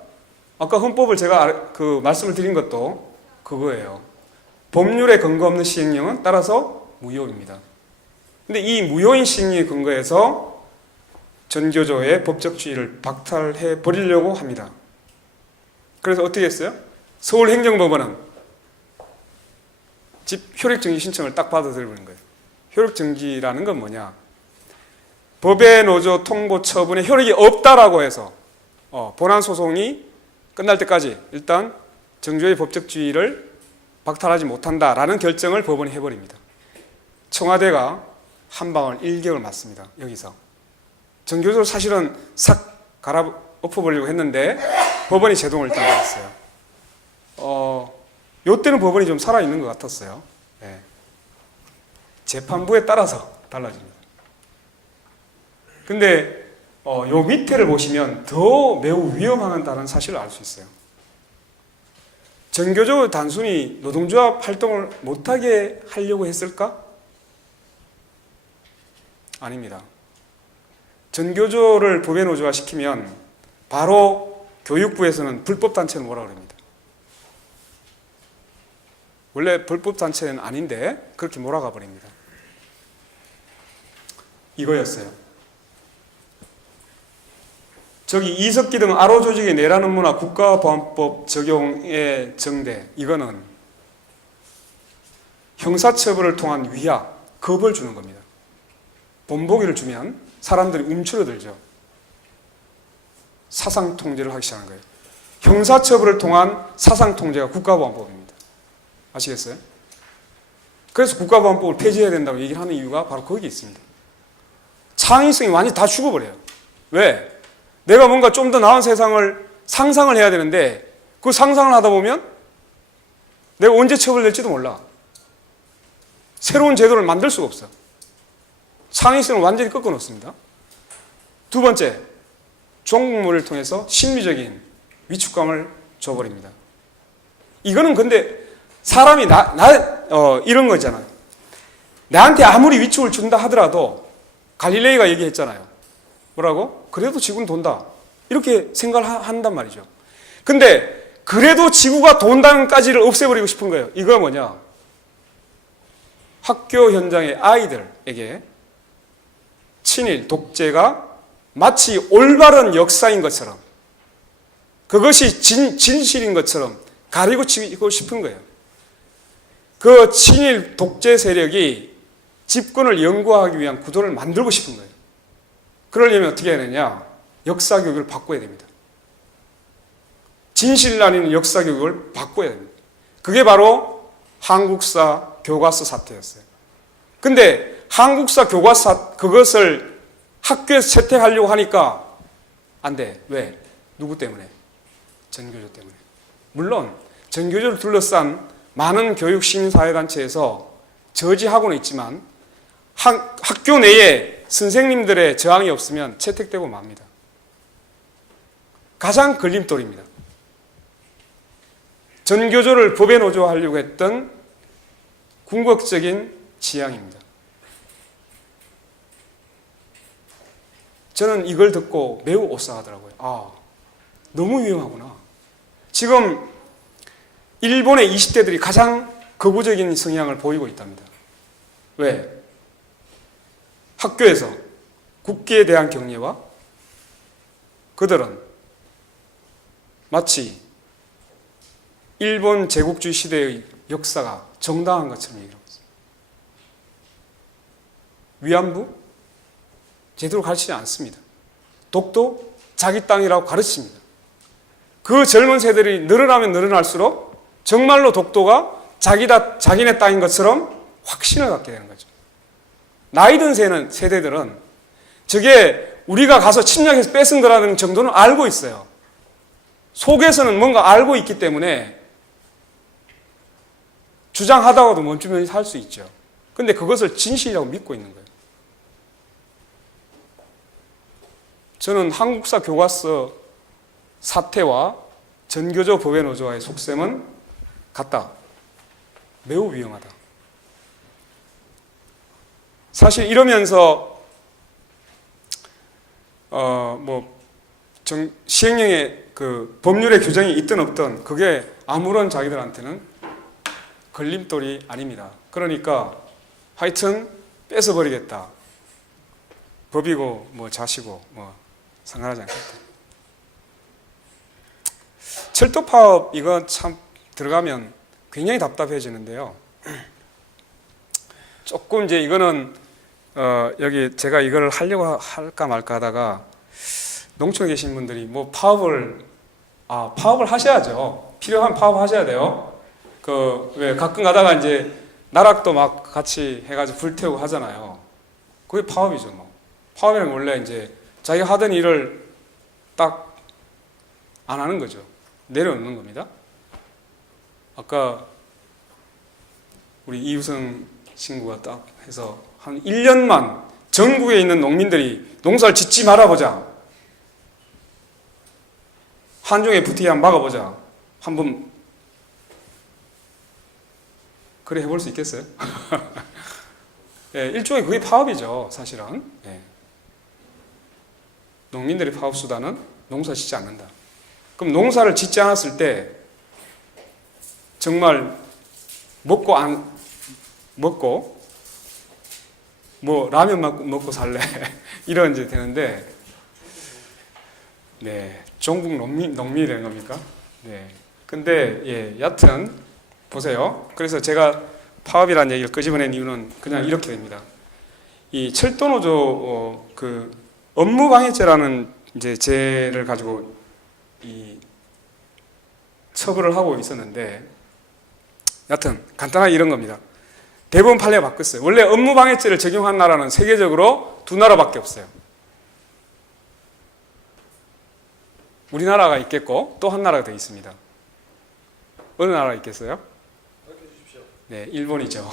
아까 헌법을 제가 말씀을 드린 것도 그거예요. 법률에 근거 없는 시행령은 따라서 무효입니다. 근데 이 무효인 시행령에 근거해서 전교조의 법적 지위를 박탈해 버리려고 합니다. 그래서 어떻게 했어요? 서울행정법원은 집 효력정지 신청을 딱 받아들여버린 거예요. 효력정지라는 건 뭐냐? 법의 노조 통보 처분에 효력이 없다라고 해서 본안 소송이 끝날 때까지 일단 정조의 법적 지위를 박탈하지 못한다라는 결정을 법원이 해버립니다. 청와대가 한 방울 1개월 맞습니다. 여기서. 정교조를 사실은 싹 갈아엎어버리려고 했는데 법원이 제동을 일단 받았어요. 요때는 법원이 좀 살아있는 것 같았어요. 네. 재판부에 따라서 달라집니다. 근데 요 밑에를 보시면 더 매우 위험하다는 사실을 알 수 있어요. 전교조 단순히 노동조합 활동을 못하게 하려고 했을까? 아닙니다. 전교조를 법의 노조화 시키면 바로 교육부에서는 불법단체는 뭐라고 합니다. 원래 불법단체는 아닌데 그렇게 몰아가 버립니다. 이거였어요. 저기 이석기 등 아로 조직의 내라는 문화 국가보안법 적용의 정대, 이거는 형사처벌을 통한 위약, 겁을 주는 겁니다. 본보기를 주면 사람들이 움츠러들죠. 사상통제를 하기 시작한 거예요. 형사처벌을 통한 사상통제가 국가보안법입니다. 아시겠어요? 그래서 국가보안법을 폐지해야 된다고 얘기를 하는 이유가 바로 거기에 있습니다. 창의성이 완전히 다 죽어버려요. 왜? 내가 뭔가 좀 더 나은 세상을 상상을 해야 되는데 그 상상을 하다 보면 내가 언제 처벌될지도 몰라. 새로운 제도를 만들 수가 없어. 창의성을 완전히 꺾어놓습니다. 두 번째, 종국물을 통해서 심리적인 위축감을 줘버립니다. 이거는 근데 사람이 이런 거잖아요. 나한테 아무리 위축을 준다 하더라도 갈릴레이가 얘기했잖아요. 뭐라고? 그래도 지구는 돈다. 이렇게 생각을 한단 말이죠. 근데 그래도 지구가 돈당까지를 없애버리고 싶은 거예요. 이거 뭐냐? 학교 현장의 아이들에게 친일 독재가 마치 올바른 역사인 것처럼, 그것이 진실인 것처럼 가리고 치고 싶은 거예요. 그 친일 독재 세력이 집권을 연구하기 위한 구도를 만들고 싶은 거예요. 그러려면 어떻게 해야 되냐? 역사 교육을 바꿔야 됩니다. 진실을 아는 역사 교육을 바꿔야 됩니다. 그게 바로 한국사 교과서 사태였어요. 근데 한국사 교과서 그것을 학교에서 채택하려고 하니까 안 돼. 왜? 누구 때문에? 전교조 때문에. 물론 전교조를 둘러싼 많은 교육 시민사회단체에서 저지하고는 있지만 학교 내에 선생님들의 저항이 없으면 채택되고 맙니다. 가장 걸림돌입니다. 전교조를 법에 노조하려고 했던 궁극적인 지향입니다. 저는 이걸 듣고 매우 오싹하더라고요. 아, 너무 위험하구나. 지금 일본의 20대들이 가장 거부적인 성향을 보이고 있답니다. 왜? 학교에서 국기에 대한 경례와 그들은 마치 일본 제국주의 시대의 역사가 정당한 것처럼 얘기하고 있습니다. 위안부? 제대로 가르치지 않습니다. 독도? 자기 땅이라고 가르칩니다. 그 젊은 세대들이 늘어나면 늘어날수록 정말로 독도가 자기네 땅인 것처럼 확신을 갖게 되는 거죠. 나이 든 세대들은 저게 우리가 가서 침략해서 뺏은 거라는 정도는 알고 있어요. 속에서는 뭔가 알고 있기 때문에 주장하다가도 멈추면서 할 수 있죠. 근데 그것을 진실이라고 믿고 있는 거예요. 저는 한국사 교과서 사태와 전교조 법외 노조와의 속셈은 같다. 매우 위험하다. 사실 이러면서 시행령에 그 법률의 규정이 있든 없든 그게 아무런 자기들한테는 걸림돌이 아닙니다. 그러니까 하여튼 뺏어버리겠다. 법이고 뭐 자시고 뭐 상관하지 않겠다. 철도 파업 이거 참 들어가면 굉장히 답답해지는데요. 조금 이제 이거는 여기 제가 이걸 하려고 할까 말까 하다가 농촌에 계신 분들이 뭐 파업을 하셔야죠. 필요한 파업 하셔야 돼요. 왜 가끔 가다가 이제 나락도 막 같이 해가지고 불태우고 하잖아요. 그게 파업이죠, 뭐. 파업이란 원래 이제 자기가 하던 일을 딱 안 하는 거죠. 내려놓는 겁니다. 아까 우리 이우성 친구가 딱 해서 한 1년만 전국에 있는 농민들이 농사를 짓지 말아보자. 한중에 FTA 한번 막아보자. 한번 그래 해볼 수 있겠어요? 예, 일종의 그게 파업이죠, 사실은. 예. 농민들의 파업 수단은 농사 짓지 않는다. 그럼 농사를 짓지 않았을 때 정말 먹고 뭐 라면 먹고 살래 이런 이제 되는데, 네, 종북 농민이 되는 겁니까? 네. 근데 예, 여튼 보세요. 그래서 제가 파업이라는 얘기를 끄집어낸 이유는 그냥 이렇게 됩니다. 이 철도노조 그 업무방해죄라는 이제 죄를 가지고 이 처벌을 하고 있었는데, 여튼 간단하게 이런 겁니다. 대법원 판례가 바뀌었어요. 원래 업무방해죄를 적용한 나라는 세계적으로 2나라밖에 없어요. 우리나라가 있겠고 또 한 나라가 더 있습니다. 어느 나라가 있겠어요? 네, 일본이죠.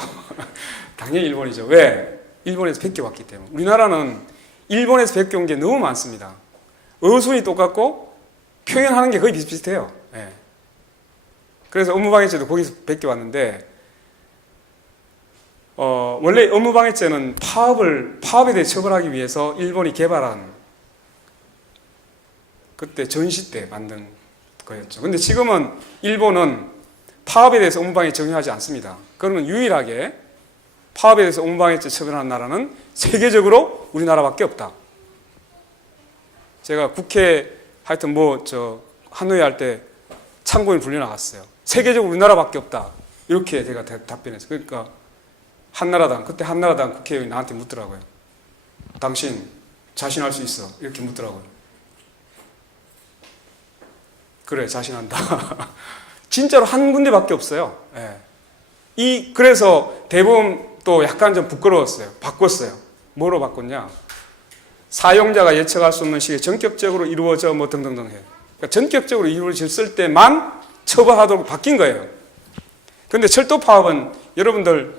당연히 일본이죠. 왜? 일본에서 베껴왔기 때문에. 우리나라는 일본에서 베껴온 게 너무 많습니다. 어순이 똑같고 표현하는 게 거의 비슷비슷해요. 네. 그래서 업무방해죄도 거기서 베껴왔는데, 원래 업무방해죄는 파업에 대해 처벌하기 위해서 일본이 개발한 그때 전시 때 만든 거였죠. 근데 지금은 일본은 파업에 대해서 업무방해 적용하지 않습니다. 그러면 유일하게 파업에 대해서 업무방해죄 처벌하는 나라는 세계적으로 우리나라밖에 없다. 제가 국회 하여튼 하노이 할 때 참고인 불려나갔어요. 세계적으로 우리나라밖에 없다. 이렇게 제가 답변했어요. 그러니까 그때 한나라당 국회의원이 나한테 묻더라고요. 당신 자신할 수 있어? 이렇게 묻더라고요. 그래, 자신한다. 진짜로 한 군데밖에 없어요. 예. 그래서 대부분 또 약간 좀 부끄러웠어요. 바꿨어요. 뭐로 바꿨냐? 사용자가 예측할 수 없는 시기에 전격적으로 이루어져 뭐 등등등 해요. 그러니까 전격적으로 이루어졌을 때만 처벌하도록 바뀐 거예요. 그런데 철도 파업은 여러분들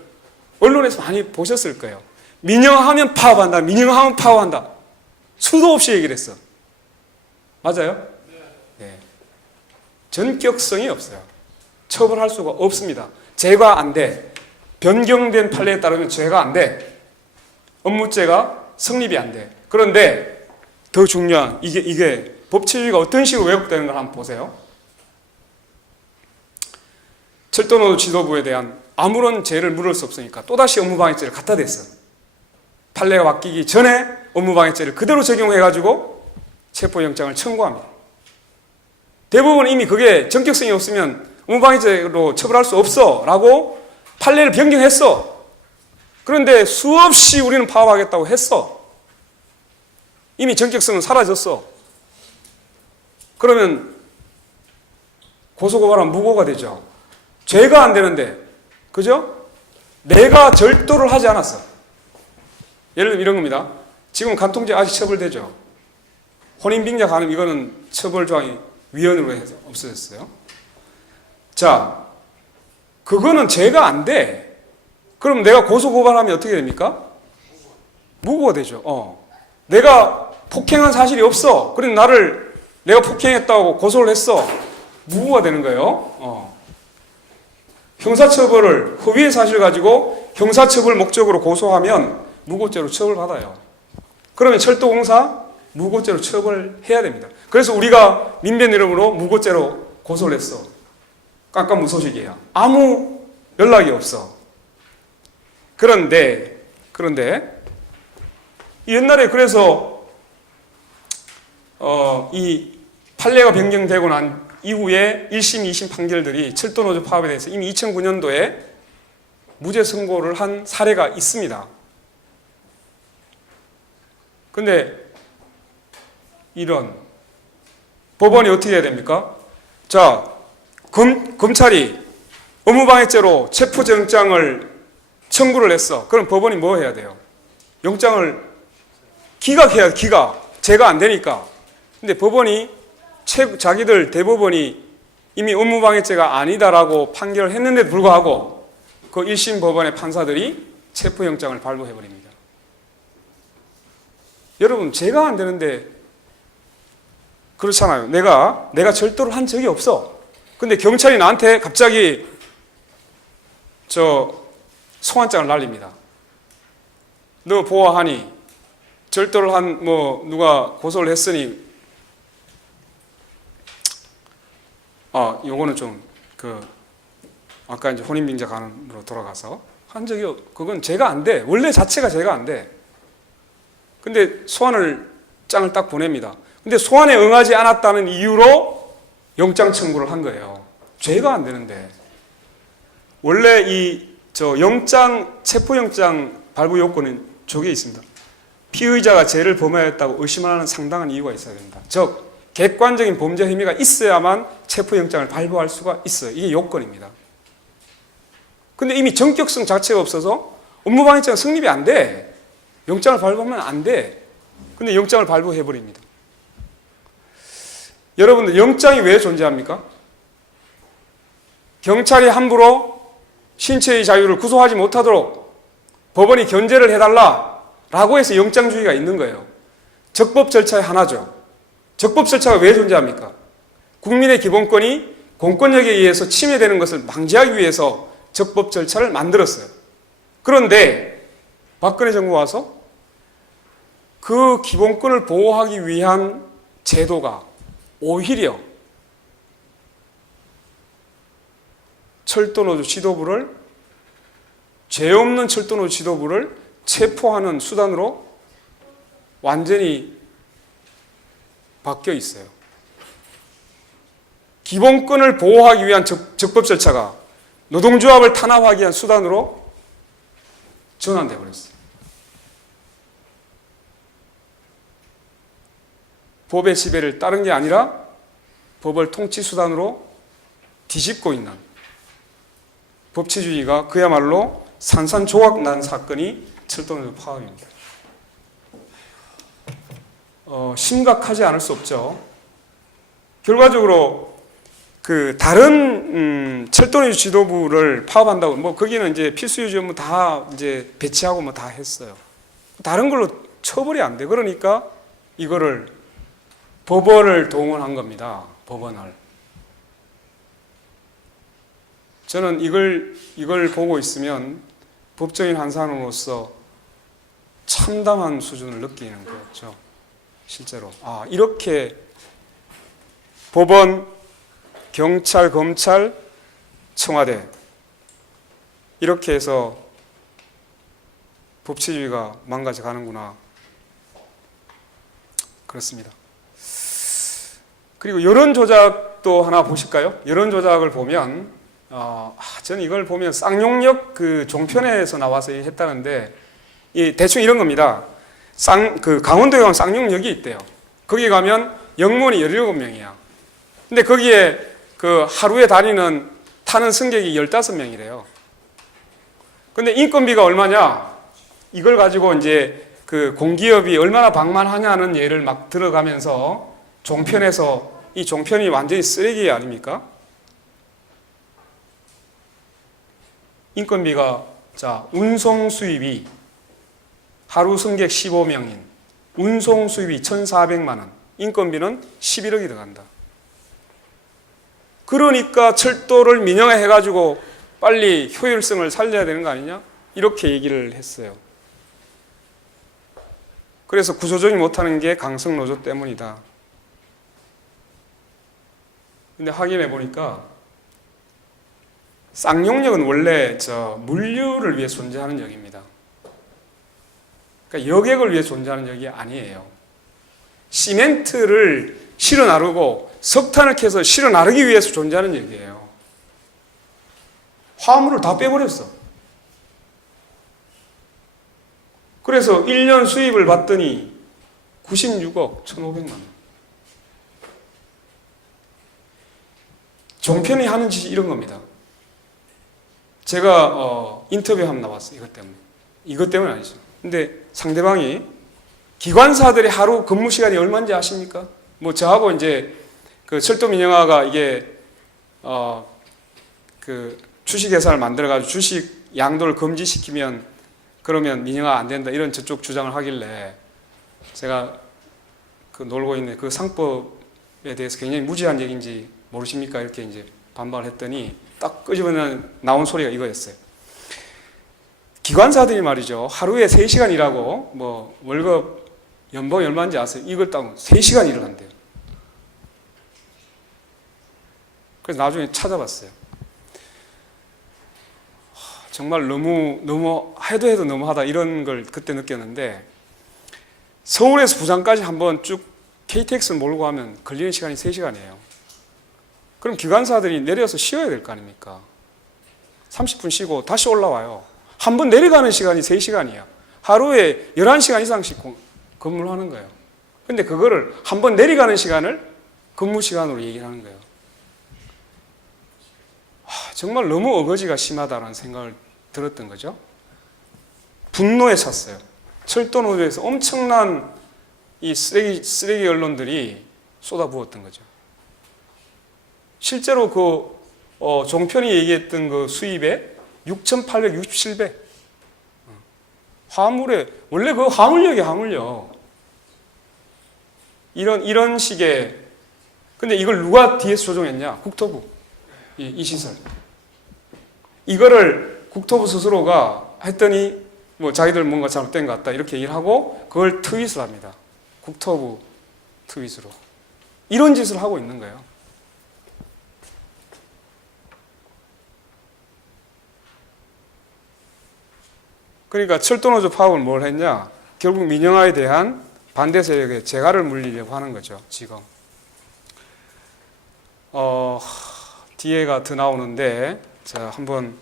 언론에서 많이 보셨을 거예요. 민영하면 파업한다. 민영하면 파업한다. 수도 없이 얘기를 했어. 맞아요? 네. 전격성이 없어요. 처벌할 수가 없습니다. 죄가 안 돼. 변경된 판례에 따르면 죄가 안 돼. 업무죄가 성립이 안 돼. 그런데 더 중요한 이게 법치주의가 어떤 식으로 왜곡되는 걸 한번 보세요. 철도노조 지도부에 대한 아무런 죄를 물을 수 없으니까 또다시 업무방해죄를 갖다 댔어. 판례가 바뀌기 전에 업무방해죄를 그대로 적용해가지고 체포영장을 청구합니다. 대부분 이미 그게 전격성이 없으면 업무방해죄로 처벌할 수 없어 라고 판례를 변경했어. 그런데 수없이 우리는 파업하겠다고 했어. 이미 전격성은 사라졌어. 그러면 고소고발하면 무고가 되죠. 죄가 안 되는데, 그죠? 내가 절도를 하지 않았어. 예를 들면 이런 겁니다. 지금 간통죄 아직 처벌되죠. 혼인빙자 간음 이거는 처벌 조항이 위헌으로 해서 없어졌어요. 자, 그거는 죄가 안 돼. 그럼 내가 고소고발하면 어떻게 됩니까? 무고가 되죠. 내가 폭행한 사실이 없어. 그런데 내가 폭행했다고 고소를 했어. 무고가 되는 거예요. 형사처벌을 허위의 사실 가지고 형사처벌 목적으로 고소하면 무고죄로 처벌받아요. 그러면 철도공사 무고죄로 처벌해야 됩니다. 그래서 우리가 민변 이름으로 무고죄로 고소를 했어. 깜깜무소식이야. 아무 연락이 없어. 그런데 옛날에 그래서 이 판례가 변경되고 난 이후에 1심, 2심 판결들이 철도노조 파업에 대해서 이미 2009년도에 무죄 선고를 한 사례가 있습니다. 근데 이런 법원이 어떻게 해야 됩니까? 자, 검찰이 업무방해죄로 체포영장을 청구를 했어. 그럼 법원이 뭐 해야 돼요? 영장을 기각해야 돼. 죄가 안 되니까. 근데 법원이 자기들 대법원이 이미 업무방해죄가 아니다라고 판결을 했는데도 불구하고 그 1심 법원의 판사들이 체포영장을 발부해버립니다. 여러분, 죄가 안 되는데 그렇잖아요. 내가 절도를 한 적이 없어. 근데 경찰이 나한테 갑자기 소환장을 날립니다. 너 보아하니 절도를 누가 고소를 했으니 요거는 아까 이제 혼인빙자 간음으로 돌아가서 한 적이 그건 죄가 안 돼. 원래 자체가 죄가 안 돼. 근데 장을 딱 보냅니다. 근데 소환에 응하지 않았다는 이유로 영장 청구를 한 거예요. 죄가 안 되는데. 원래 체포영장 발부 요건은 저게 있습니다. 피의자가 죄를 범하였다고 의심하는 상당한 이유가 있어야 됩니다. 즉, 객관적인 범죄 혐의가 있어야만 체포영장을 발부할 수가 있어요. 이게 요건입니다. 근데 이미 전격성 자체가 없어서 업무방해죄가 성립이 안 돼. 영장을 발부하면 안 돼. 근데 영장을 발부해버립니다. 여러분들, 영장이 왜 존재합니까? 경찰이 함부로 신체의 자유를 구속하지 못하도록 법원이 견제를 해달라라고 해서 영장주의가 있는 거예요. 적법 절차의 하나죠. 적법 절차가 왜 존재합니까? 국민의 기본권이 공권력에 의해서 침해되는 것을 방지하기 위해서 적법 절차를 만들었어요. 그런데 박근혜 정부가 와서 그 기본권을 보호하기 위한 제도가 오히려 철도노조 지도부를, 죄 없는 철도노조 지도부를 체포하는 수단으로 완전히 바뀌어 있어요. 기본권을 보호하기 위한 적법 절차가 노동조합을 탄압하기 위한 수단으로 전환되어 버렸어요. 법의 지배를 따른 게 아니라 법을 통치 수단으로 뒤집고 있는 법치주의가 그야말로 산산조각 난 사건이 철도노조 파업입니다. 심각하지 않을 수 없죠. 결과적으로 그 다른 철도노조 지도부를 파업한다고 뭐 거기는 이제 필수유지 업무 다 이제 배치하고 뭐 다 했어요. 다른 걸로 처벌이 안 돼. 그러니까 이거를 법원을 동원한 겁니다. 법원을. 저는 이걸 보고 있으면 법정인 한 사람으로서 참담한 수준을 느끼는 거죠. 실제로. 아, 이렇게 법원, 경찰, 검찰, 청와대 이렇게 해서 법치주의가 망가져 가는구나. 그렇습니다. 그리고 여론 조작도 하나 보실까요? 여론 조작을 보면 저는 이걸 보면 쌍용역 그 종편에서 나와서 했다는데 대충 이런 겁니다. 그 강원도에 가면 쌍용역이 있대요. 거기 가면 영문이 17명이야. 근데 거기에 그 하루에 타는 승객이 15명이래요. 근데 인건비가 얼마냐? 이걸 가지고 이제 그 공기업이 얼마나 방만하냐는 예를 막 들어가면서 종편에서 이 종편이 완전히 쓰레기 아닙니까? 인건비가 자 운송 수입이 하루 승객 15명인 운송 수입이 1,400만 원, 인건비는 11억이 들어간다. 그러니까 철도를 민영화해가지고 빨리 효율성을 살려야 되는 거 아니냐? 이렇게 얘기를 했어요. 그래서 구조조정이 못하는 게 강성노조 때문이다. 근데 확인해 보니까 쌍용역은 원래 물류를 위해 존재하는 역입니다. 그러니까 여객을 위해 존재하는 역이 아니에요. 시멘트를 실어 나르고 석탄을 캐서 실어 나르기 위해서 존재하는 역이에요. 화물을 다 빼버렸어. 그래서 1년 수입을 봤더니 96억 1,500만 원. 종편이 하는 짓이 이런 겁니다. 제가 인터뷰 한번 나왔어요. 이것 때문에 아니죠. 근데 상대방이 기관사들의 하루 근무 시간이 얼마인지 아십니까? 뭐 저하고 이제 그 철도 민영화가 이게 그 주식 회사를 만들어가지고 주식 양도를 금지시키면 그러면 민영화 안 된다 이런 저쪽 주장을 하길래 제가 그 놀고 있는 그 상법에 대해서 굉장히 무지한 얘기인지 모르십니까? 이렇게 이제 반박을 했더니 딱 끄집어내 나온 소리가 이거였어요. 기관사들이 말이죠. 하루에 3시간 일하고 뭐 월급 연봉이 얼마인지 아세요? 이걸 딱 3시간 일을 한대요. 그래서 나중에 찾아봤어요. 정말 너무 해도 너무하다 이런 걸 그때 느꼈는데 서울에서 부산까지 한번 쭉 KTX를 몰고 가면 걸리는 시간이 3시간이에요. 그럼 기관사들이 내려서 쉬어야 될 거 아닙니까? 30분 쉬고 다시 올라와요. 한 번 내려가는 시간이 3시간이에요. 하루에 11시간 이상씩 근무를 하는 거예요. 근데 그거를 한 번 내려가는 시간을 근무 시간으로 얘기를 하는 거예요. 정말 너무 어거지가 심하다는 생각을 들었던 거죠. 분노에 찼어요. 철도노조에서 엄청난 이 쓰레기 언론들이 쏟아부었던 거죠. 실제로 그 종편이 얘기했던 그 수입의 6,867배. 화물에 원래 그 화물역이 이런 식의 근데 이걸 누가 뒤에서 조정했냐? 국토부 이 시설. 이거를 국토부 스스로가 했더니 뭐 자기들 뭔가 잘못된 것 같다 이렇게 얘기를 하고 그걸 트윗을 합니다. 국토부 트윗으로. 이런 짓을 하고 있는 거예요. 그러니까 철도노조 파업은 뭘 했냐? 결국 민영화에 대한 반대 세력에 재갈을 물리려고 하는 거죠, 지금. 뒤에가 더 나오는데, 자, 한번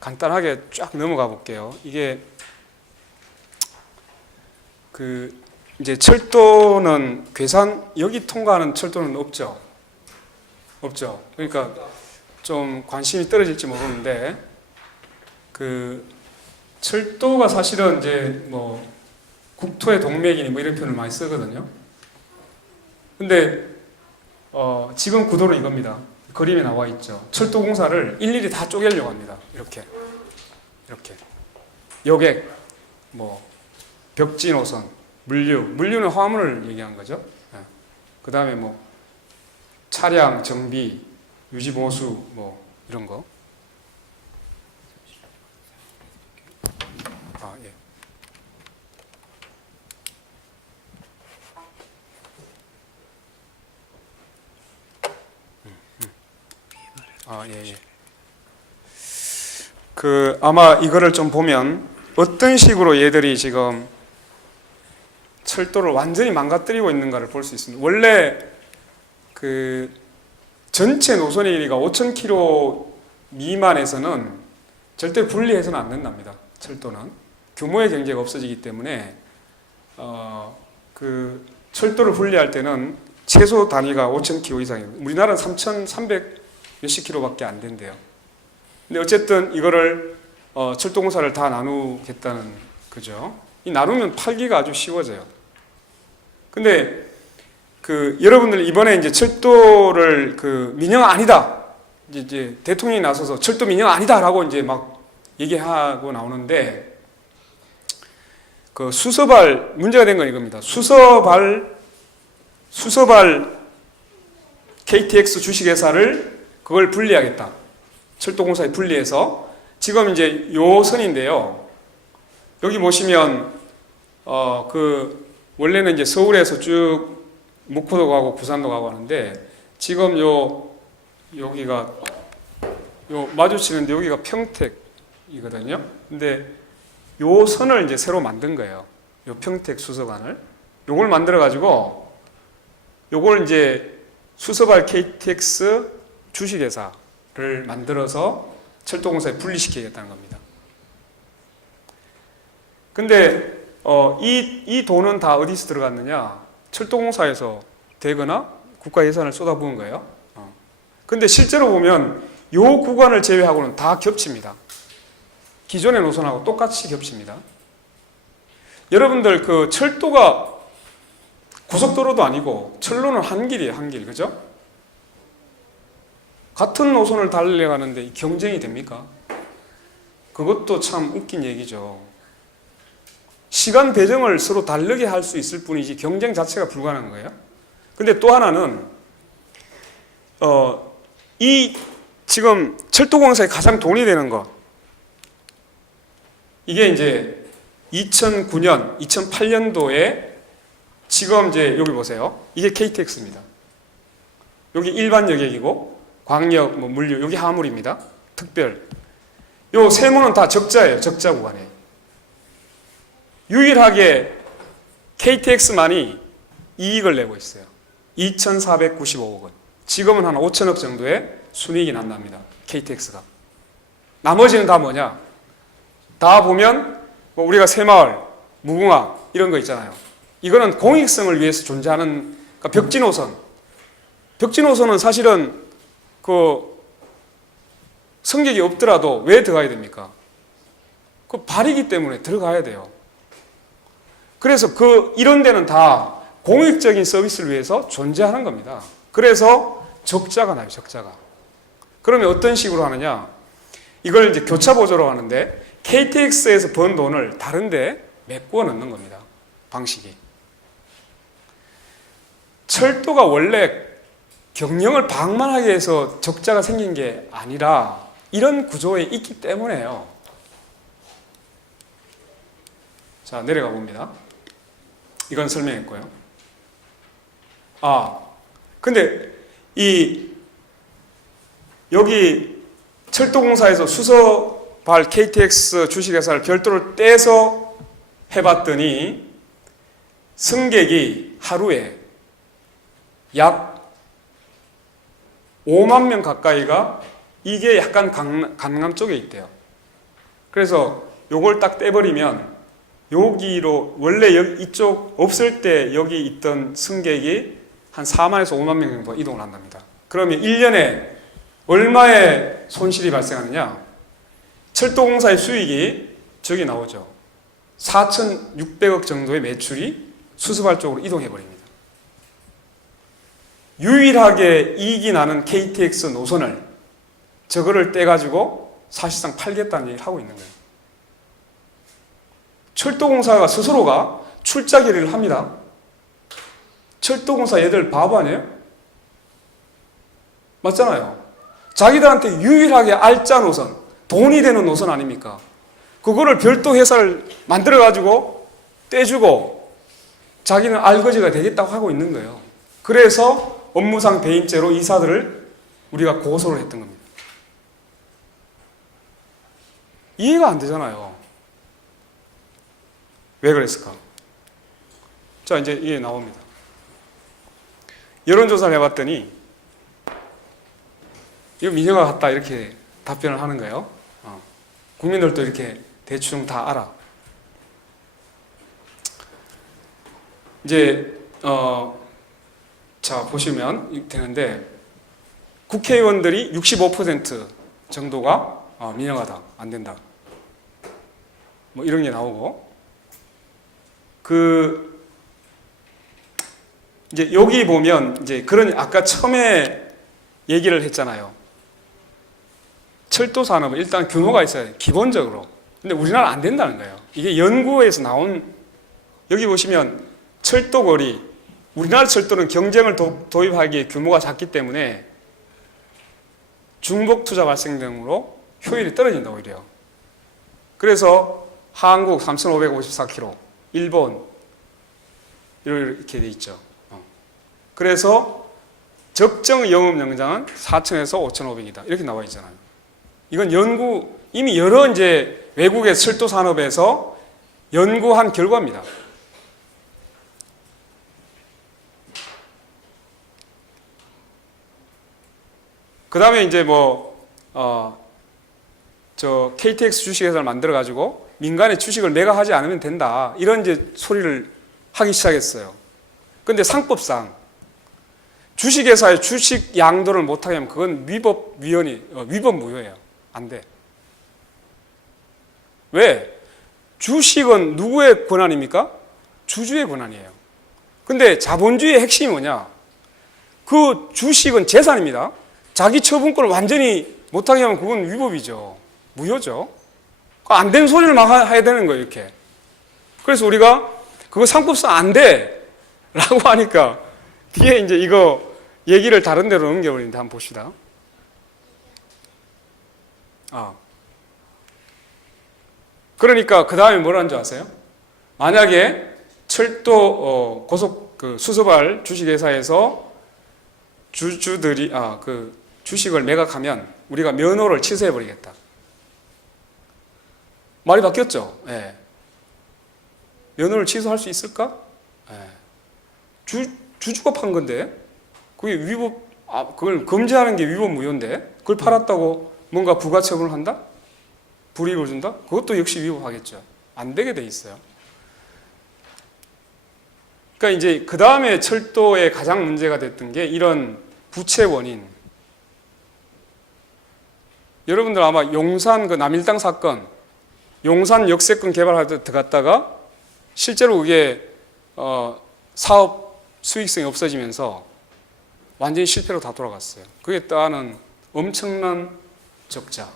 간단하게 쫙 넘어가 볼게요. 이게, 이제 철도는 여기 통과하는 철도는 없죠. 없죠. 그러니까 좀 관심이 떨어질지 모르는데, 철도가 사실은 이제 뭐 국토의 동맥이니 뭐 이런 표현을 많이 쓰거든요. 근데 지금 구도는 이겁니다. 그림에 나와 있죠. 철도 공사를 일일이 다 쪼개려고 합니다. 이렇게 여객, 뭐 벽지 노선, 물류는 화물을 얘기한 거죠. 그 다음에 뭐 차량 정비, 유지 보수 뭐 이런 거. 예. 예. 아마 이거를 좀 보면 어떤 식으로 얘들이 지금 철도를 완전히 망가뜨리고 있는가를 볼 수 있습니다. 원래 전체 노선의 길이가 5,000km 미만에서는 절대 분리해서는 안 된답니다. 철도는 규모의 경제가 없어지기 때문에 철도를 분리할 때는 최소 단위가 5,000km 이상이에요. 우리나라는 3,300 몇십 킬로밖에 안 된대요. 근데 어쨌든 이거를 철도공사를 다 나누겠다는 거죠. 이 나누면 팔기가 아주 쉬워져요. 근데 여러분들 이번에 이제 철도를 민영 아니다. 이제 대통령이 나서서 철도 민영 아니다라고 이제 막 얘기하고 나오는데 수서발 문제가 된 건 이겁니다. 수서발 KTX 주식회사를 그걸 분리하겠다. 철도공사에 분리해서 지금 이제 요 선인데요. 여기 보시면 원래는 이제 서울에서 쭉 목포도 가고 부산도 가고 하는데 지금 여기가 마주치는데 여기가 평택이거든요. 근데 요 선을 이제 새로 만든 거예요. 요 평택 수서관을 요걸 만들어 가지고 요걸 이제 수서발 KTX 주식회사를 만들어서 철도공사에 분리시키겠다는 겁니다. 근데 이 돈은 다 어디서 들어갔느냐? 철도공사에서 되거나 국가 예산을 쏟아부은 거예요. 근데 실제로 보면 요 구간을 제외하고는 다 겹칩니다. 기존의 노선하고 똑같이 겹칩니다. 여러분들 철도가 고속도로도 아니고 철로는 한 길이에요, 한 길. 그죠? 같은 노선을 달려가는데 경쟁이 됩니까? 그것도 참 웃긴 얘기죠. 시간 배정을 서로 다르게 할 수 있을 뿐이지 경쟁 자체가 불가능한 거예요. 근데 또 하나는 이 지금 철도공사에 가장 돈이 되는 거 이게 이제 2009년, 2008년도에 지금 이제 여기 보세요. 이게 KTX입니다. 여기 일반 여객이고 광역, 물류, 여기 화물입니다. 특별. 요 세모는 다 적자예요. 적자 구간에. 유일하게 KTX만이 이익을 내고 있어요. 2,495억 원. 지금은 한 5천억 정도의 순이익이 난답니다. KTX가. 나머지는 다 뭐냐? 다 보면 우리가 새마을, 무궁화 이런 거 있잖아요. 이거는 공익성을 위해서 존재하는 그러니까 벽지노선. 벽지노선은 사실은 승객이 없더라도 왜 들어가야 됩니까? 발이기 때문에 들어가야 돼요. 그래서 이런 데는 다 공익적인 서비스를 위해서 존재하는 겁니다. 그래서 적자가 나요, 적자가. 그러면 어떤 식으로 하느냐? 이걸 이제 교차 보조로 하는데 KTX에서 번 돈을 다른데 메꾸어 넣는 겁니다. 방식이. 철도가 원래 경영을 방만하게 해서 적자가 생긴 게 아니라 이런 구조에 있기 때문에요. 자, 내려가 봅니다. 이건 설명했고요. 근데 여기 철도공사에서 수서발 KTX 주식회사를 별도로 떼서 해봤더니 승객이 하루에 약 5만 명 가까이가 이게 약간 강남 쪽에 있대요. 그래서 요걸 딱 떼버리면 여기로 원래 이쪽 없을 때 여기 있던 승객이 한 4만에서 5만 명 정도 이동을 한답니다. 그러면 1년에 얼마의 손실이 발생하느냐? 철도공사의 수익이 저기 나오죠. 4,600억 정도의 매출이 수서발 쪽으로 이동해 버립니다. 유일하게 이익이 나는 KTX 노선을 저거를 떼가지고 사실상 팔겠다는 얘기를 하고 있는 거예요. 철도공사가 스스로가 출자 결의를 합니다. 철도공사 얘들 바보 아니에요? 맞잖아요. 자기들한테 유일하게 알짜 노선, 돈이 되는 노선 아닙니까? 그거를 별도 회사를 만들어가지고 떼주고 자기는 알거지가 되겠다고 하고 있는 거예요. 그래서 업무상 배임죄로 이사들을 우리가 고소를 했던 겁니다. 이해가 안 되잖아요. 왜 그랬을까? 자, 이제 이게 나옵니다. 여론조사를 해봤더니 이거 민영화 같다 이렇게 답변을 하는 거예요. 국민들도 이렇게 대충 다 알아. 이제 자 보시면 되는데 국회의원들이 65% 정도가 민영화다 안 된다. 뭐 이런 게 나오고 이제 여기 보면 이제 그런 아까 처음에 얘기를 했잖아요. 철도 산업은 일단 규모가 있어야 돼요. 기본적으로. 근데 우리나라 안 된다는 거예요. 이게 연구에서 나온 여기 보시면 철도거리 우리나라 철도는 경쟁을 도입하기에 규모가 작기 때문에 중복 투자 발생 등으로 효율이 떨어진다고 이래요. 그래서 한국 3,554km, 일본 이렇게 돼 있죠. 그래서 적정 영업 연장은 4,000에서 5,500이다. 이렇게 나와 있잖아요. 이건 이미 여러 이제 외국의 철도 산업에서 연구한 결과입니다. 그 다음에 이제 KTX 주식회사를 만들어가지고 민간의 주식을 매각하지 않으면 된다. 이런 이제 소리를 하기 시작했어요. 근데 상법상 주식회사의 주식 양도를 못하게 하면 그건 위법 무효예요. 안 돼. 왜? 주식은 누구의 권한입니까? 주주의 권한이에요. 근데 자본주의의 핵심이 뭐냐? 그 주식은 재산입니다. 자기 처분권을 완전히 못하게 하면 그건 위법이죠. 무효죠. 안 된 소리를 막 해야 되는 거예요, 이렇게. 그래서 우리가 그거 상법상 안 돼! 라고 하니까 뒤에 이제 이거 얘기를 다른 데로 넘겨버리는데 한번 봅시다. 그러니까 그 다음에 뭐라는 줄 아세요? 만약에 철도 수서발 주식회사에서 주주들이 주식을 매각하면 우리가 면허를 취소해버리겠다. 말이 바뀌었죠? 예. 면허를 취소할 수 있을까? 예. 주주가 판 건데 그게 그걸 금지하는 게 위법 무효인데 그걸 팔았다고 뭔가 부가처분을 한다? 불이익을 준다? 그것도 역시 위법하겠죠. 안 되게 돼 있어요. 그러니까 이제 그 다음에 철도에 가장 문제가 됐던 게 이런 부채 원인. 여러분들 아마 용산 그 남일당 사건, 용산 역세권 개발할 때 들어갔다가 실제로 그게 사업 수익성이 없어지면서 완전히 실패로 다 돌아갔어요. 그에 따른 엄청난 적자.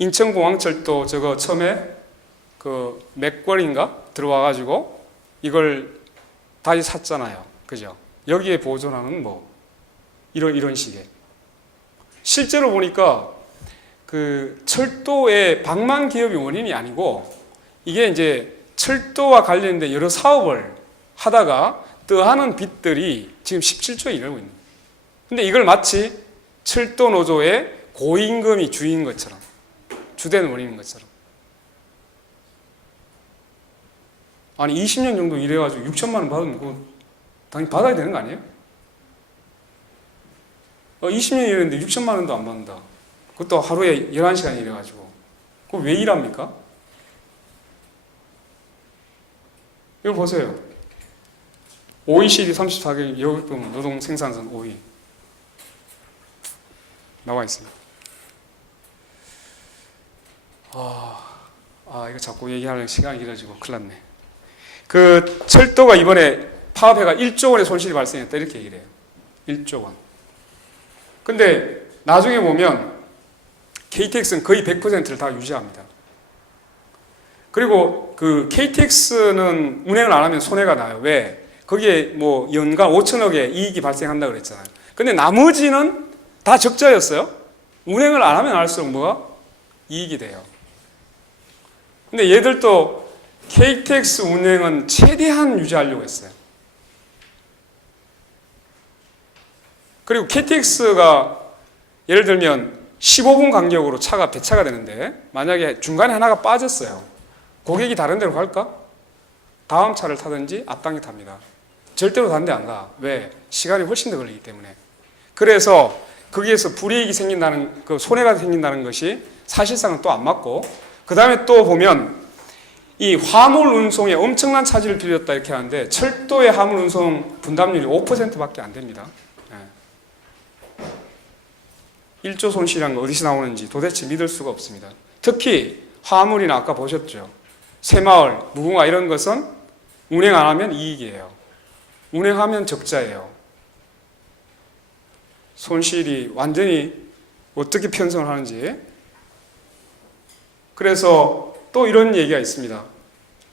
인천공항철도 저거 처음에 그 맥월인가 들어와가지고 이걸 다시 샀잖아요. 그죠? 여기에 보존하는 이런 식의. 실제로 보니까 그 철도의 방만 기업이 원인이 아니고 이게 이제 철도와 관련된 여러 사업을 하다가 떠하는 빚들이 지금 17조에 이르고 있는 거예요. 근데 이걸 마치 철도 노조의 고임금이 주인 것처럼, 주된 원인인 것처럼. 아니 20년 정도 일해가지고 6천만 원 받으면 그거 당연히 받아야 되는 거 아니에요? 20년 일했는데 6천만 원도 안 받는다. 그것도 하루에 11시간 일해가지고. 그거 왜 일합니까? 이거 보세요. OECD 34개 여객부 노동 생산성 5위 나와 있습니다. 이거 자꾸 얘기하는 시간이 길어지고 큰일 났네. 그 철도가 이번에 파업해가 1조 원의 손실이 발생했다 이렇게 얘기를 해요. 1조 원. 근데 나중에 보면 KTX는 거의 100%를 다 유지합니다. 그리고 그 KTX는 운행을 안 하면 손해가 나요. 왜? 거기에 뭐 연간 5천억의 이익이 발생한다고 그랬잖아요. 근데 나머지는 다 적자였어요. 운행을 안 하면 할수록 뭐가? 이익이 돼요. 근데 얘들도 KTX 운행은 최대한 유지하려고 했어요. 그리고 KTX가 예를 들면 15분 간격으로 배차가 되는데 만약에 중간에 하나가 빠졌어요. 고객이 다른 데로 갈까? 다음 차를 타든지 앞당겨 탑니다. 절대로 다른 데 안 가. 왜? 시간이 훨씬 더 걸리기 때문에. 그래서 거기에서 불이익이 생긴다는, 그 손해가 생긴다는 것이 사실상은 또 안 맞고, 그 다음에 또 보면 이 화물 운송에 엄청난 차질을 빚었다 이렇게 하는데 철도의 화물 운송 분담률이 5%밖에 안 됩니다. 1조 손실이란 거 어디서 나오는지 도대체 믿을 수가 없습니다. 특히 화물이나 아까 보셨죠. 새마을, 무궁화 이런 것은 운행 안 하면 이익이에요. 운행하면 적자예요. 손실이 완전히 어떻게 편성을 하는지. 그래서 또 이런 얘기가 있습니다.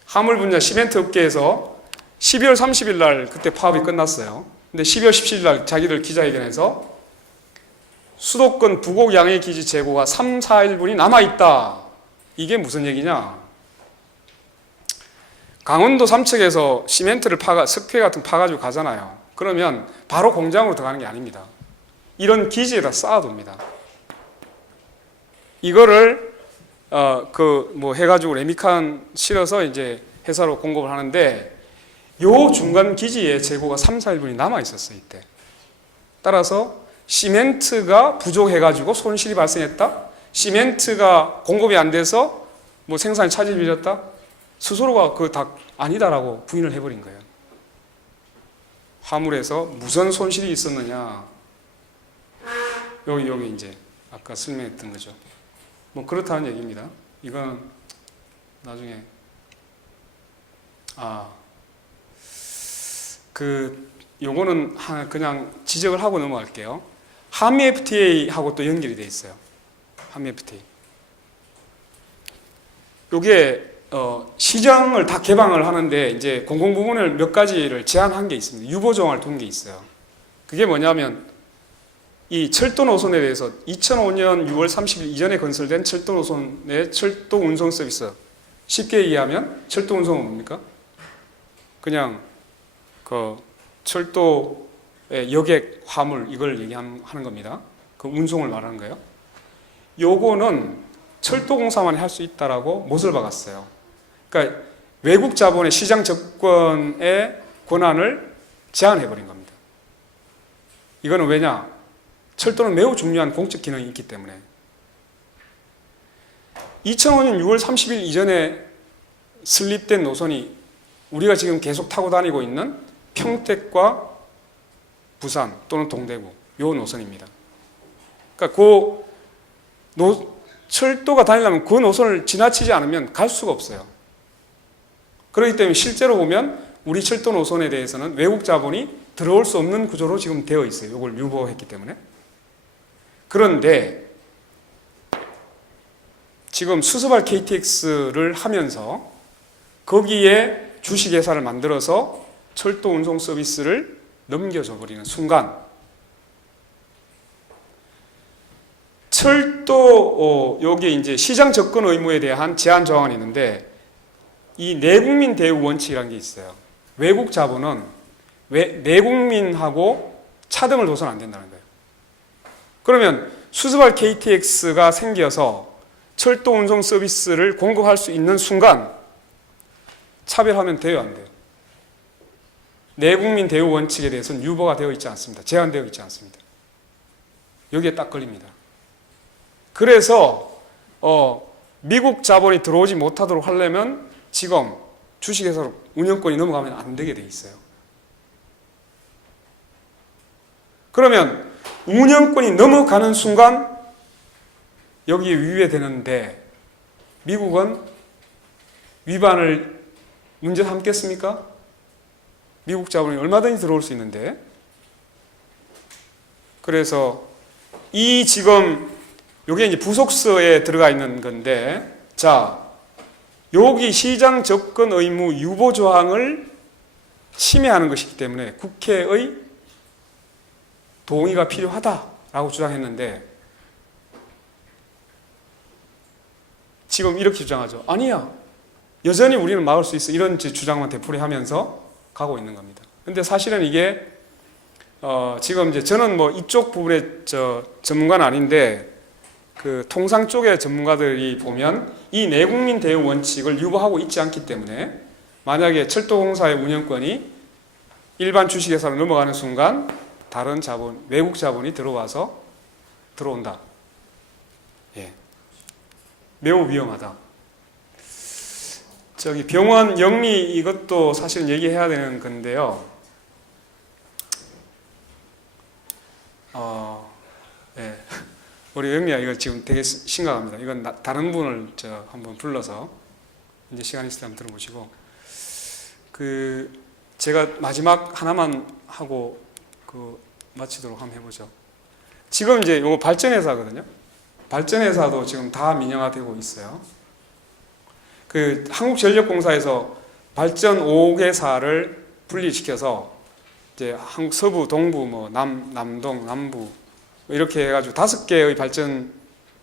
화물 분야 시멘트 업계에서 12월 30일 날 그때 파업이 끝났어요. 근데 12월 17일 날 자기들 기자회견에서 수도권 부곡 양해 기지 재고가 3, 4일분이 남아있다. 이게 무슨 얘기냐? 강원도 삼척에서 시멘트를 석회 같은 거 파가지고 가잖아요. 그러면 바로 공장으로 들어가는 게 아닙니다. 이런 기지에다 쌓아둡니다. 이거를 해가지고 레미칸 실어서 이제 회사로 공급을 하는데 요 중간 기지에 재고가 3, 4일분이 남아 있었어요 이때. 따라서 시멘트가 부족해가지고 손실이 발생했다. 시멘트가 공급이 안 돼서 뭐 생산이 차질이 빚었다. 스스로가 그거 다 아니다라고 부인을 해버린 거예요. 화물에서 무슨 손실이 있었느냐. 여기 이제 아까 설명했던 거죠. 뭐 그렇다는 얘기입니다. 이건 나중에 요거는 그냥 지적을 하고 넘어갈게요. 한미 FTA하고 또 연결이 돼 있어요. 한미 FTA. 요게 시장을 다 개방을 하는데 이제 공공부문을 몇 가지를 제한한 게 있습니다. 유보 조항을 둔 게 있어요. 그게 뭐냐면 이 철도 노선에 대해서 2005년 6월 30일 이전에 건설된 철도 노선의 철도 운송 서비스. 쉽게 얘기하면 철도 운송은 뭡니까? 그냥 그 철도의 여객 화물 이걸 얘기하는 겁니다. 그 운송을 말하는 거예요. 요거는 철도공사만이 할 수 있다라고 못을 박았어요. 그러니까 외국 자본의 시장 접근의 권한을 제한해버린 겁니다. 이거는 왜냐? 철도는 매우 중요한 공적 기능이 있기 때문에. 2005년 6월 30일 이전에 설립된 노선이 우리가 지금 계속 타고 다니고 있는 평택과 부산 또는 동대구 요 노선입니다. 그러니까 철도가 다니려면 그 노선을 지나치지 않으면 갈 수가 없어요. 그렇기 때문에 실제로 보면 우리 철도 노선에 대해서는 외국 자본이 들어올 수 없는 구조로 지금 되어 있어요. 이걸 유보했기 때문에. 그런데 지금 수서발 KTX를 하면서 거기에 주식회사를 만들어서 철도 운송 서비스를 넘겨줘 버리는 순간 여기에 이제 시장 접근 의무에 대한 제한 조항이 있는데 이 내국민 대우 원칙이라는 게 있어요. 외국 자본은 내국민하고 차등을 둬서는 안 된다는 거예요. 그러면 수습할 KTX가 생겨서 철도 운송 서비스를 공급할 수 있는 순간 차별하면 돼요, 안 돼요? 내국민 대우 원칙에 대해서는 유보가 되어 있지 않습니다. 제한되어 있지 않습니다. 여기에 딱 걸립니다. 그래서 미국 자본이 들어오지 못하도록 하려면 지금 주식회사로 운영권이 넘어가면 안 되게 돼 있어요. 그러면 운영권이 넘어가는 순간 여기에 위배되는데 미국은 위반을 문제 삼겠습니까? 미국 자본이 얼마든지 들어올 수 있는데. 그래서 이 지금 요게 이제 부속서에 들어가 있는 건데, 자, 여기 시장 접근 의무 유보 조항을 침해하는 것이기 때문에 국회의 동의가 필요하다라고 주장했는데 지금 이렇게 주장하죠. 아니야, 여전히 우리는 막을 수 있어. 이런 주장만 되풀이하면서 가고 있는 겁니다. 근데 사실은 이게 지금 이제 저는 뭐 이쪽 부분의 전문가는 아닌데 그 통상 쪽의 전문가들이 보면 이 내국민 대응 원칙을 유보하고 있지 않기 때문에 만약에 철도공사의 운영권이 일반 주식회사로 넘어가는 순간 다른 자본, 외국 자본이 들어온다. 예. 매우 위험하다. 저기 병원 영리 이것도 사실 얘기해야 되는 건데요. 예. 우리 영리야 이거 지금 되게 심각합니다. 이건 다른 분을 한번 불러서 이제 시간 있을 때 한번 들어보시고 제가 마지막 하나만 하고 마치도록 한번 해보죠. 지금 이제 이거 발전회사거든요. 발전회사도 지금 다 민영화되고 있어요. 한국전력공사에서 발전 5개사를 분리시켜서 이제 한국 서부, 동부, 뭐 남동, 남부 이렇게 해가지고 5개의 발전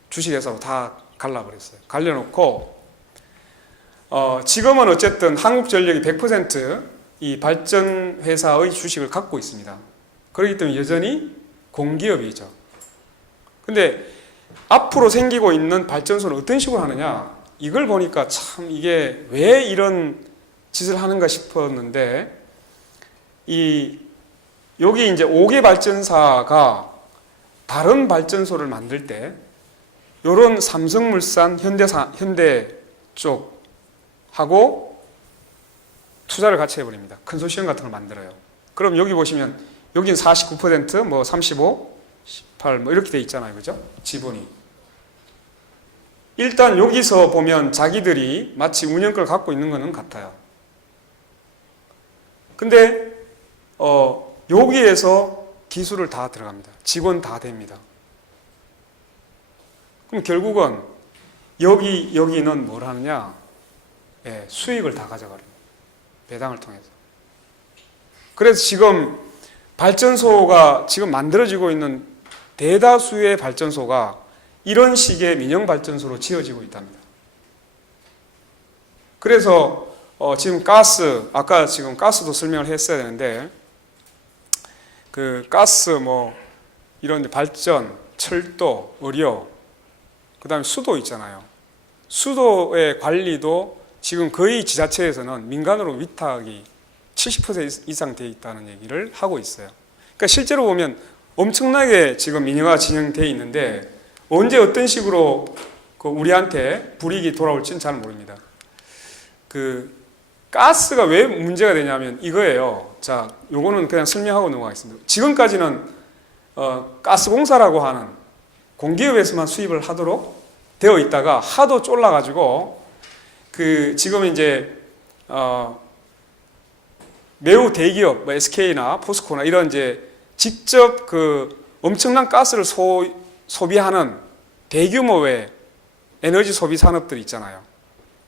주식회사로 다 갈라버렸어요. 갈려놓고 지금은 어쨌든 한국전력이 100% 이 발전회사의 주식을 갖고 있습니다. 그렇기 때문에 여전히 공기업이죠. 근데 앞으로 생기고 있는 발전소는 어떤 식으로 하느냐, 이걸 보니까 참 이게 왜 이런 짓을 하는가 싶었는데 여기 이제 5개 발전사가 다른 발전소를 만들 때 요런 삼성물산, 현대 쪽하고 투자를 같이 해버립니다. 컨소시엄 같은 걸 만들어요. 그럼 여기 보시면 여기는 49%, 뭐 35, 18, 뭐 이렇게 돼 있잖아요. 그죠? 지분이. 일단 여기서 보면 자기들이 마치 운영권을 갖고 있는 것은 같아요. 근데 여기에서 기술을 다 들어갑니다. 직원 다 됩니다. 그럼 결국은 여기는 뭘 하느냐? 예, 수익을 다 가져가려고. 배당을 통해서. 그래서 지금 발전소가 지금 만들어지고 있는 대다수의 발전소가 이런 식의 민영 발전소로 지어지고 있답니다. 그래서 지금 아까 지금 가스도 설명을 했어야 되는데 가스 뭐 이런 발전, 철도, 의료, 그다음에 수도 있잖아요. 수도의 관리도 지금 거의 지자체에서는 민간으로 위탁이 70% 이상 되어 있다는 얘기를 하고 있어요. 그러니까 실제로 보면 엄청나게 지금 민영화가 진행되어 있는데 언제 어떤 식으로 우리한테 불이익이 돌아올지는 잘 모릅니다. 가스가 왜 문제가 되냐면 이거예요. 자, 요거는 그냥 설명하고 넘어가겠습니다. 지금까지는 가스공사라고 하는 공기업에서만 수입을 하도록 되어 있다가 하도 쫄라가지고 지금 이제 매우 대기업, 뭐 SK나 포스코나 이런 이제 직접 엄청난 가스를 소비하는 대규모의 에너지 소비 산업들이 있잖아요.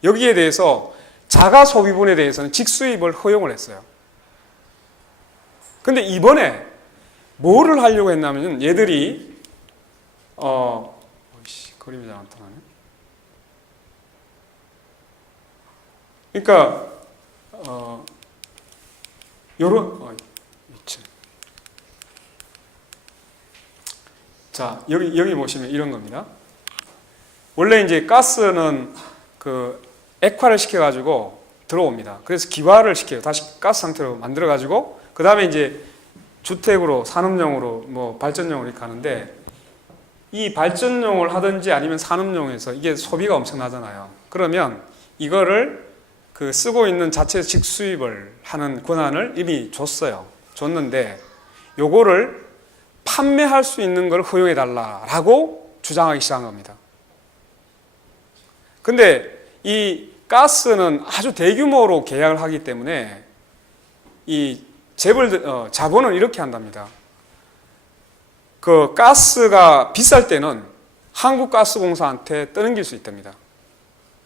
여기에 대해서 자가 소비분에 대해서는 직수입을 허용을 했어요. 근데 이번에 뭐를 하려고 했냐면 얘들이 그림이 잘 안 나타나네. 그러니까 자, 여기 보시면 이런 겁니다. 원래 이제 가스는 그 액화를 시켜가지고 들어옵니다. 그래서 기화를 시켜요. 다시 가스 상태로 만들어가지고 그 다음에 이제 주택으로 산업용으로 뭐 발전용으로 이렇게 가는데 이 발전용을 하든지 아니면 산업용에서 이게 소비가 엄청나잖아요. 그러면 이거를 그 쓰고 있는 자체 직수입을 하는 권한을 이미 줬는데 요거를 판매할 수 있는 걸 허용해 달라라고 주장하기 시작한 겁니다. 근데 이 가스는 아주 대규모로 계약을 하기 때문에 이 자본은 이렇게 한답니다. 그 가스가 비쌀 때는 한국가스공사한테 떠넘길 수 있답니다.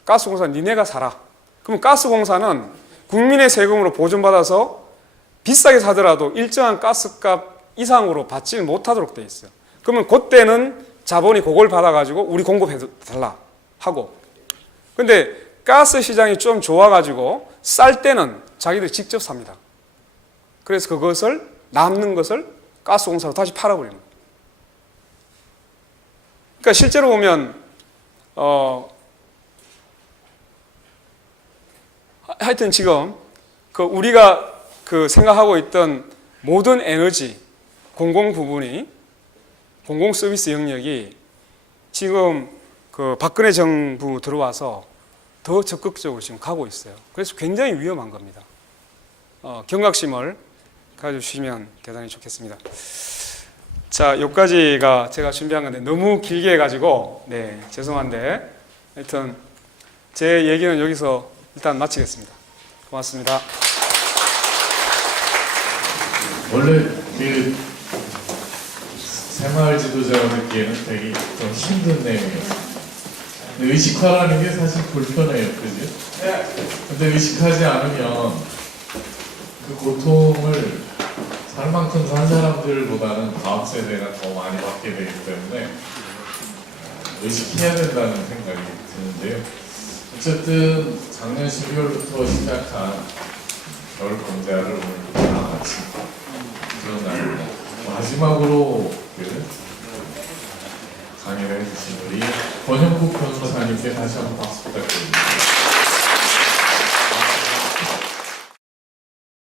가스공사 니네가 사라. 그럼 가스공사는 국민의 세금으로 보존받아서 비싸게 사더라도 일정한 가스값 이상으로 받지 못하도록 돼 있어요. 그러면 그때는 자본이 그걸 받아가지고 우리 공급해 달라 하고, 근데 가스 시장이 좀 좋아가지고 쌀 때는 자기들이 직접 삽니다. 그래서 그것을 남는 것을 가스공사로 다시 팔아버리는 거예요. 그러니까 실제로 보면 하여튼 지금 그 우리가 그 생각하고 있던 모든 에너지 공공 부분이 공공 서비스 영역이 지금 그 박근혜 정부 들어와서 더 적극적으로 지금 가고 있어요. 그래서 굉장히 위험한 겁니다. 경각심을 가져주시면 대단히 좋겠습니다. 자, 여기까지가 제가 준비한 건데 너무 길게 해가지고 네, 죄송한데 하여튼 제 얘기는 여기서 일단 마치겠습니다. 고맙습니다. 원래 그 새마을 지도자가 듣기에는 되게 좀 힘든 내용이었어요. 근데 의식화라는 게 사실 불편해요, 그죠? 근데 의식하지 않으면 그 고통을 살 만큼 산 사람들보다는 다음 세대가 더 많이 받게 되기 때문에 의식해야 된다는 생각이 드는데요. 어쨌든 작년 12월부터 시작한 겨울 공자를 오늘 다 같이 그런 날입니다. 마지막으로 그 강의를 해주신 우리 권영국 변호사님께 다시 한번 박수 부탁드립니다.